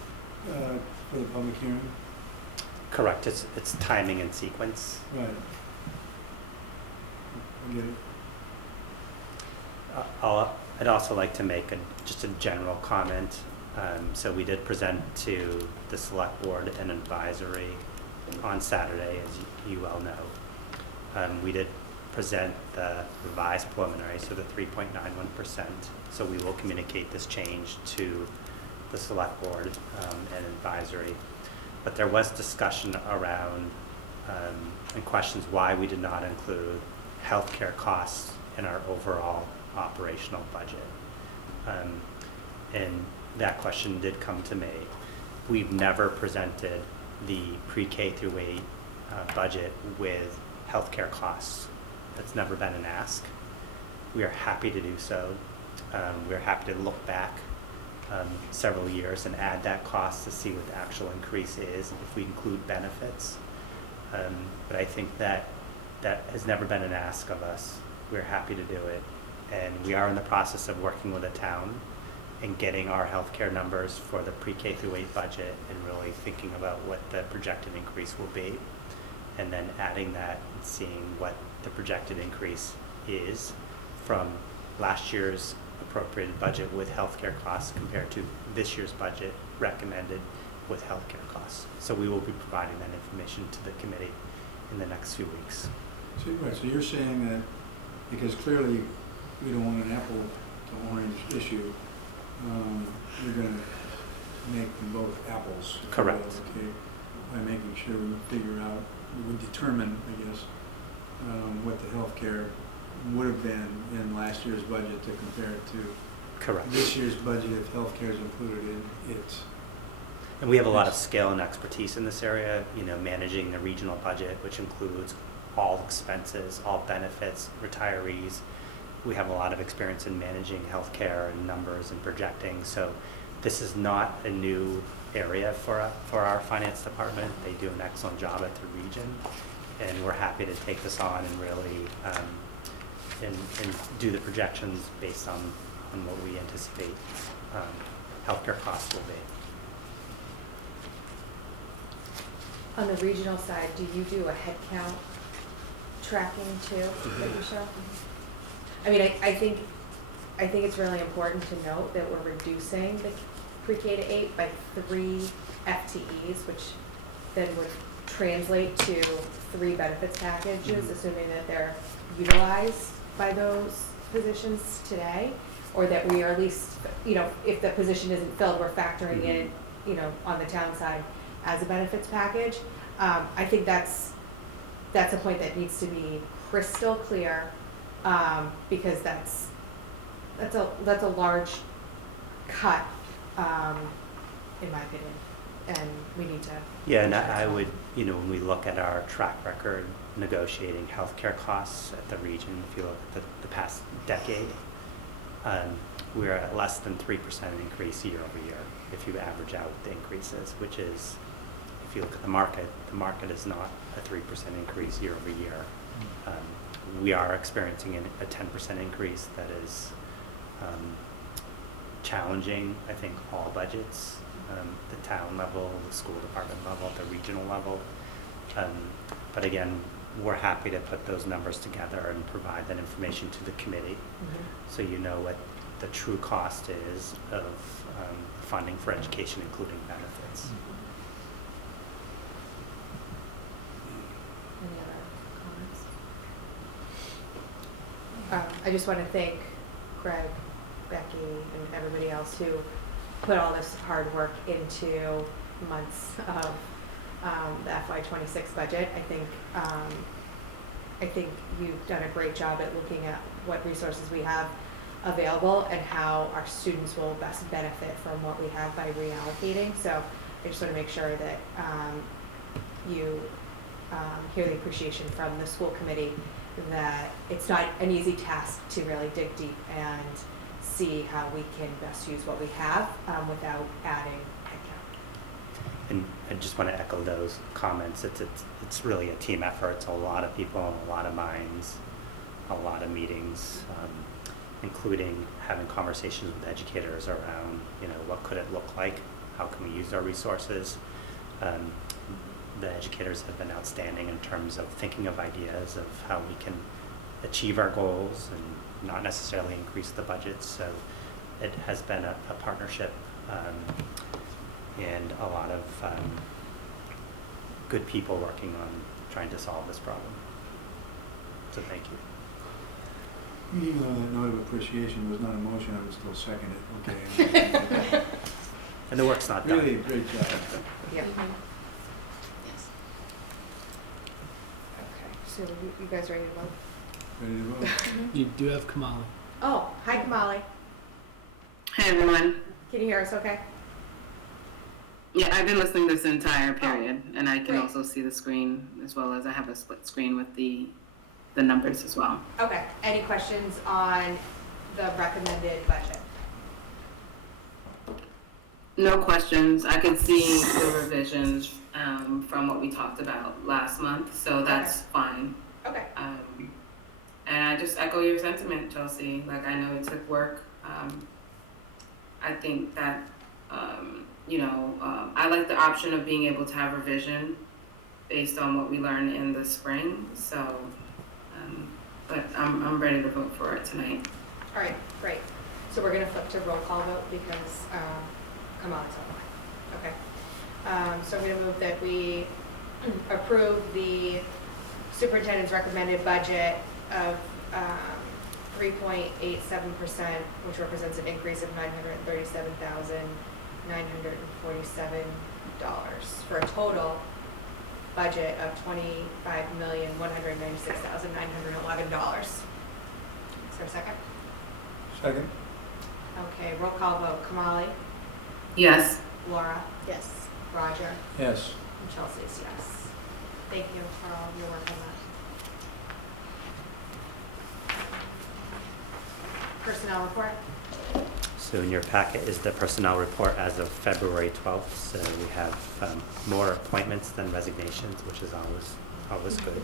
for the public hearing. Correct, it's timing and sequence. Right. I get it. I'd also like to make just a general comment. So we did present to the select board and advisory on Saturday, as you well know. We did present the revised preliminary, so the 3.91%. So we will communicate this change to the select board and advisory. But there was discussion around and questions why we did not include healthcare costs in our overall operational budget. And that question did come to me. We've never presented the pre-K through 8 budget with healthcare costs. That's never been an ask. We are happy to do so. We're happy to look back several years and add that cost to see what the actual increase is if we include benefits. But I think that has never been an ask of us. We're happy to do it. And we are in the process of working with the town and getting our healthcare numbers for the pre-K through 8 budget and really thinking about what the projected increase will be. And then adding that and seeing what the projected increase is from last year's appropriated budget with healthcare costs compared to this year's budget recommended with healthcare costs. So we will be providing that information to the committee in the next few weeks. So, right, so you're saying that because clearly we don't want an apple to orange issue, you're going to make them both apples. if you will, Correct. Okay, by making sure we figure out, we would determine, I guess, what the healthcare would have been in last year's budget to compare it to Correct. this year's budget if healthcare is included in it. And we have a lot of skill and expertise in this area, managing the regional budget, which includes all expenses, all benefits, retirees. We have a lot of experience in managing healthcare and numbers and projecting. So this is not a new area for our finance department. They do an excellent job at the region, and we're happy to take this on and really and do the projections based on what we anticipate healthcare costs will be. On the regional side, do you do a head count tracking too that you show? I mean, I think it's really important to note that we're reducing the pre-K to 8 by 3 FTEs, which then would translate to 3 benefits packages, assuming that they're utilized by those positions today, or that we are at least, you know, if the position isn't filled, we're factoring in, you know, on the town side as a benefits package. I think that's a point that needs to be crystal clear, because that's a large cut, in my opinion, and we need to. Yeah, and I would, you know, when we look at our track record negotiating healthcare costs at the region, if you look at the past decade, we're at less than 3% increase year over year if you average out the increases, which is, if you look at the market is not a 3% increase year over year. We are experiencing a 10% increase that is challenging, I think, all budgets, the town level, the school department level, the regional level. But again, we're happy to put those numbers together and provide that information to the committee, so you know what the true cost is of funding for education, including benefits. Any other comments? I just want to thank Greg, Becky, and everybody else who put all this hard work into months of the FY26 budget. I think you've done a great job at looking at what resources we have available and how our students will best benefit from what we have by reallocating. So I just want to make sure that you hear the appreciation from the school committee that it's not an easy task to really dig deep and see how we can best use what we have without adding headcount. And I just want to echo those comments. It's really a team effort. It's a lot of people, a lot of minds, a lot of meetings, including having conversations with educators around, you know, what could it look like? How can we use our resources? The educators have been outstanding in terms of thinking of ideas of how we can achieve our goals and not necessarily increase the budgets. So it has been a partnership and a lot of good people working on trying to solve this problem. So thank you. Even though that note of appreciation was not a motion, I would still second it. Okay. And the work's not done. Really, great job. Yeah. Yes. Okay. So you guys ready to vote? Ready to vote? You do have Kamala. Oh, hi Kamali. Hi everyone. Can you hear us okay? Yeah, I've been listening this entire period, and I can great. also see the screen as well as I have a split screen with the numbers as well. Okay. Any questions on the recommended budget? No questions. I could see the revisions from what we talked about last month, so that's fine. Okay. And I just echo your sentiment, Chelsea. Like, I know it took work. I think that, I like the option of being able to have revision based on what we learned in the spring. So, but I'm ready to vote for it tonight. All right. Great. So we're gonna flip to roll call vote because Kamali's online. Okay. So I'm gonna move that we approve the superintendent's recommended budget of 3.87%, which represents an increase of $937,947 for a total budget of $25,196,911. Is there a second? Second? Okay, roll call vote. Kamali? Yes. Laura? Yes. Roger? Yes. And Chelsea's yes. Thank you for all of your work on that. Personnel report? So in your packet is the personnel report as of February 12th. So we have more appointments than resignations, which is always good.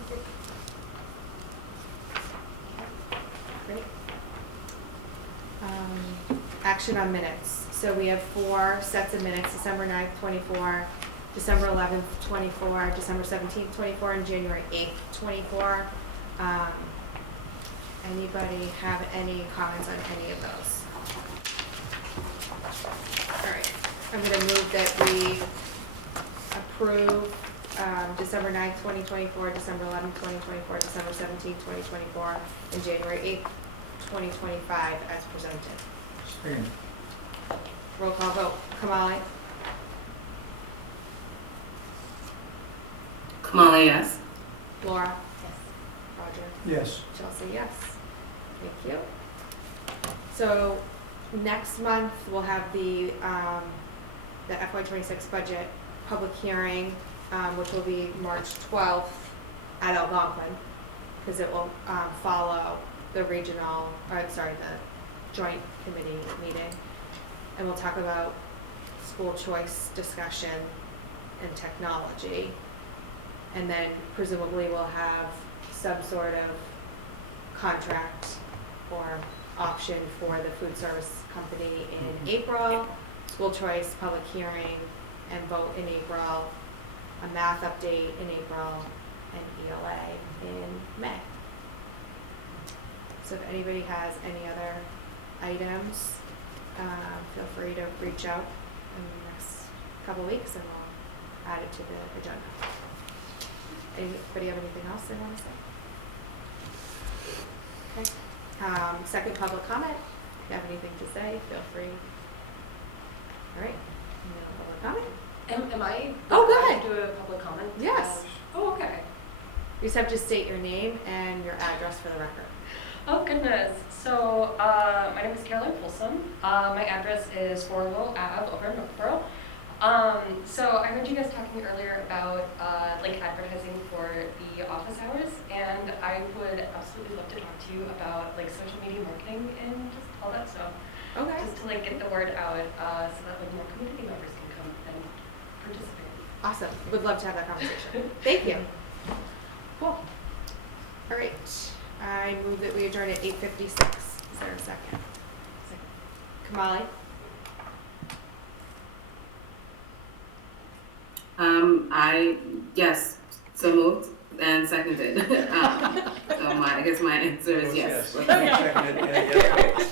Great. Action on minutes. So we have 4 sets of minutes, December 9th, 24, December 11th, 24, December 17th, 24, and January 8th, 24. Anybody have any comments on any of those? All right, I'm going to move that we approve December 9th, 2024, December 11th, 2024, December 17th, 2024, and January 8th, 2025 as presented. Second. Roll call vote. Kamali? Kamala, yes. Laura? Yes. Roger? Yes. Chelsea, yes. Thank you. So next month, we'll have the FY26 budget public hearing, which will be March 12th at Algonquin, because it will follow the joint committee meeting. And we'll talk about school choice discussion and technology. And then presumably we'll have some sort of contract or option for the food service company in April, school choice public hearing and vote in April, a math update in April, and ELA in May. So if anybody has any other items, feel free to reach out in the next couple weeks and we'll add it to the agenda. Anybody have anything else they want to say? Okay. Second public comment. If you have anything to say, feel free. All right. No public comment? Am I Oh, go allowed ahead. to do a public comment? Yes. Oh, okay. You just have to state your name and your address for the record. Oh, goodness. So, my name is Caroline Folsom. My address is 4 Lowell Ave over in Southborough. So I heard you guys talking earlier about like advertising for the office hours, and I would absolutely love to talk to you about like social media marketing and just all that stuff. Okay. Just to like get the word out, so that like more community members can come and participate. Awesome. Would love to have that conversation. Thank you. Cool. All right. I move that we adjourn at 8:56. Is there a second? Kamali? Yes, so moved and seconded. I guess my answer is yes. Seconded,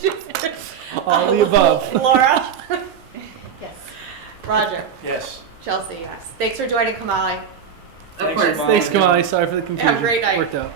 yes. All the above. Laura? Yes. Roger? Yes. Chelsea, yes. Thanks for joining, Kamali. Of course. Thanks, Kamali. Sorry for the confusion. Have a great night. Worked out.